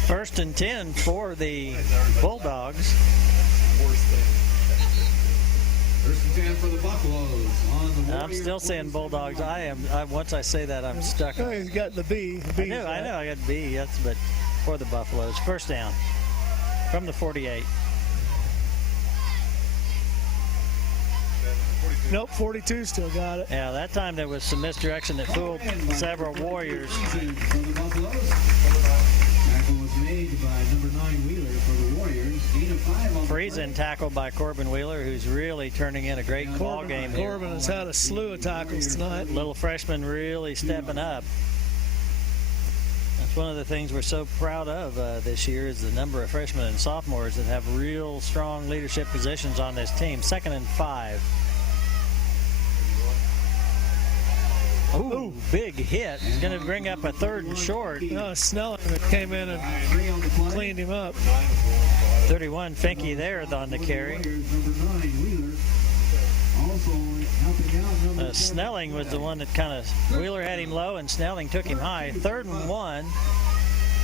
1st and 10 for the Bulldogs. First and 10 for the Buffaloes on the I'm Warriors still saying 47 Bulldogs. yard Once I say that, I'm stuck. Oh, he's got the B. I know, I got B. But for the Buffaloes, first down from the 48. Nope, 42 still got it. Yeah, that time there was some misdirection that fooled several Warriors. For the Buffaloes. Tackle was made by number 9 Wheeler for the Warriors. Gain of 5 on the Friesen play. tackled by Corbin Wheeler, who's really turning in a great ball game here. Corbin has had a slew of tackles tonight. Little freshman really stepping up. That's one of the things we're so proud of this year is the number of freshmen and sophomores that have real strong leadership positions on this team. 2nd and 5. Ooh, big hit. He's going to bring up a 3rd and short. Snelling that came in and 3 on the play. cleaned him up. 31 Finke there on the carry. Warriors, number 9 Wheeler. Also helping out number 7. Snelling was the one that kind of, Wheeler had him low and Snelling took him high. 3rd and 1.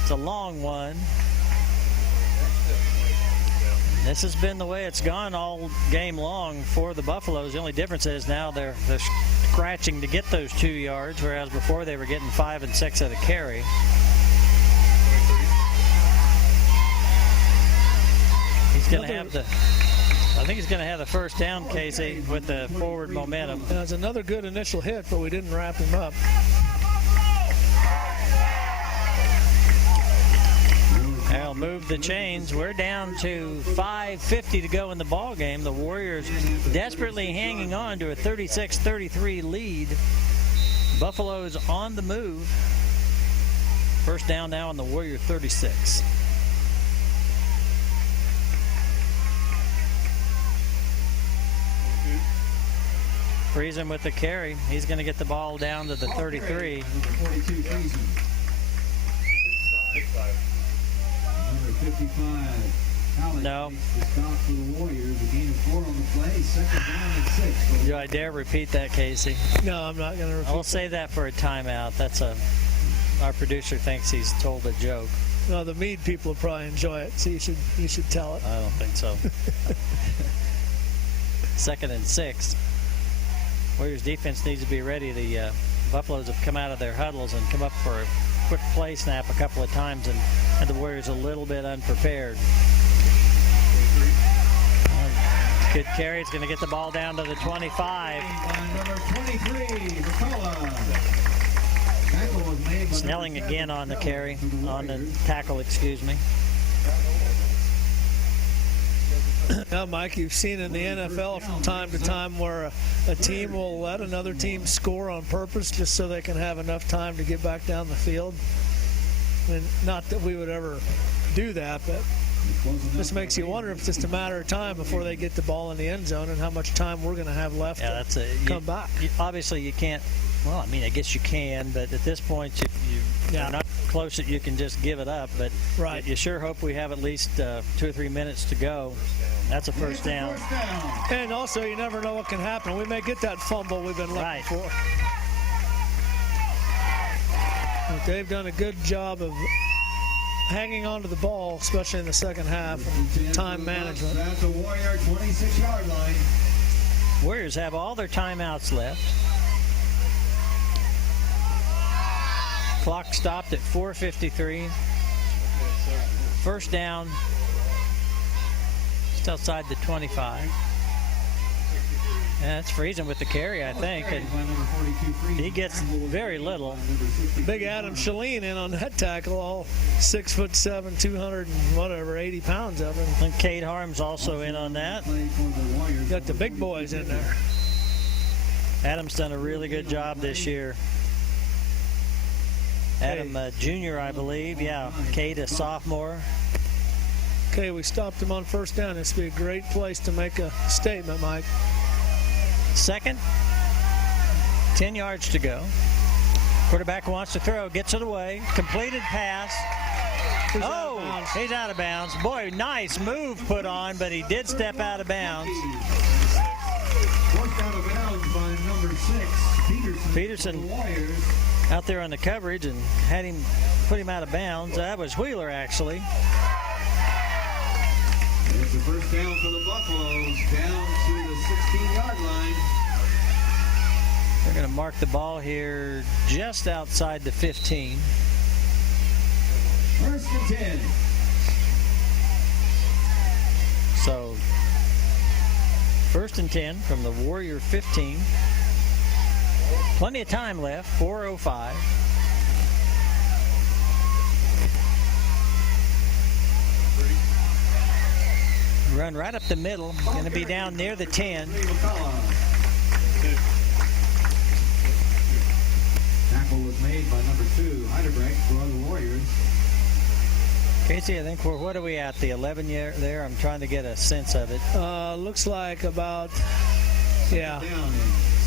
It's a long one. This has been the way it's gone all game long for the Buffaloes. The only difference is now they're scratching to get those 2 yards, whereas before they were getting 5 and 6 at a carry. He's going to have I think he's going to have the first down, Casey, with the forward momentum. That was another good initial hit, but we didn't wrap him up. They'll move the chains. We're down to 5:50 to go in the ball game. The Warriors desperately hanging on to a 36-33 lead. Buffalo's on the move. First down now on the Warrior 36. Friesen with the carry. He's going to get the ball down to the 33. Number 42 Friesen. Number 55. Halleck No. makes the stop for the Warriors. A gain of 4 on the play. 2nd down and 6. For the Do I dare repeat that, Casey? No, I'm not going to repeat. I'll say that for a timeout. Our producer thinks he's told a joke. No, the Meade people will probably enjoy it, so you should tell it. I don't think so. 2nd and 6. Warriors defense needs to be ready. The Buffaloes have come out of their huddles and come up for a quick play snap a couple of times and had the Warriors a little bit unprepared. Good carry. It's going to get the ball down to the 25. by number 23, McCullough. Tackle was made by Snelling number again 7, on the Snelling carry, for the on the Warriors. tackle, excuse me. Now, Mike, you've seen in the NFL from time to time where a team will let another team score on purpose just so they can have enough time to get back down the field. I mean, not that we would ever do that, but this makes you wonder if it's just a matter of time before they get the ball in the end zone and how much time we're going to have left Yeah, to that's it. come back. Obviously, you can't. Well, I mean, I guess you can, but at this point, you're not close that you can just give it up. But Right. you sure hope we have at least 2 or 3 minutes to go. That's a first down. First down. And also, you never know what can happen. We may get that fumble we've been looking Right. for. But they've done a good job of hanging on to the ball, especially in the second half, and time management. At the Warrior 26-yard line. Warriors have all their timeouts left. Clock stopped at 4:53. First down. Just outside the 25. Yeah, that's Friesen with the carry, I think, and By number 42, Friesen. he gets very little. Big Adam Shalene in on that tackle, all 6'7", 200 and whatever, 80 pounds of him. And Cade Harm's also in on that. Play for the Warriors. Got the big boys in there. Adam's done a really good job this year. Adam Jr., I believe. Yeah, Cade, a sophomore. Okay, we stopped him on first down. This would be a great place to make a statement, Mike. Second, 10 yards to go. Quarterback wants to throw, gets it away. Completed pass. Oh, he's out of bounds. Boy, nice move put on, but he did step out of bounds. Forced out of bounds by number 6, Peterson. Peterson. For the Warriors. Out there on the coverage and had him put him out of bounds. That was Wheeler, actually. It's a first down for the Buffaloes down to the 16-yard line. They're going to mark the ball here just outside the 15. First and 10. So, first and 10 from the Warrior 15. Plenty of time left, 4:05. Run right up the middle, going to be down near the 10. Tackle was made by number 2, Heidelberg, for the Warriors. Casey, I think what are we at, the 11 year there? I'm trying to get a sense of it. Looks like about, yeah, Down in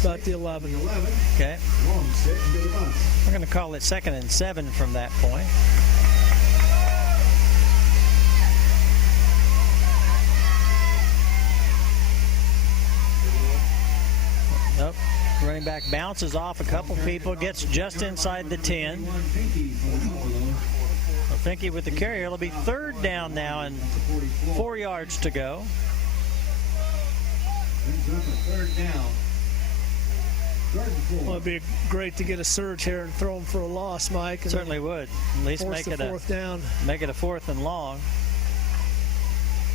about the 11. 11. Okay. Long 6 to the bus. We're going to call it 2nd and 7 from that point. Nope. Running back bounces off a couple people, gets just inside the 10. Finke with the carry. It'll be 3rd down now and 4 yards to go. Brings up a 3rd down. 3rd and 4. Well, it'd be great to get a surge here and throw him for a loss, Mike. And Certainly would. At least force make the it a 4th down. Make it a 4th and long.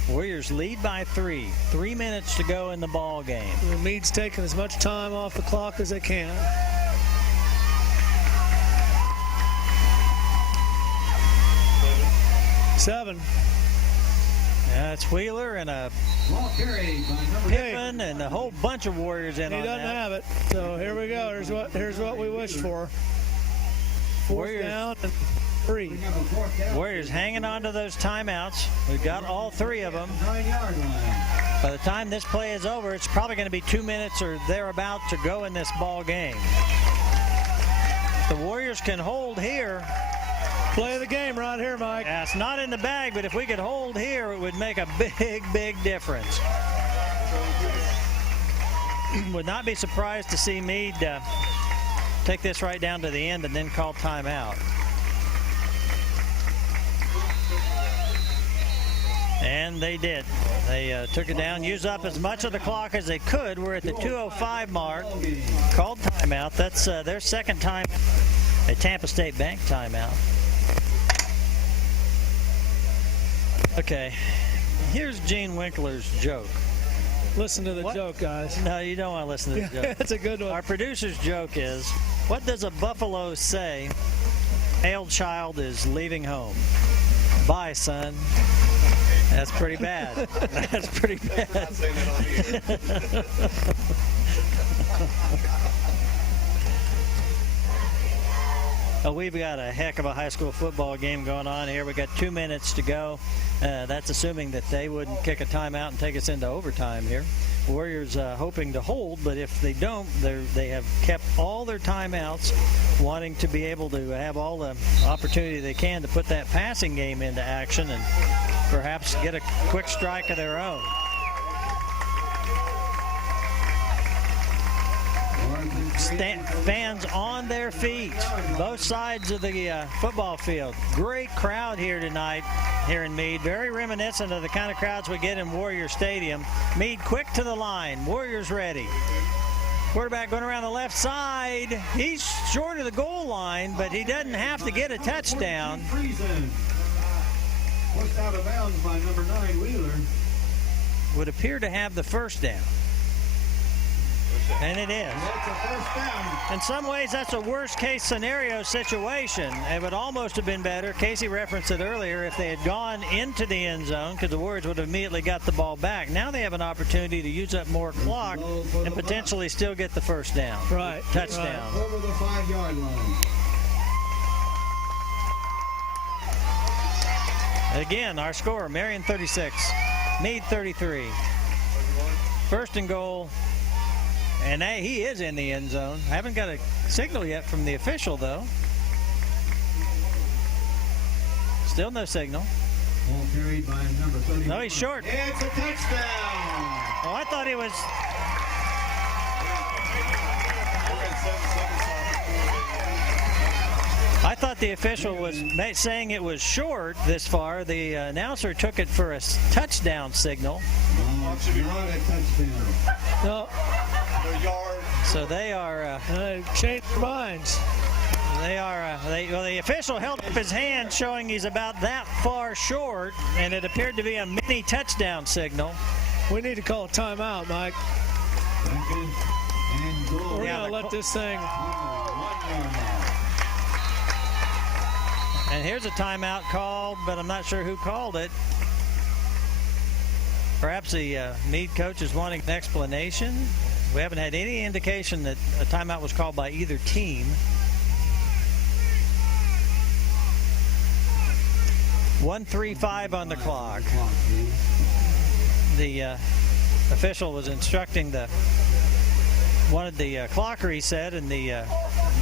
Warriors lead by 3. 3 minutes to go in the ball game. And Meade's taking as much time off the clock as they can. Seven. That's Wheeler and a Ball carried by number Pippin and a whole bunch of Warriors in He on doesn't that. have it. So here we go. Here's what we wished for. 4th Warriors. down and 3. Bring up a 4th down. Warriors hanging on to those timeouts. We've got all 3 of them. 9-yard line. By the time this play is over, it's probably going to be 2 minutes or thereabout to go in this ball game. If the Warriors can hold here. Play of the game right here, Mike. Yeah, it's not in the bag, but if we could hold here, it would make a big, big difference. Would not be surprised to see Meade take this right down to the end and then call timeout. And they did. They took it down, used up as much of the clock as they could. We're at the 2:05 mark. Called timeout. That's their second time, a Tampa State Bank timeout. Okay, here's Gene Winkler's joke. Listen to the What? joke, guys. No, you don't want to listen to the joke. That's a good one. Our producer's joke is, what does a buffalo say? Hail child is leaving home. Bye, son. That's pretty bad. That's pretty bad. We've got a heck of a high school football game going on here. We've got 2 minutes to go. That's assuming that they wouldn't kick a timeout and take us into overtime here. Warriors hoping to hold, but if they don't, they have kept all their timeouts, wanting to be able to have all the opportunity they can to put that passing game into action and perhaps get a quick strike of their own. Fans on their feet, both sides of the football field. Great crowd here tonight here in Meade. Very reminiscent of the kind of crowds we get in Warrior Stadium. Meade quick to the line. Warriors ready. Quarterback going around the left side. He's short of the goal line, but he doesn't have to get a touchdown. Pushed out of bounds by number 9, Wheeler. Would appear to have the first down. And it is. That's a first down. In some ways, that's a worst-case scenario situation. It would almost have been better. Casey referenced it earlier if they had gone into the end zone because the Warriors would have immediately got the ball back. Now they have an opportunity to use up more clock and potentially still get the first down. Right. Touchdown. Over the 5-yard line. Again, our score, Marion 36, Meade 33. First and goal. And he is in the end zone. I haven't got a signal yet from the official, though. Still no signal. Ball carried by number 31. No, he's short. It's a touchdown. Oh, I thought he was. I thought the official was saying it was short this far. The announcer took it for a touchdown signal. Should be right at touchdown. No, The yard. So they are. changed their minds. The official held up his hand, showing he's about that far short, and it appeared to be a mini touchdown signal. We need to call a timeout, Mike. Second and goal. We're Yeah, going to let this thing. 1 yard line. And here's a timeout called, but I'm not sure who called it. Perhaps the Meade coach is wanting an explanation. We haven't had any indication that a timeout was called by either team. 1:35 on the clock. The official was instructing wanted the clock reset, and the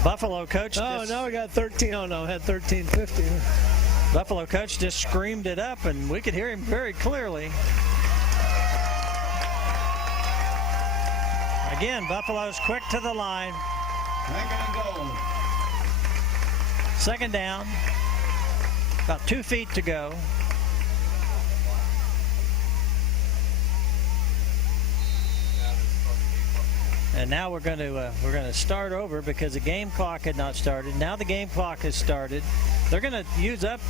Buffalo coach. Oh, now we got 13. Oh, no, had 13:50. Buffalo coach just screamed it up, and we could hear him very clearly. Again, Buffalo's quick to the line. Second and goal. Second down. About 2 feet to go. And now we're going to start over because the game clock had not started. Now the game clock has started. They're going to use up.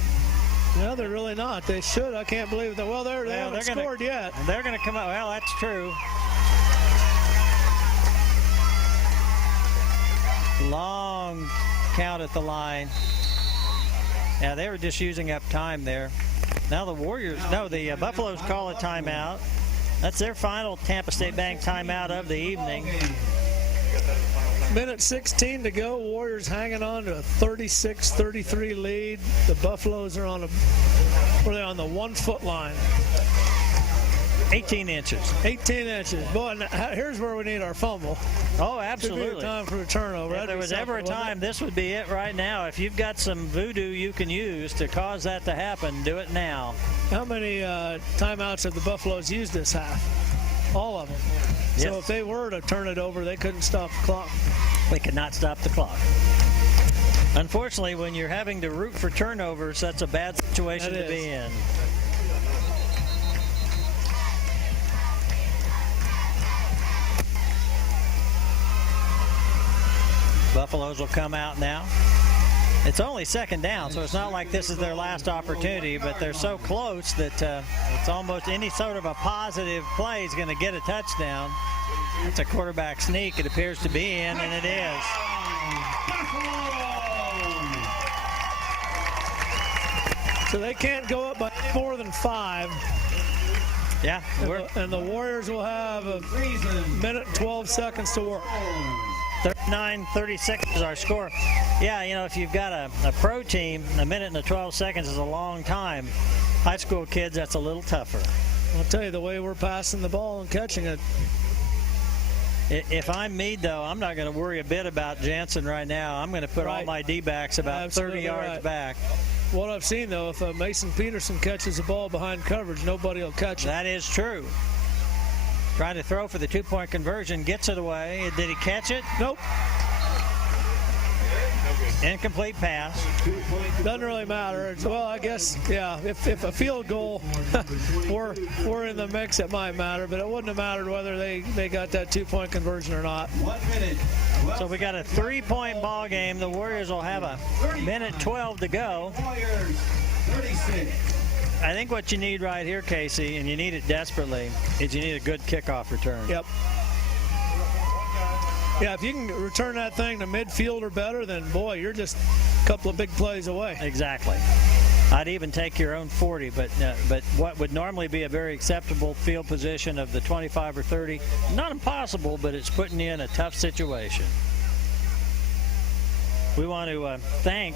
No, they're really not. They should. I can't believe that. Well, they haven't scored yet. They're going to come out. Well, that's true. Long count at the line. Yeah, they were just using up time there. Now the Buffaloes call a timeout. That's their final Tampa State Bank timeout of the evening. Minute 16 to go. Warriors hanging on to a 36-33 lead. The Buffaloes are on the 1 foot line. 18 inches. 18 inches. Boy, here's where we need our fumble. Oh, Should be absolutely. a time for a turnover. If there was ever a time, this would be it right now. If you've got some voodoo you can use to cause that to happen, do it now. How many timeouts have the Buffaloes used this half? All of them. Yes. So if they were to turn it over, they couldn't stop the clock. They could not stop the clock. Unfortunately, when you're having to root for turnovers, that's a bad situation to be in. Buffaloes will come out now. It's only second down, so it's not like this is their last opportunity, but they're so close that it's almost any sort of a positive play is going to get a touchdown. It's a quarterback sneak, it appears to be in, and it is. So they can't go up by more than 5. Yeah, And the Warriors will have a minute and 12 seconds to work. 39-36 is our score. Yeah, you know, if you've got a pro team, a minute and 12 seconds is a long time. High school kids, that's a little tougher. I'll tell you, the way we're passing the ball and catching it. If I'm Meade, though, I'm not going to worry a bit about Jansen right now. I'm going to put all my D-backs about Absolutely 30 yards back. What I've seen, though, if Mason Peterson catches the ball behind coverage, nobody will catch it. That is true. Trying to throw for the two-point conversion, gets it away. Did he catch it? Nope. Incomplete pass. Doesn't really matter. Well, I guess, yeah, if a field goal we're in the mix, it might matter, but it wouldn't have mattered whether they got that two-point conversion or not. 1 minute. So we got a 3-point ball game. The Warriors will have a minute 12 to go. Warriors 36. I think what you need right here, Casey, and you need it desperately, is you need a good kickoff return. Yep. Yeah, if you can return that thing to midfield or better, then, boy, you're just a couple of big plays away. Exactly. I'd even take your own 40, but what would normally be a very acceptable field position of the 25 or 30, not impossible, but it's putting you in a tough situation. We want to thank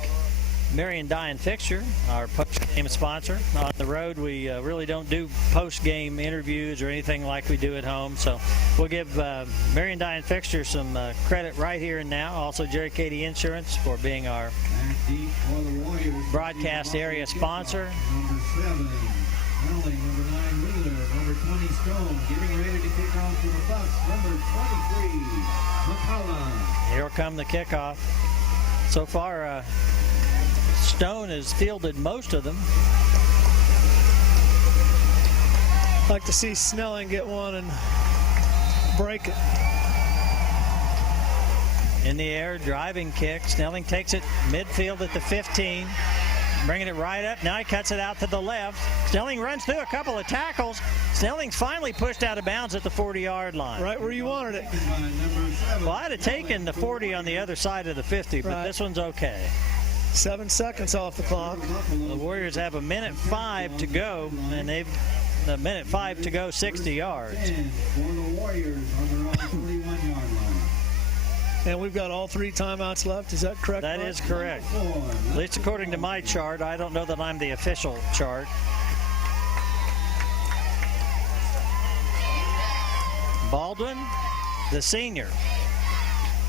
Marion Dye & Fixture, our post-game sponsor. On the road, we really don't do post-game interviews or anything like we do at home, so we'll give Marion Dye & Fixture some credit right here and now. Also, Jerry Cady Insurance for being our broadcast area sponsor. Number 7, Howling. Number 9, Wheeler. Number 20, Stone. Getting ready to kick off for the Bucks. Number 23, McCullough. Here will come the kickoff. So far, Stone has fielded most of them. Like to see Snelling get one and break it. In the air, driving kick. Snelling takes it midfield at the 15. Bringing it right up. Now he cuts it out to the left. Snelling runs through a couple of tackles. Snelling's finally pushed out of bounds at the 40-yard line. Right where you wanted it. Well, I'd have taken the 40 on the other side of the 50, but this one's okay. 7 seconds off the clock. The Warriors have 1:05 to go, and they've 1:05 to go, 60 yards. For the Warriors on their own 41-yard line. And we've got all 3 timeouts left. Is that correct? That Mark? is correct. At least according to my chart. I don't know that I'm the official chart. Baldwin, the senior,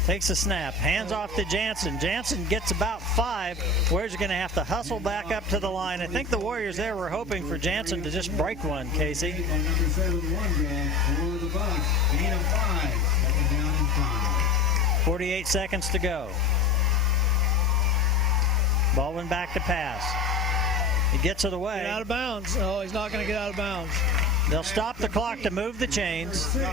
takes a snap, hands off to Jansen. Jansen gets about 5. Warriors going to have to hustle back up to the line. I think the Warriors there were hoping for Jansen to just break one, Casey. On number 7, 1 for the Bucks. Gain of 5. Second down and 5. 48 seconds to go. Baldwin back to pass. He gets it away. Get out of bounds. Oh, he's not going to get out of bounds. They'll stop the clock to move the chains. No.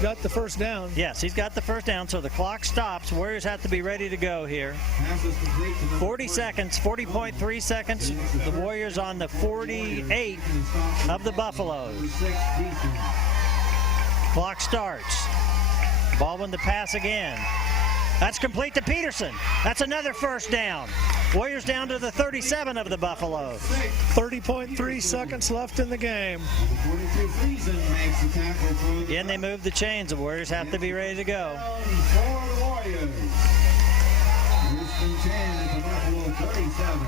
Got the first down. Yes, he's got the first down, so the clock stops. Warriors have to be ready to go here. Pass is complete to number 40 seconds, 40.3 seconds. The Warriors on the 48 of the Buffaloes. 6, Beeson. Clock starts. Baldwin to pass again. That's complete to Peterson. That's another first down. Warriors down to the 37 of the Buffaloes. 30.3 seconds left in the game. Number 42, Friesen makes the tackle for the Again, they move the chains. The Warriors have to be ready to go. for the Warriors. Houston 10 at the Buffalo 37.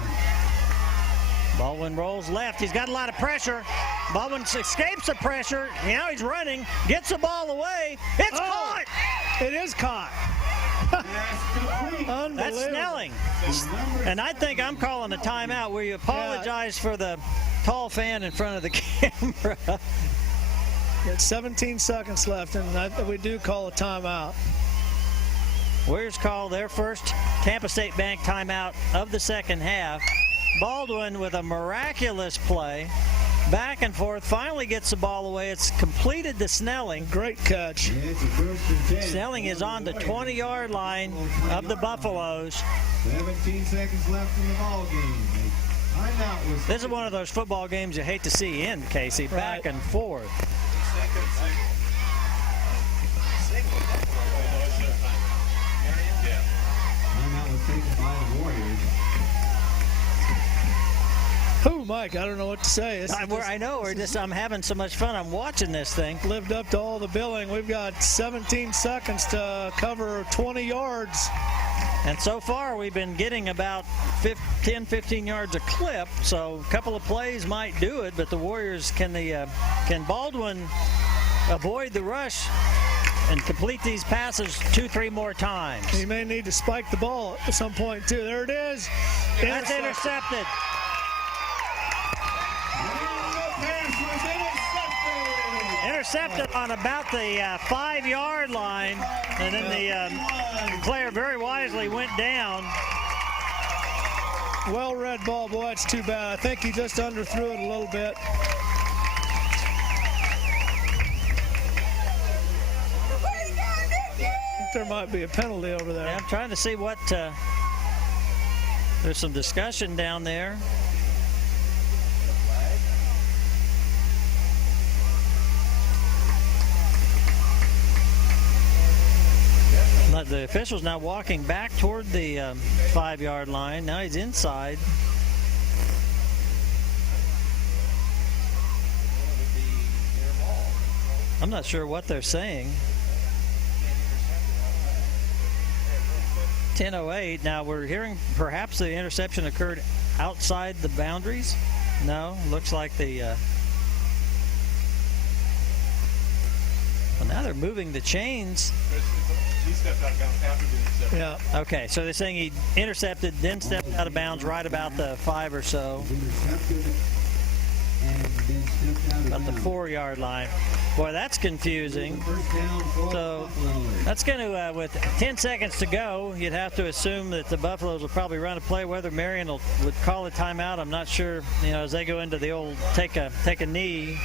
Baldwin rolls left. He's got a lot of pressure. Baldwin escapes the pressure. Now he's running. Gets the ball away. It's caught. It is caught. Unbelievable. That's Snelling. And I think I'm calling a timeout. We apologize for the tall fan in front of the camera. Got 17 seconds left, and we do call a timeout. Warriors call their first Tampa State Bank timeout of the second half. Baldwin with a miraculous play. Back and forth, finally gets the ball away. It's completed to Snelling. Great catch. It's a 1st and 10. Snelling is on the 20-yard line of the Buffaloes. 17 seconds left in the ball game. Timeout was This is one of those football games you hate to see end, Casey. Back and forth. timeout was taken by the Warriors. Who, Mike? I don't know what to say. I know. I'm having so much fun. I'm watching this thing. Lived up to all the billing. We've got 17 seconds to cover 20 yards. And so far, we've been getting about 10, 15 yards a clip. So a couple of plays might do it, but the Warriors, can Baldwin avoid the rush and complete these passes 2-3 more times? He may need to spike the ball at some point, too. There it is. That's intercepted. Intercepted on about the 5-yard line, and then the player very wisely went down. Well read ball, boy. It's too bad. I think he just underthrew it a little bit. I think there might be a penalty over there. Yeah, I'm trying to see what. There's some discussion down there. The official's now walking back toward the 5-yard line. Now he's inside. I'm not sure what they're saying. 10:08. Now we're hearing perhaps the interception occurred outside the boundaries. No, looks like the. Well, now they're moving the chains. He stepped out of bounds after the interception. Yeah. Okay, so they're saying he intercepted, then stepped out of bounds right about the 5 or so. Intercepted, and About the 4-yard line. Boy, that's confusing. So that's going to, with 10 seconds to go, you'd have to assume that the Buffaloes will probably run a play. Whether Marion would call a timeout, I'm not sure. You know, as they go into the old take a knee,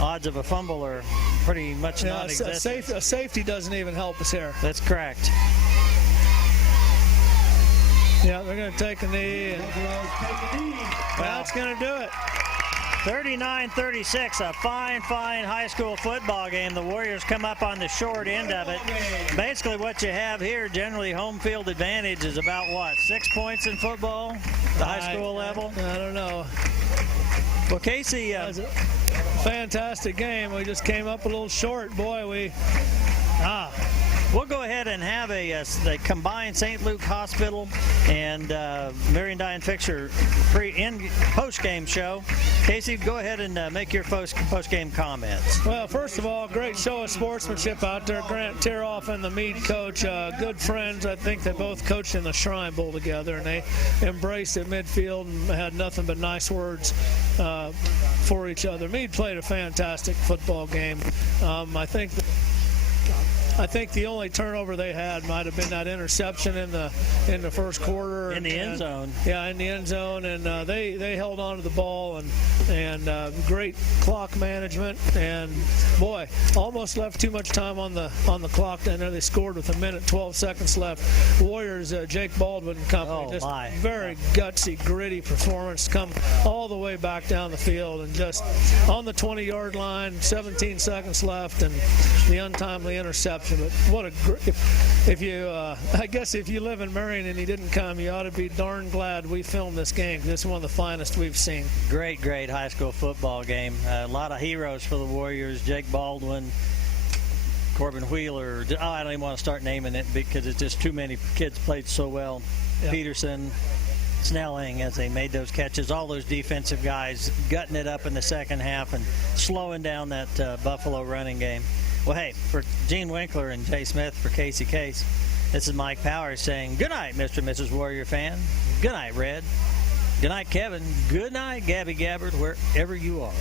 odds of a fumble are pretty much non-existent. A safety doesn't even help us here. That's correct. Yeah, they're going to take a knee. And that's going to do it. 39-36, a fine high school football game. The Warriors come up on the short end of it. Basically what you have here, generally home field advantage is about what, 6 points in football, the high school level? I don't know. Well, Casey, fantastic game. We just came up a little short. Boy, we'll go ahead and have a combined St. Luke Hospital and Marion Dye and Fixer post-game show. Casey, go ahead and make your post-game comments. Well, first of all, great show of sportsmanship out there. Grant Tiroff and the Meade coach, good friends. I think they both coached in the Shrine Bowl together, and they embraced at midfield and had nothing but nice words for each other. Meade played a fantastic football game. I think the only turnover they had might have been that interception in the first quarter. In the end zone. Yeah, in the end zone, and they held on to the ball and great clock management. And boy, almost left too much time on the clock. Down there, they scored with 1:12 seconds left. Warriors, Jake Baldwin and company, very gutsy, gritty performance. Come all the way back down the field and just on the 20-yard line, 17 seconds left, and the untimely interception. But what a I guess if you live in Marion and you didn't come, you ought to be darn glad we filmed this game. This is one of the finest we've seen. Great high school football game. A lot of heroes for the Warriors. Jake Baldwin, Corbin Wheeler. I don't even want to start naming it because it's just too many kids played so well. Yeah. Peterson, Snelling, as they made those catches. All those defensive guys gutting it up in the second half and slowing down that Buffalo running game. Well, hey, for Gene Winkler and Jay Smith, for Casey Case, this is Mike Powers saying, good night, Mr. and Mrs. Warrior fan. Good night, Red. Good night, Kevin. Good night, Gabby Gabbard, wherever you are.